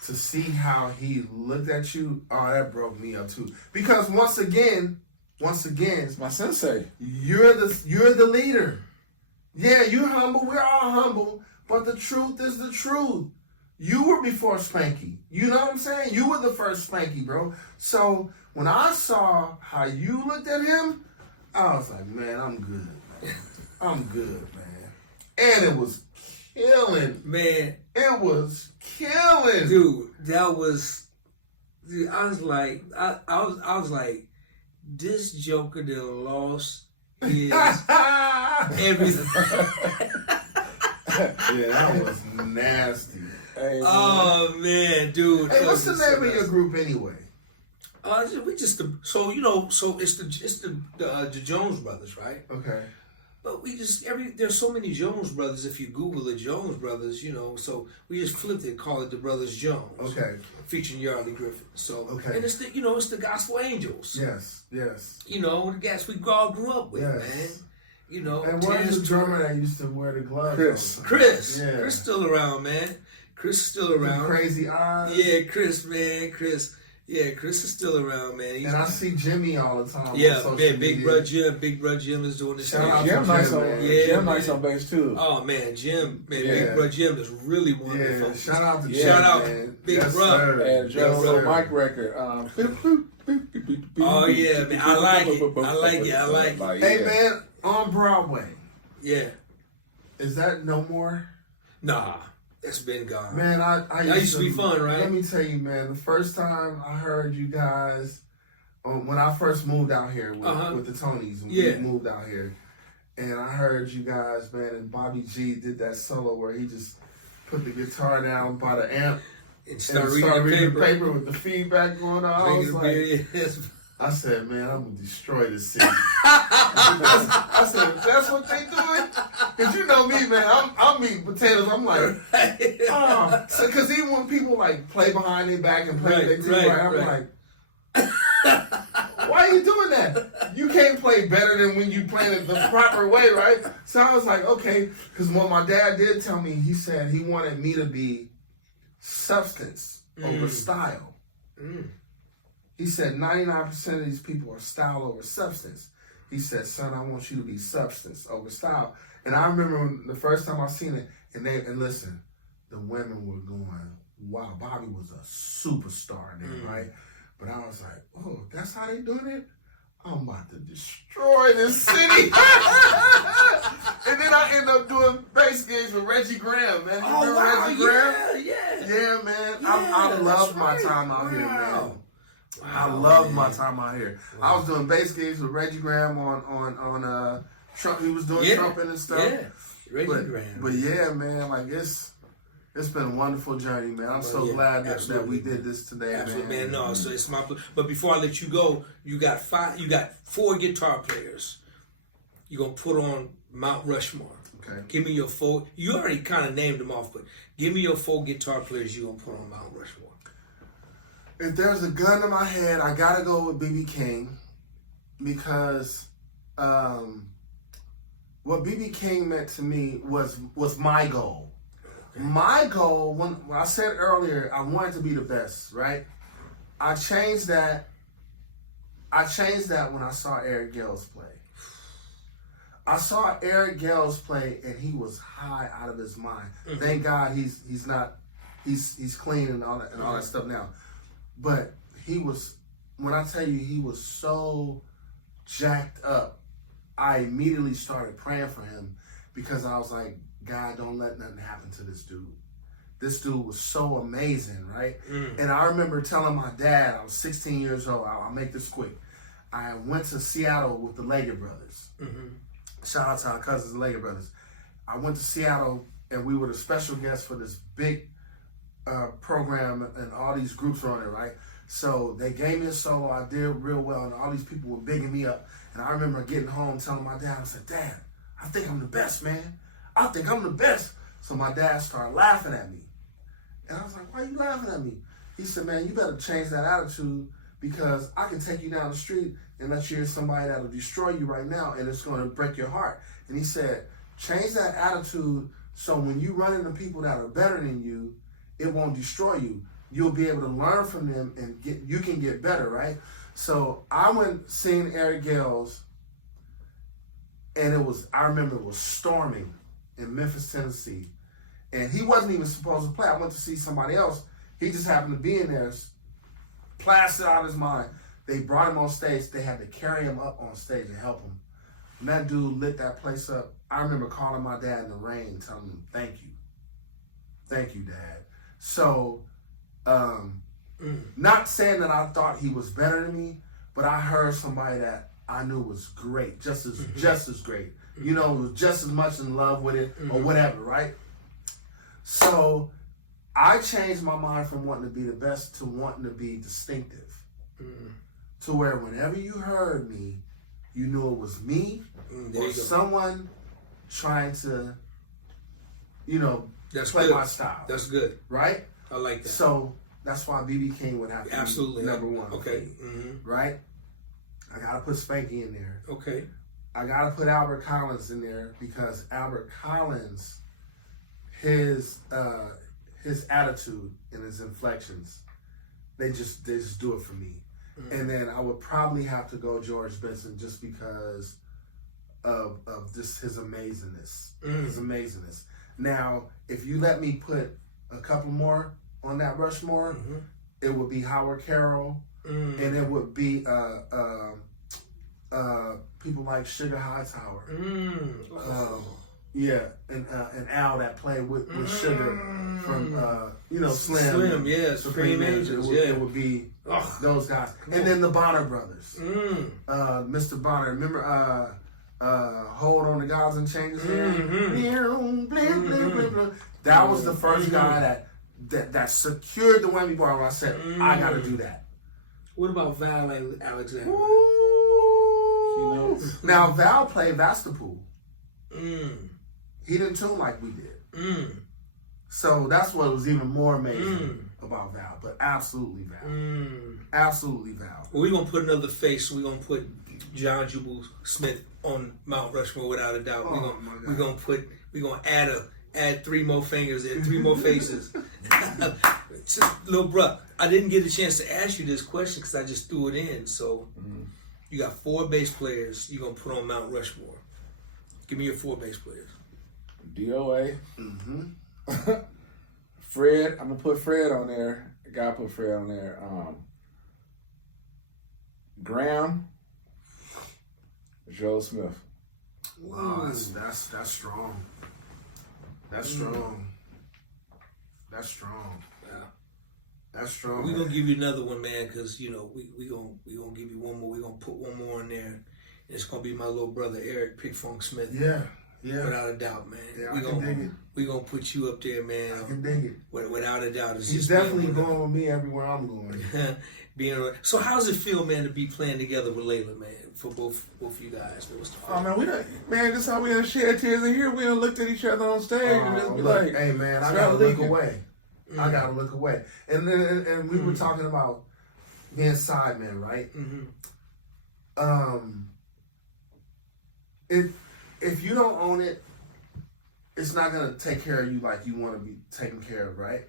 to see how he looked at you, that broke me up too. Because once again, it's my sensei. You're the leader. Yeah, you're humble. We're all humble. But the truth is the truth. You were before Spanky. You know what I'm saying? You were the first Spanky, bro. So when I saw how you looked at him, I was like, man, I'm good, man. I'm good, man. And it was killing. Man. It was killing. Dude, that was Dude, I was like, I was like, this Joker done lost his everything. Yeah, that was nasty. Hey, Oh man, dude. Hey, what's the name of your group anyway? We just so you know, so it's the Jones Brothers, right? Okay. But we just there's so many Jones Brothers. If you Google the Jones Brothers, you know, so we just flipped it, call it the Brothers Jones. Okay. Featuring Yardley Griffin. So okay. And it's the Gospel Angels. Yes, yes. You know, the guys we all grew up with, yes. man. You know, and where's the drummer that used to wear the gloves? Chris. Yeah. Chris still around, man. Chris is still around. The crazy eyes. Yeah, Chris, man. Chris. Yeah, Chris is still around, man. And I see Jimmy all the time. Yeah, man. Big Bro Jim is doing this thing. Jim nice on, yeah, Jim nice on bass too. Oh man, Jim, man, Big Bro Jim is really wonderful. Yeah, shout out to Jim. Shout out, man. Big yes, Bro. Sir. And Joe Mike record. Oh yeah, man. I like it. Hey man, on Broadway. Yeah. Is that no more? Nah, that's been gone. Man, that used to be fun, right? Let me tell you, man. The first time I heard you guys, when I first moved out here with the Tonys, when we moved out here, and I heard you guys, man, and Bobby G did that solo where he just put the guitar down by the amp and start reading the paper with the feedback going on. I said, man, I'm gonna destroy this city. I said, that's what they doing? Cause you know me, man. I'm eating potatoes. I'm like, oh, because even when people like play behind their back and play their team, I'm like, why are you doing that? You can't play better than when you play it the proper way, right? So I was like, okay, because what my dad did tell me, he said he wanted me to be substance over style. He said 99% of these people are style over substance. He said, son, I want you to be substance over style. And I remember when the first time I seen it, and listen, the women were going, wow, Bobby was a superstar then, right? But I was like, oh, that's how they doing it? I'm about to destroy this city. And then I ended up doing bass gigs with Reggie Graham, man. You remember Reggie Graham? Yeah, man. I love my time out here, man. I love my time out here. I was doing bass gigs with Reggie Graham on Trump. He was doing trumpet and stuff. Yeah, Reggie Graham. But yeah, man, like it's been a wonderful journey, man. I'm so glad that we did this today, man. No, so it's my pleasure. But before I let you go, you got 4 guitar players. You're gonna put on Mount Rushmore. Okay. Give me your 4. You already kind of named them off, but give me your 4 guitar players you're gonna put on Mount Rushmore. If there's a gun to my head, I gotta go with B.B. King because what B.B. King meant to me was my goal. Okay. My goal, when I said earlier, I wanted to be the best, right? I changed that when I saw Eric Gales play. I saw Eric Gales play, and he was high out of his mind. Thank God he's clean and all that stuff now. But he was, when I tell you he was so jacked up, I immediately started praying for him because I was like, God, don't let nothing happen to this dude. This dude was so amazing, right? And I remember telling my dad, I was 16 years old, I'll make this quick. I went to Seattle with the Leggett brothers. Shout out to our cousins, the Leggett brothers. I went to Seattle and we were the special guests for this big program, and all these groups were on it, right? So they gave me a solo, I did real well, and all these people were bigging me up. And I remember getting home telling my dad, I said, Dad, I think I'm the best, man. I think I'm the best. So my dad started laughing at me. And I was like, why are you laughing at me? He said, man, you better change that attitude because I can take you down the street and let you hear somebody that'll destroy you right now, and it's going to break your heart. And he said, change that attitude so when you run into people that are better than you, it won't destroy you. You'll be able to learn from them and you can get better, right? So I went seeing Eric Gales, and I remember it was storming in Memphis, Tennessee. And he wasn't even supposed to play. I went to see somebody else. He just happened to be in there, plastered out of his mind. They brought him on stage. They had to carry him up on stage and help him. And that dude lit that place up. I remember calling my dad in the rain, telling him, thank you. Thank you, Dad. So Not saying that I thought he was better than me, but I heard somebody that I knew was great, just as great. You know, was just as much in love with it or whatever, right? So I changed my mind from wanting to be the best to wanting to be distinctive. To where whenever you heard me, you knew it was me or someone trying to, you know, play my style. That's good. Right? I like that. So that's why BB King would have to be number one. Okay. Right? I gotta put Spanky in there. Okay. I gotta put Albert Collins in there because Albert Collins, his attitude and his inflections, they just do it for me. And then I would probably have to go George Benson just because of just his amazingness. His amazingness. Now, if you let me put a couple more on that Rushmore, it would be Howard Carroll, and it would be people like Sugar Hightower. Yeah, and Al that played with Sugar from Slim, yeah, Supreme Angels. It would be those guys, and then the Bonner brothers, Mr. Bonner. Remember, Hold on the Gods and Changes. That was the first guy that secured the whammy bar. When I said I got to do that. What about Val Alexander? Now Val played Vastapool. He didn't tune like we did. So that's what was even more amazing about Val. But absolutely Val. Absolutely Val. Well, we're going to put another face. We're going to put John JUBU Smith on Mount Rushmore without a doubt. We're going to add 3 more fingers and 3 more faces. Little bruh, I didn't get a chance to ask you this question because I just threw it in. So you got 4 bass players you're going to put on Mount Rushmore. Give me your 4 bass players. DOA. Fred. I'm going to put Fred on there. I got to put Fred on there. Graham. Joe Smith. Wow, that's strong. That's strong. That's strong. Yeah. That's strong. We're gonna give you another one, man, because we gonna give you one more. We're gonna put one more in there. And it's gonna be my little brother Eric PIKFUNK Smith. Yeah. Without a doubt, man. Yeah, I can dig it. We're gonna put you up there, man. I can dig it. Without a doubt. He's definitely going with me everywhere I'm going. So how's it feel, man, to be playing together with Layla, man, for both you guys? Man, this is how we done shed tears in here. We done looked at each other on stage and just be like, hey man, I gotta look away. I gotta look away. And then we were talking about being sidemen, right? If you don't own it, it's not gonna take care of you like you want to be taken care of, right?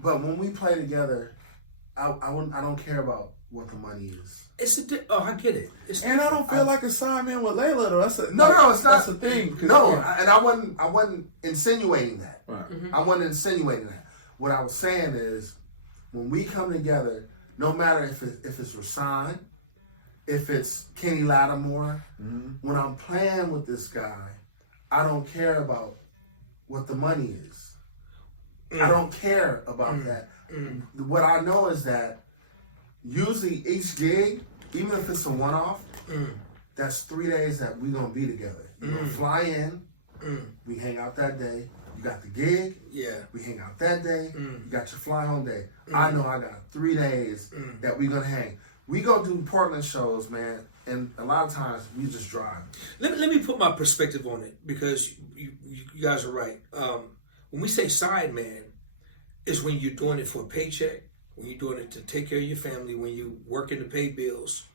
But when we play together, I don't care about what the money is. I get it. And I don't feel like a sideman with Layla though. It's not. That's the thing. I wasn't insinuating that. Right. I wasn't insinuating that. What I was saying is, when we come together, no matter if it's Rasan, if it's Kenny Lattimore, when I'm playing with this guy, I don't care about what the money is. I don't care about that. What I know is that usually each gig, even if it's a one-off, that's 3 days that we're going to be together. You're going to fly in, we hang out that day. You got the gig, we hang out that day, you got your fly home day. I know I got 3 days that we're going to hang. We go do Portland shows, man, and a lot of times we just drive. Let me put my perspective on it, because you guys are right. When we say side man, it's when you're doing it for a paycheck, when you're doing it to take care of your family, when you're working to pay bills.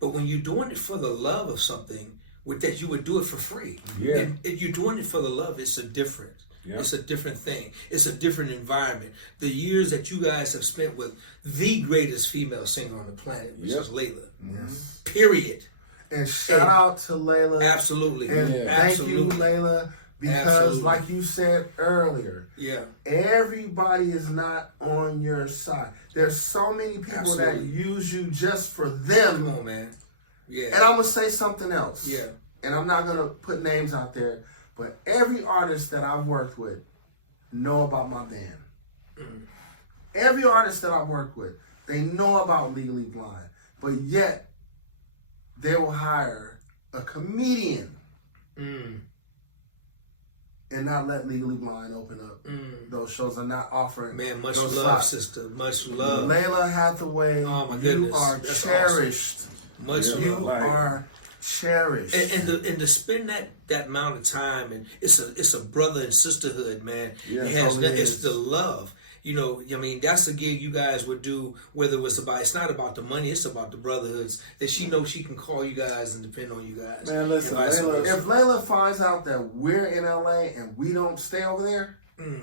But when you're doing it for the love of something, with that you would do it for free. Yeah. And if you're doing it for the love, it's a different. Yeah. It's a different thing. It's a different environment. The years that you guys have spent with the greatest female singer on the planet, which is Layla. Yes. Period. And shout out to Layla. Absolutely. And thank you, Layla. Because like you said earlier, everybody is not on your side. There's so many people that use you just for them. Come on, man. Yeah. And I'm going to say something else. Yeah. And I'm not going to put names out there, but every artist that I've worked with know about my band. every artist that I work with, they know about Legally Blind, but yet they will hire a comedian and not let Legally Blind open up those shows, are not offering. Man, much those love, slots. sister. Much love. Layla Hathaway, Oh my you goodness. are That's cherished. Much You love. Like- are cherished. And to spend that amount of time, and it's a brother and sisterhood, man. Yeah, it has totally it's is. the love. You know, I mean, that's the gig you guys would do. Whether it's not about the money, it's about the brotherhoods. That she knows she can call you guys and depend on you guys. Man, listen, And vice Layla- versa. If Layla finds out that we're in LA and we don't stay over there,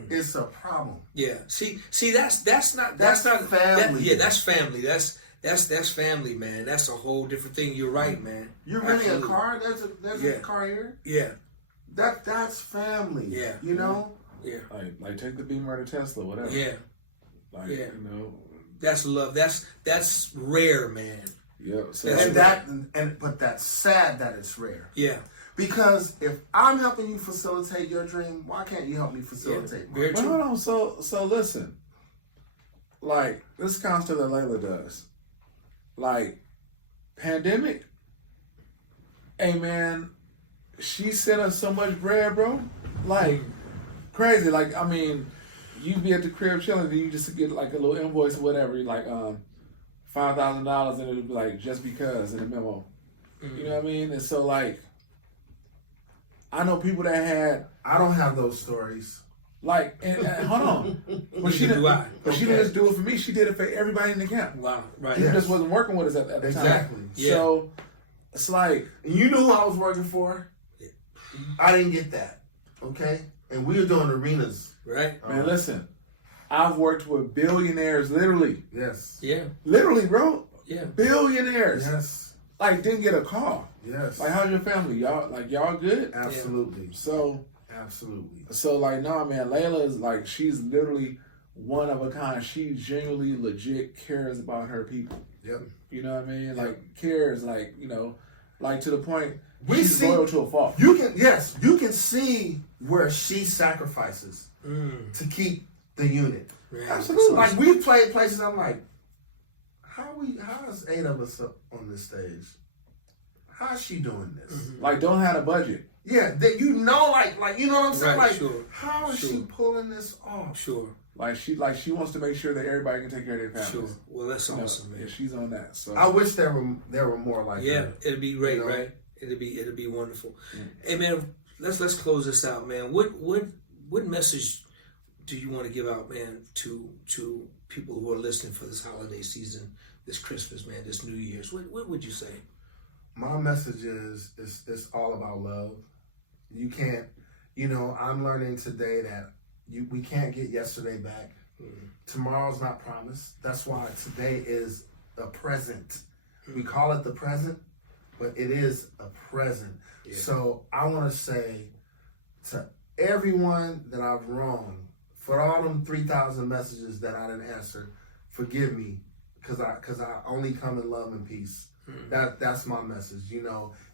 it's a problem. Yeah. See, that's not That's family. that's family. That's family, man. That's a whole different thing. You're right, man. You're renting a Absolutely. car. There's Yeah. a car here. Yeah. That's family. Yeah. You know. Yeah. Like take the Beamer or the Tesla, whatever. Yeah. Like, Yeah. you know. That's love. That's rare, man. Yep. So But that's sad that it's rare. Yeah. Because if I'm helping you facilitate your dream, why can't you help me facilitate mine? Very But true. hold on, so listen. Like, this kind of stuff that Layla does. Like, pandemic. Hey man, she sent us so much bread, bro. Like, crazy. Like, I mean, you be at the crib chilling, and you just get like a little invoice or whatever, you're like $5,000, and it'll be like just because in the memo. You know what I mean? And so like, I know people that had I don't have those stories. like, and hold on, but she Neither didn't. do I. But she didn't just do it for me. She did it for everybody in the camp. Wow. Right. He Yeah. just wasn't working with us at the Exactly. time. Yeah. So it's like, And you knew who I was working for. I didn't get that. Okay? And we were doing arenas. Right. man, listen, I've worked with billionaires, literally, Yes. Yeah. bro, Yeah. billionaires. Yes. Like, didn't get a call. Yes. Like, how's your family? Y'all good? Absolutely. So like, nah, man, Layla is like, she's literally one of a kind. She genuinely, legit cares about her people. Yep. You know what I mean? Like, cares, like, you know, like to the point We she's see- loyal to a fault. You can see where she sacrifices to keep the unit. Right. Absolutely. Like we've played places, I'm like, how is 8 of us up on this stage? How's she doing this? Like, don't have a budget. Yeah, that you know, like you know what I'm saying? Right, Like, sure. how is she Sure. pulling this off? Sure. Like, she wants to make sure that everybody can take care of their families. Sure. Well, that's You know, awesome, man. yeah, she's on that. So I wish there were more like Yeah, her. it'd be great, You know? right? It'd be wonderful. Hey man, let's close this out, man. What message do you want to give out, man, to people who are listening for this holiday season, this Christmas, man, this New Year's? What would you say? My message is it's all about love. You can't, I'm learning today that we can't get yesterday back. Tomorrow's not promised. That's why today is a present. We call it the present, but it is a present. Yeah. So I want to say to everyone that I've wronged, for all them 3,000 messages that I didn't answer, forgive me, because I only come in love and peace. That's my message,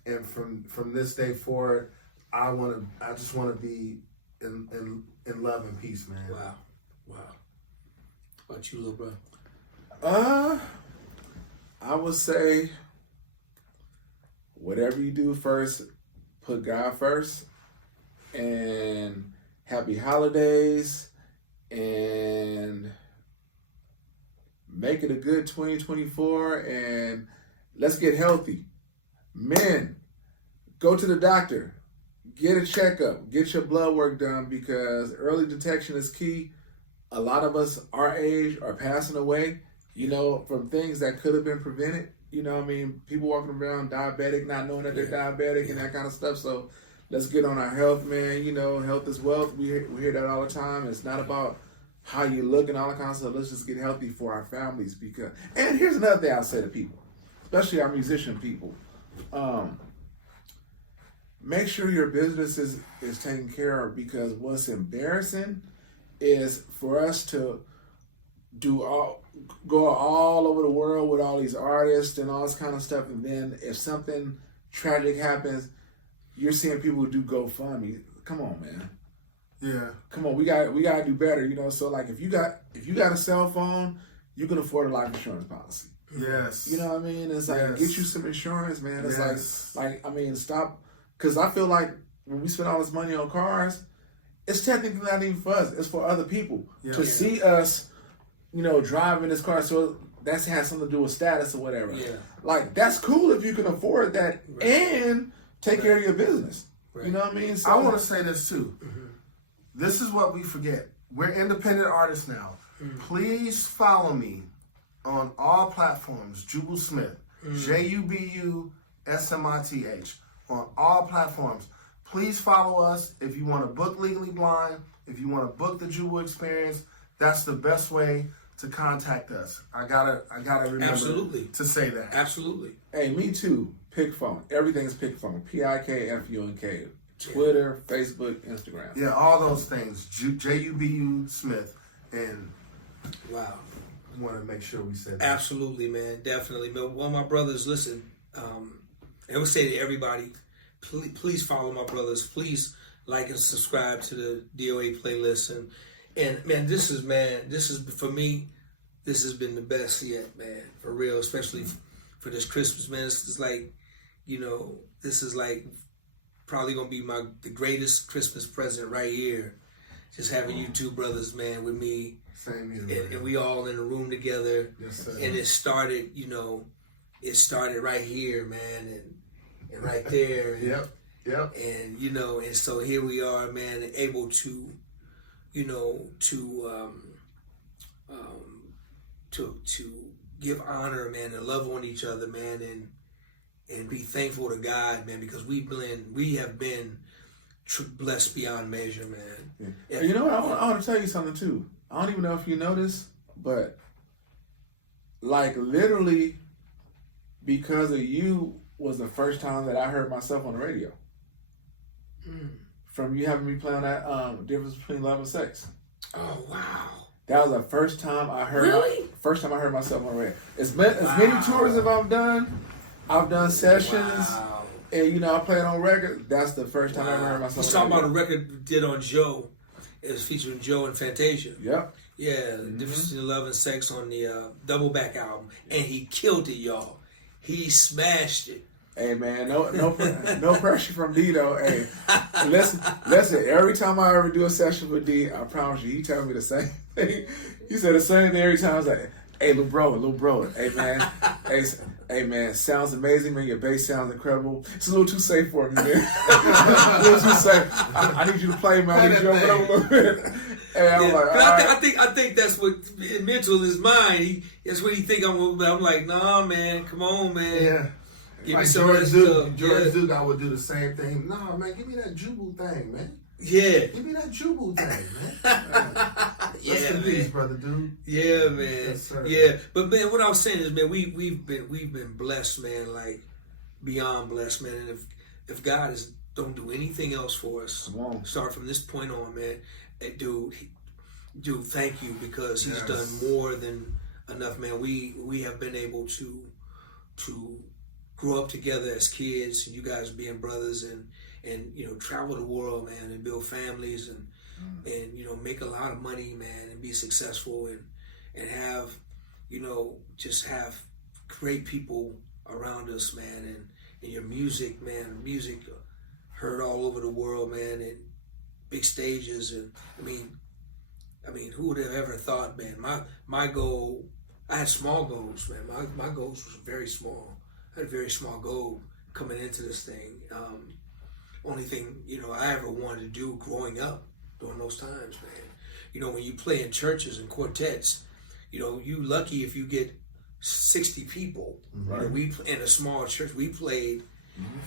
And from this day forward, I just want to be in love and peace, man. Wow. How about you, little bro? I would say, whatever you do first, put God first, and happy holidays, and make it a good 2024, and let's get healthy. Men, go to the doctor, get a checkup, get your blood work done, because early detection is key. A lot of us our age are passing away, from things that could have been prevented. People walking around diabetic, not knowing that they're diabetic and that kind of stuff. So let's get on our health, man. Health is wealth. We hear that all the time. It's not about how you look and all that kind of stuff. Let's just get healthy for our families. And here's another thing I'll say to people, especially our musician people. Make sure your business is taken care of, because what's embarrassing is for us to go all over the world with all these artists and all this kind of stuff, and then if something tragic happens, you're seeing people do GoFundMe. Come on, man. Yeah. Come on, we gotta do better, you know. So like if you got a cell phone, you can afford a life insurance policy. Yes. You know what I mean? It's like, get you some insurance, man. It's Yes. like I mean, stop, because I feel like when we spend all this money on cars, it's technically not even for us. It's for other people to see us, you know, driving this car. So that has something to do with status or whatever. Yeah. Like, that's cool if you can afford that and take care of your business. Right. You know what I mean? So, I want to say this too. This is what we forget. We're independent artists now. Please follow me on all platforms. JUBU Smith, JUBU SMITH, on all platforms. Please follow us if you want to book Legally Blind. If you want to book the JUBU experience, that's the best way to contact us. I gotta remember to say that. Absolutely. Hey, me too. PIKFUNK. Everything's PIKFUNK. PIKFUNK. Twitter, Facebook, Instagram. Yeah, all those things. JUBU Smith. And wow. I want to make sure we said that. Absolutely, man. Definitely. But one of my brothers, listen, I would say to everybody, please follow my brothers. Please like and subscribe to the DOA playlist. And man, this is for me, this has been the best yet, man. For real, especially for this Christmas, man. This is like, you know, this is like probably gonna be the greatest Christmas present right here. Just having you two brothers, man, with me. Same here, and we all in a room together. Yes, sir. And it started, you know, right here, man, and right there. And, Yep. And, you know, and so here we are, man, able to, you know, to give honor, man, and love on each other, man, and be thankful to God, man, because we have been blessed beyond measure, man. Yeah. You know what? I want to tell you something too. I don't even know if you noticed, but like literally because of you was the first time that I heard myself on the radio. From you having me play on that difference between love and sex. Oh wow. That was the first time I heard. Really? First time I heard myself on the radio. As many tours as I've done sessions. Wow. And you know, I played on record. That's the first time I ever heard myself. Let's talk about a record we did on Joe. It was featuring Joe and Fantasia. Yep. Yeah, the difference between love and sex on the Double Back album, and he killed it, y'all. He smashed it. Hey man, no pressure from D though. Hey, listen. Every time I ever do a session with D, I promise you, he tells me the same thing. He said the same thing every time. I was like, "Hey, little bro. Hey man, hey man, sounds amazing, man. Your bass sounds incredible. It's a little too safe for me, man. A little too safe. I need you to play, man. I need you to open up a little bit." And I'm like, I think that's what mental is mine. That's what he think I'm like, nah, man, come on, man. Yeah. Give like me some George of Duke, this stuff. I would do the same thing. Nah, man, give me that JUBU thing, man. Yeah. Give me that JUBU thing, man. Rest in peace, brother, dude. Yeah, man. Yes, sir. Yeah, but man, what I was saying is, man, we've been blessed, man, like beyond blessed, man. And if God don't do anything else for us, start from this point on, man. Hey, dude, thank you, because He's done more than enough, man. We have been able to grow up together as kids, and you guys being brothers, and you know, travel the world, man, and build families, and you know, make a lot of money, man, and be successful, and have, you know, just have great people around us, man, and your music, man, heard all over the world, man, and big stages, and I mean, who would have ever thought, man? My goal, I had small goals, man. My goals was very small. I had a very small goal coming into this thing. Only thing, you know, I ever wanted to do growing up during those times, man. You know, when you play in churches and quartets, you know, you lucky if you get 60 people. Right. You know, in a small church, we played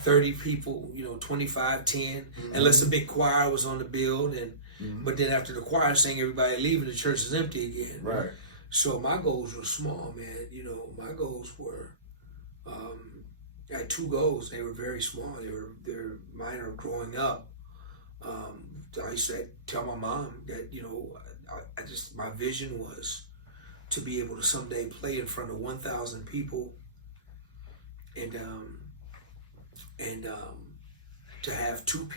30 people, you know, 25, 10, unless a big choir was on the bill, but then after the choir sang, everybody leaving, the church is empty again. right. So my goals were small, man. You know, my goals were, I had two goals. They were very small. They're minor growing up. I used to tell my mom that, you know, my vision was to be able to someday play in front of 1,000 people, and to have two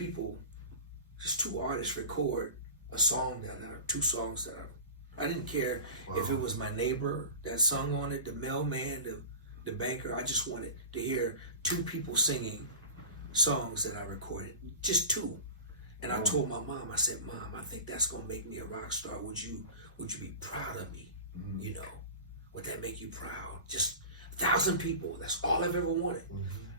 artists record a song that two songs that I didn't care if it was my neighbor that sung on it, the mailman, the banker. I just wanted to hear two people singing songs that I recorded, just two. And I told my mom, I said, Mom, I think that's gonna make me a rock star. Would you be proud of me? You know, would that make you proud? Just 1,000 people. That's all I've ever wanted.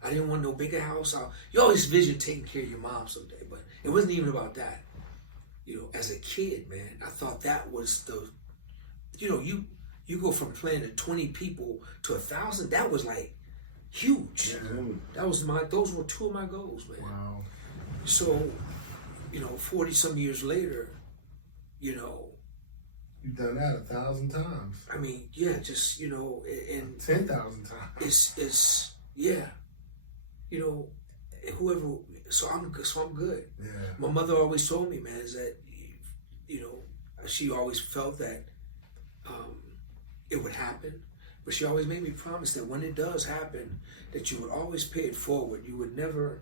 I didn't want no bigger house. You always vision taking care of your mom someday, but it wasn't even about that. You know, as a kid, man, I thought that was you know, you go from playing to 20 people to 1,000. That was like huge. Yeah. Those were two of my goals, man. Wow. So, you know, 40 some years later, you know, You've done that 1,000 times. I mean, yeah, just, you know, and 10,000 times. It's yeah, you know, whoever. So I'm good. Yeah. My mother always told me, man, is that, you know, she always felt that it would happen, but she always made me promise that when it does happen, that you would always pay it forward. You would never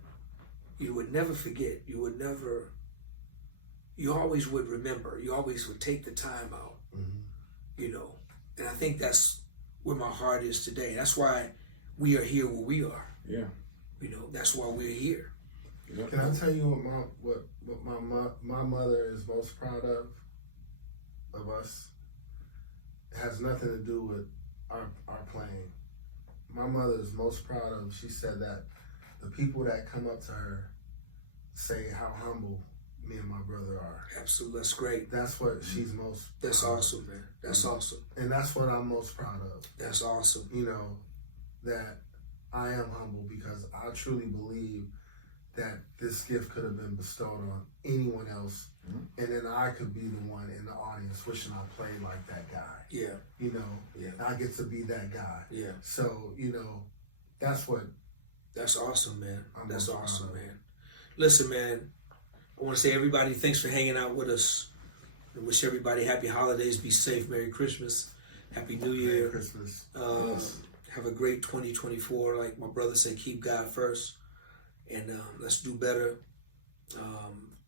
forget. You always would remember. You always would take the time out, you know. And I think that's where my heart is today. That's why we are here where we are. Yeah. You know, that's why we're here. Can I tell you what my mother is most proud of us? It has nothing to do with our playing. My mother is most proud of, she said that the people that come up to her say how humble me and my brother are. Absolutely, that's great. That's what she's most That's proud awesome, of. man. That's awesome. And that's what I'm most proud of. That's awesome. You know, that I am humble because I truly believe that this gift could have been bestowed on anyone else, and then I could be the one in the audience wishing I played like that guy. Yeah. You know, Yeah. I get to be that guy. Yeah. So, you know, that's what. That's awesome, man. I'm That's most awesome, proud of. man. Listen, man, I want to say everybody, thanks for hanging out with us. I wish everybody happy holidays, be safe, Merry Christmas, Happy New Year. Merry Christmas. Have a great 2024. Like my brother said, keep God first, and let's do better.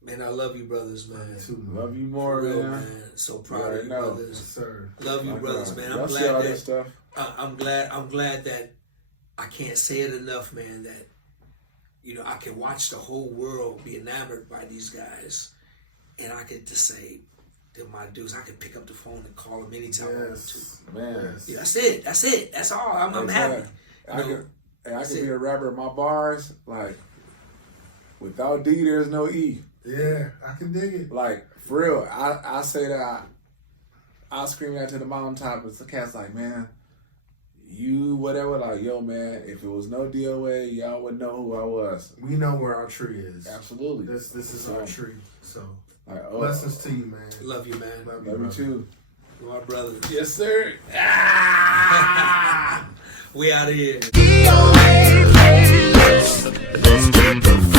Man, I love you, brothers, man. Love you more, Real, man. man. So proud of you, Yes, brothers. sir. Love you, brothers, man. I'm Y'all see glad all that that stuff. I'm glad that I can't say it enough, man, that, you know, I can watch the whole world be enamored by these guys, and I get to say to my dudes, I can pick up the phone and call them anytime I want to. Man. Yeah, that's it. That's all. I'm happy. I can be a rapper in my bars, like, without D, there's no E. Yeah, I can dig it. Like, for real, I say that I scream that to the mountaintop, and the cat's like, man, you whatever, like, yo, man, if it was no DOA, y'all would know who I was. We know where our tree is. Absolutely. This is our tree. So, like, blessings to you, man. Love you, man. Love Love you too. You're my brothers. Yes, sir. We out of here. DOA, let's get the